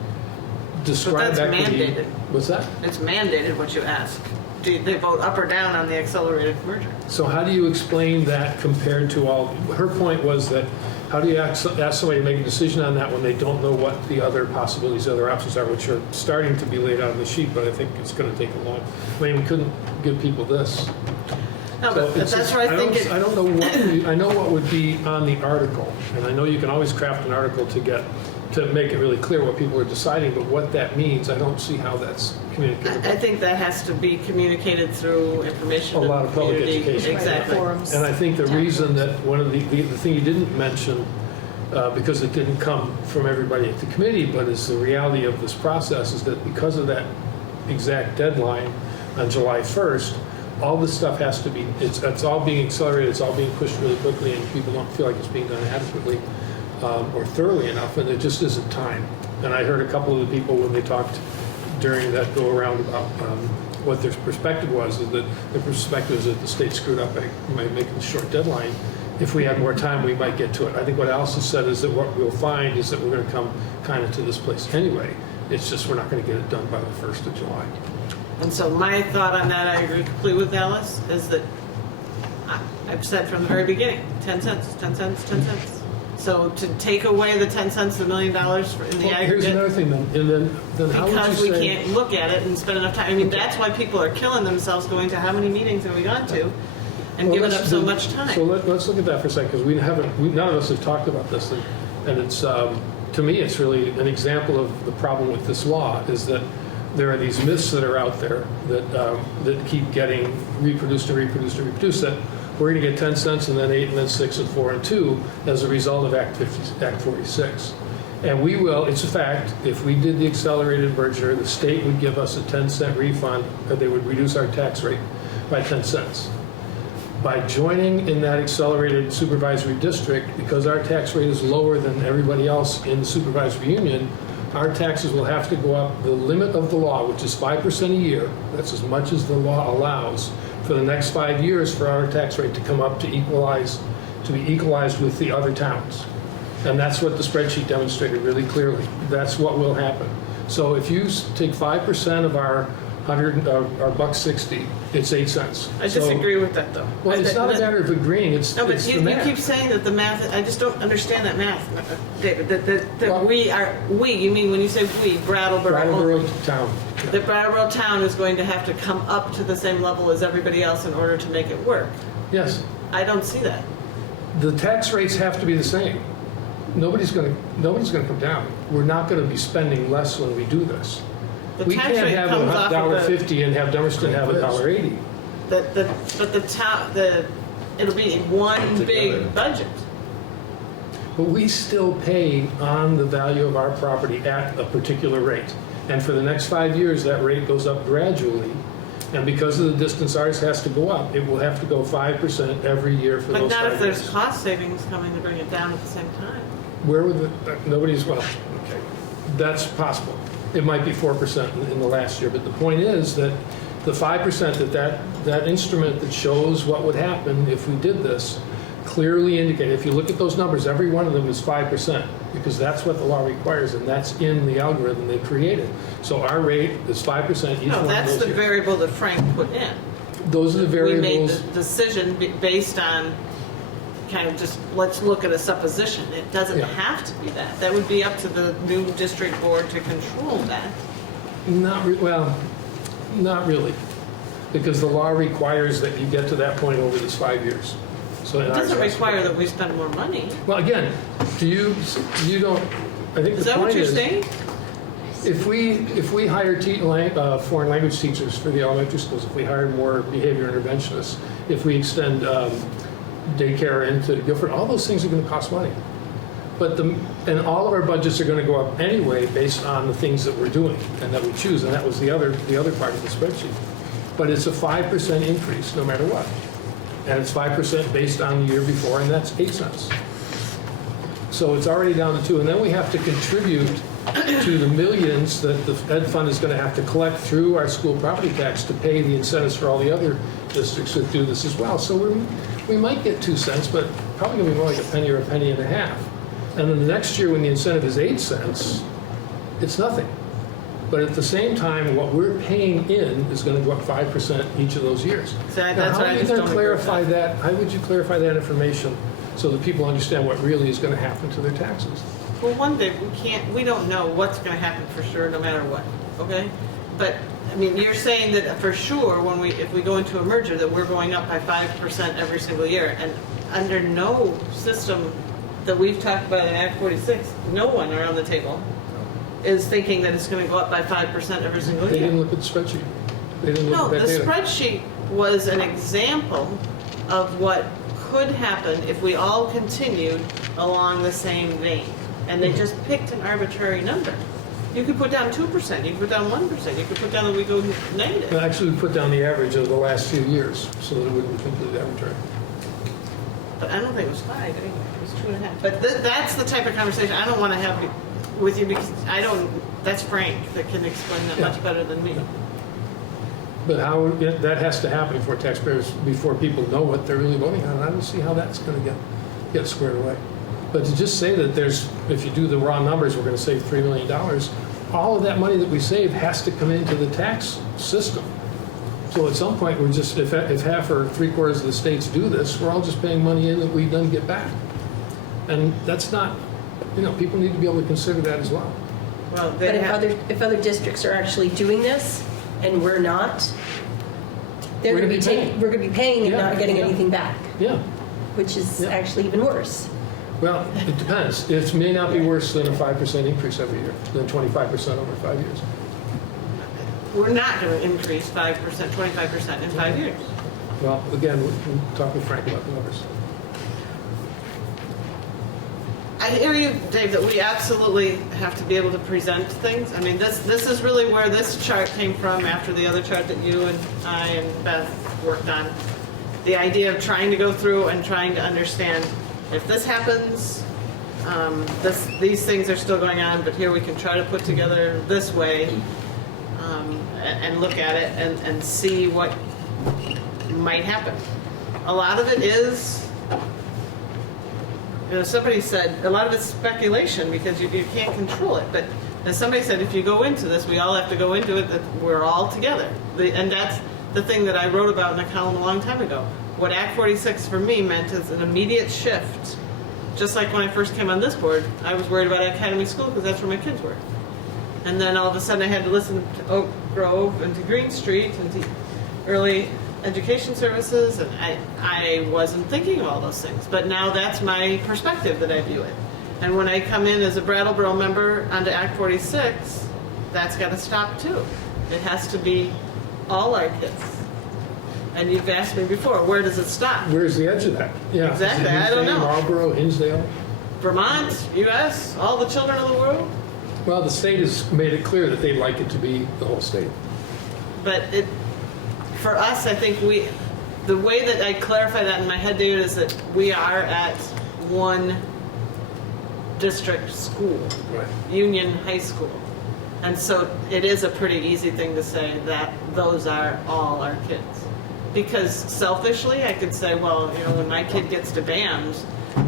describe But that's equity. mandated. What's that? It's mandated what you ask. Do they vote up or down on the accelerated merger? So how do you explain that compared to all, her point was that, how do you ask somebody to make a decision on that when they don't know what the other possibilities, other options are, which are starting to be laid out on the sheet, but I think it's going to take a long, I mean, we couldn't give people this. No, So but it's that's just- where I think I don't know what, I know what would be on the article, and I know you can always craft an article to make it really clear what people are deciding, but what that means, I don't see how that's communicated. I think that has to be communicated through information. A lot of public community. education. Exactly. And I think the reason that one of the thing you didn't mention, because it didn't come from everybody at the committee, but is the reality of this process, is that because of that exact deadline on July 1st, all this stuff has to be, it's all being accelerated, it's all being pushed really quickly, and people don't feel like it's being done adequately or thoroughly enough, and it just isn't time. And I heard a couple of the people when they talked during that go around about what their perspective was, is that their perspective is that the state screwed up by making a short deadline. If we had more time, we might get to it. I think what Allison said is that what we'll find is that we're going to come kind of to this place anyway. It's just we're not going to get it done by the 1st of July. And so my thought on that, I agree completely with Alice, is that I've said from the very beginning, 10 cents, 10 cents, 10 cents. So to take away the 10 cents, $1 million in the aggregate. Here's another thing then, and then how would you Because say? we can't look at it and spend enough time. I mean, that's why people are killing themselves going to how many meetings have we gone to and Well, giving up let's so do- much time. So let's look at that for a second, because none of us have talked about this, and it's, to me, it's really an example of the problem with this law, is that there are these myths that are out there that keep getting reproduced and reproduced and reproduced, that we're going to get 10 cents and then 8 and then 6 and 4 and 2 as a result of Act 46. And we will, it's a fact, if we did the accelerated merger, the state would give us a 10-cent refund, or they would reduce our tax rate by 10 cents. By joining in that accelerated supervisory district, because our tax rate is lower than everybody else in the supervisory union, our taxes will have to go up the limit of the law, which is 5% a year. That's as much as the law allows for the next 5 years for our tax rate to come up to be equalized with the other towns. And that's what the spreadsheet demonstrated really clearly. That's what will happen. So if you take 5% of our $1.60, it's 8 cents. I disagree with that, though. Well, it's not a matter of agreeing. It's No, but it's you the math. keep saying that the math, I just don't understand that math, David. That you mean when you say we, Brattleboro town. that Brattleboro town is going to have to come up to the same level as everybody else in order to make it work. Yes. I don't see that. The tax rates have to be the same. Nobody's going to come down. We're not going to be spending less when we do this. The We tax can't rate have comes off of the, $1.50 and have Dummerston have $1.80. but it'll be one big budget. But we still pay on the value of our property at a particular rate. And for the next 5 years, that rate goes up gradually. And because of the distance ours has to go up, it will have to go 5% every year for But those 5 not years. if there's cost savings coming to bring it down at the same time. Where would nobody's, well, okay, that's possible. It might be 4% in the last year, but the point is that the 5% that instrument that shows what would happen if we did this clearly indicate, if you look at those numbers, every one of them is 5%, because that's what the law requires, and that's in the algorithm they created. So our rate is 5% each one of those No, that's the years. variable that Frank put in. Those are the We made variables. the decision based on kind of just, let's look at a supposition. It doesn't Yeah. have to be that. That would be up to the new district board to control that. Well, not really, because the law requires that you get to that point over this 5 years. So in It ours, doesn't that's- require that we spend more money. Well, again, you don't, I think Is the that what point you're is, saying? if we hire foreign language teachers for the elementary schools, if we hire more behavior interventionists, if we extend daycare into Guilford, all those things are going to cost money. And all of our budgets are going to go up anyway based on the things that we're doing and that we choose, and that was the other part of the spreadsheet. But it's a 5% increase no matter what. And it's 5% based on the year before, and that's 8 cents. So it's already down to 2, and then we have to contribute to the millions that the Ed Fund is going to have to collect through our school property tax to pay the incentives for all the other districts that do this as well. So we might get 2 cents, but probably going to be more like a penny or a penny and a half. And then the next year when the incentive is 8 cents, it's nothing. But at the same time, what we're paying in is going to go up 5% each of those years. So Now, that's how what are I you just going don't to agree with clarify that? How would you clarify that information so that people understand what really is going to happen to their taxes? Well, one thing, we don't know what's going to happen for sure, no matter what, okay? But, I mean, you're saying that for sure, if we go into a merger, that we're going up by 5% every single year, and under no system that we've talked about in Act 46, no one around the table is thinking that it's going to go up by 5% every single They year. didn't look at the spreadsheet. They didn't No, look at the that data. spreadsheet was an example of what could happen if we all continued along the same vein. And they just picked an arbitrary number. You could put down 2%, you could put down 1%, you could put down that we go negative. Well, actually, we put down the average of the last few years so that it wouldn't be completely arbitrary. But I don't think it was 5 anyway, it was 2.5. But that's the type of conversation I don't want to have with you, because that's Frank that can explain that much better than me. But that has to happen before taxpayers, before people know what they're really voting on. I don't see how that's going to get squared away. But to just say that if you do the raw numbers, we're going to save $3 million, all of that money that we save has to come into the tax system. So at some point, if half or 3/4 of the states do this, we're all just paying money in that we then get back. And that's not, people need to be able to consider that as well. Well, But if other districts are actually doing this and we're not, we're going to be paying and not getting anything back. Yeah. Which is actually even worse. Well, it depends. It may not be worse than a 5% increase every year, than 25% over 5 years. We're not going to increase 5%, 25% in 5 years. Well, again, we'll talk with Frank about the numbers. I hear you, Dave, that we absolutely have to be able to present things. I mean, this is really where this chart came from after the other chart that you and I and Beth worked on. The idea of trying to go through and trying to understand if this happens, these things are still going on, but here we can try to put together this way and look at it and see what might happen. A lot of it is, somebody said, a lot of it's speculation because you can't control it. But as somebody said, if you go into this, we all have to go into it, that we're all together. And that's the thing that I wrote about in a column a long time ago. What Act 46 for me meant is an immediate shift. Just like when I first came on this board, I was worried about Academy School because that's where my kids were. And then all of a sudden I had to listen to Oak Grove and to Green Street and to early education services, and I wasn't thinking of all those things. But now that's my perspective that I view it. And when I come in as a Brattleboro member onto Act 46, that's got to stop too. It has to be all our kids. And you've asked me before, where does it stop? Where's the edge of that? Yeah. Exactly, Is it I don't know. Marlboro, Hinsdale? Vermont, U.S., all the children of the world? Well, the state has made it clear that they'd like it to be the whole state. But for us, I think the way that I clarify that in my head, David, is that we are at one district school, Right. Union High School. And so it is a pretty easy thing to say that those are all our kids. Because selfishly, I could say, well, when my kid gets to band,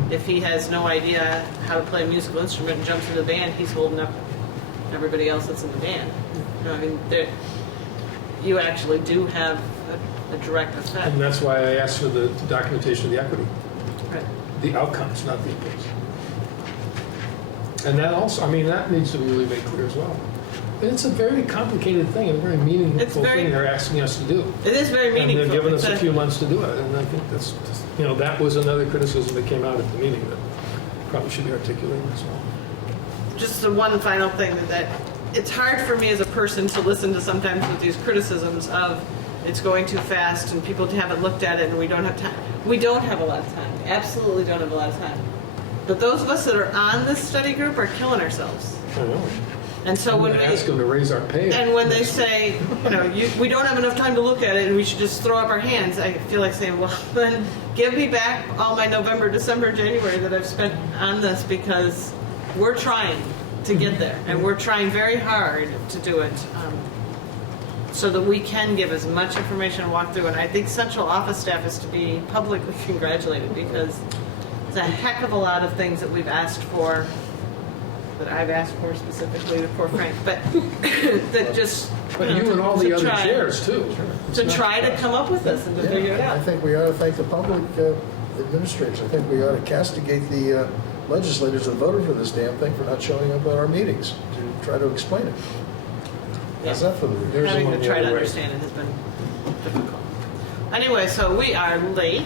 if he has no idea how to play a musical instrument and jumps into the band, he's holding up everybody else that's in the band. You actually do have a direct effect. And that's why I asked for the documentation of the equity. Right. The outcomes, not the inputs. And that also, that needs to be really made clear as well. And it's a very complicated thing and a very meaningful thing they're asking us to do. It is very meaningful. And they're giving us a few months to do it. And I think that's, that was another criticism that came out at the meeting that probably should be articulated as well. Just the one final thing that it's hard for me as a person to listen to sometimes with these criticisms of it's going too fast and people haven't looked at it and we don't have time. We don't have a lot of time. Absolutely don't have a lot of time. But those of us that are on this study group are killing ourselves. I know. And so when we ask them to raise our pay, and when they say, we don't have enough time to look at it and we should just throw up our hands, I feel like saying, well, then give me back all my November, December, January that I've spent on this, because we're trying to get there and we're trying very hard to do it so that we can give as much information and walk through. And I think central office staff is to be publicly congratulated, because it's a heck of a lot of things that we've asked for, that I've asked for specifically to poor Frank, but that just... But you and all the other chairs, too. To try to come up with this and to figure it out. I think we ought to thank the public administrators. I think we ought to castigate the legislators that voted for this damn thing for not showing up at our meetings to try to explain it. How's that for the readers? Having to try to understand it has been difficult. Anyway, so we are late.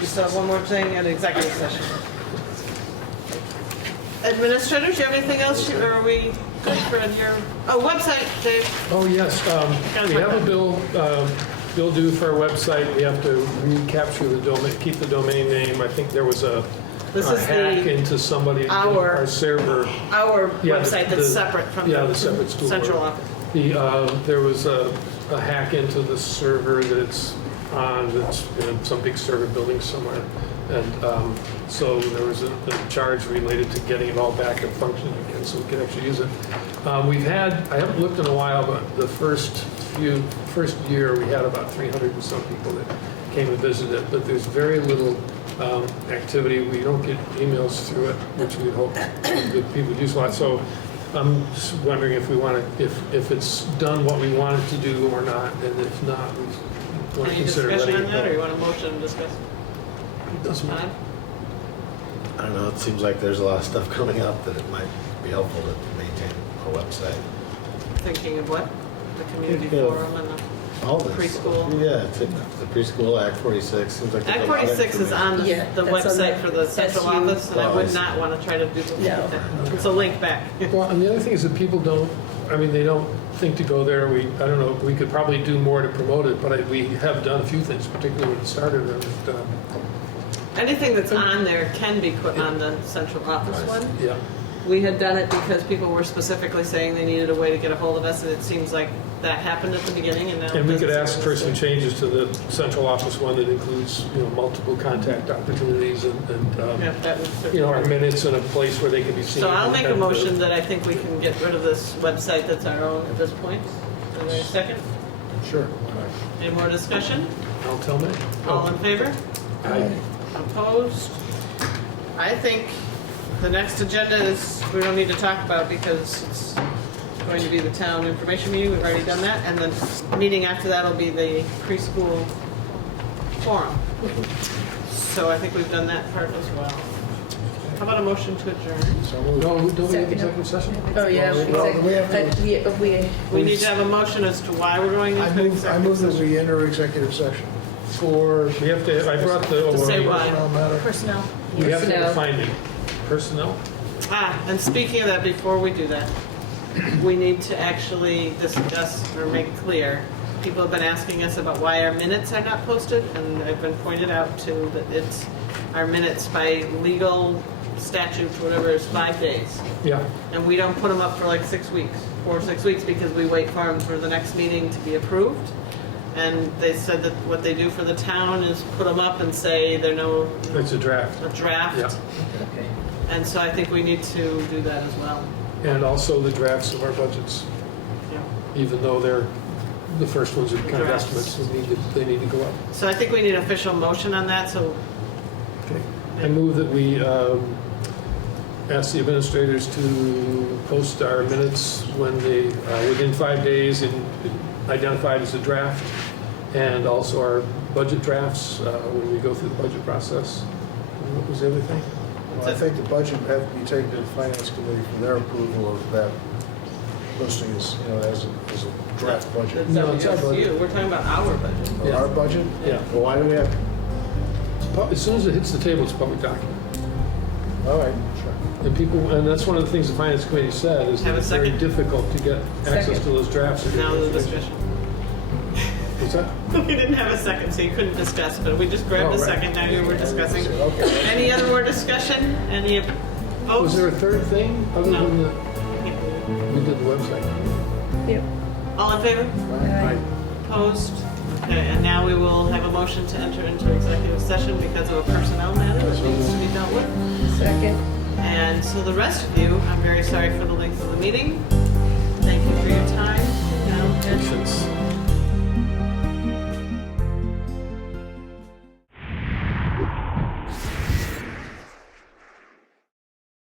We still have one more thing, an executive session. Administrators, do you have anything else? Or are we good for your website, Dave? Oh, yes. We have a bill due for our website. We have to recapture the domain, keep the domain name. I think there was a hack into somebody, our server. Our website that's separate from the separate school central board. office. There was a hack into the server that it's on, that's in some big server building somewhere. And so there was a charge related to getting it all back and functioning again so we could actually use it. I haven't looked in a while, but the first year we had about 300 and some people that came and visited, but there's very little activity. We don't get emails through it, which we'd hope that people use a lot. So I'm just wondering if we want to, if it's done what we want it to do or not, and if not, we want to consider letting it go. Any discussion on that, or you want a motion to discuss? Doesn't matter. I don't know, it seems like there's a lot of stuff coming up that it might be helpful to maintain a website. Thinking of what? The community Yeah. forum and All the this. preschool? Yeah, the preschool, Act 46, seems like there's Act a lot of 46 is on the Yeah, that's on website the for the central SU. office, and I Oh, I would see. not want to try to duplicate No. that. It's a link back. Well, and the other thing is that people they don't think to go there. I don't know, we could probably do more to promote it, but we have done a few things, particularly when it started. Anything that's on there can be put on the central office one. Yeah. We had done it because people were specifically saying they needed a way to get a hold of us, and it seems like that happened at the beginning, and now. And we could ask for business some changes to the central office one that includes, multiple contact opportunities and Yeah, that would certainly our work. minutes in a place where they can be seen. So I'll make a And, motion that I think we can get rid of this website that's our own at this point. Is there a second? Sure. Any more discussion? I'll tell me. All in favor? Aye. Opposed? I think the next agenda is, we don't need to talk about because it's going to be the town information meeting. We've already done that. And the meeting after that will be the preschool forum. So I think we've done that part as well. How about a motion to adjourn? No, don't we have Second. executive session? Oh, yeah. Well, we have to- We need to have a motion as to why we're going I into move executive that session. we enter executive session. I brought the. To say why. Personnel matter. Personnel. We have to have a Personnel. finding. Personnel? And speaking of that, before we do that, we need to actually discuss or make clear, people have been asking us about why our minutes are not posted, and I've been pointed out to that it's, our minutes by legal statute, whatever, is 5 days. Yeah. And we don't put them up for like 6 weeks, 4 or 6 weeks, because we wait for them for the next meeting to be approved. And they said that what they do for the town is put them up and say they're no. It's a draft. A draft. Yeah. And so I think we need to do that as well. And also the drafts of our budgets. Yeah. Even though they're, the first ones are kind of Drafts. estimates, they need to go up. So I think we need official motion on that, so. Okay. I move that we ask the administrators to post our minutes when they, within 5 days, and identified as a draft, and also our budget drafts when we go through the budget process. And what was the other thing? Well, I think the budget would have to be taken to the finance committee for their approval of that posting as, as a draft budget. No, it's our budget. WSU. We're talking about our budget. Oh, our budget? Yeah. Well, why do we have, As soon as it hits the table, it's a public document. All right, sure. And people, and that's one of the things the finance committee said, is Have that a it's very second. difficult to get access to those drafts. Now the discussion. What's that? We didn't have a second, so you couldn't discuss, but we just grabbed Oh, a right. second, now you were discussing. Okay. Any other more discussion? Any Was opposed? there a third thing other No. than the, we did the website? All in favor? Right. Opposed? Okay, and now we will have a motion to enter into executive session because of a personnel matter that needs to be dealt with. Second. And so the rest of you, I'm very sorry for the length of the meeting.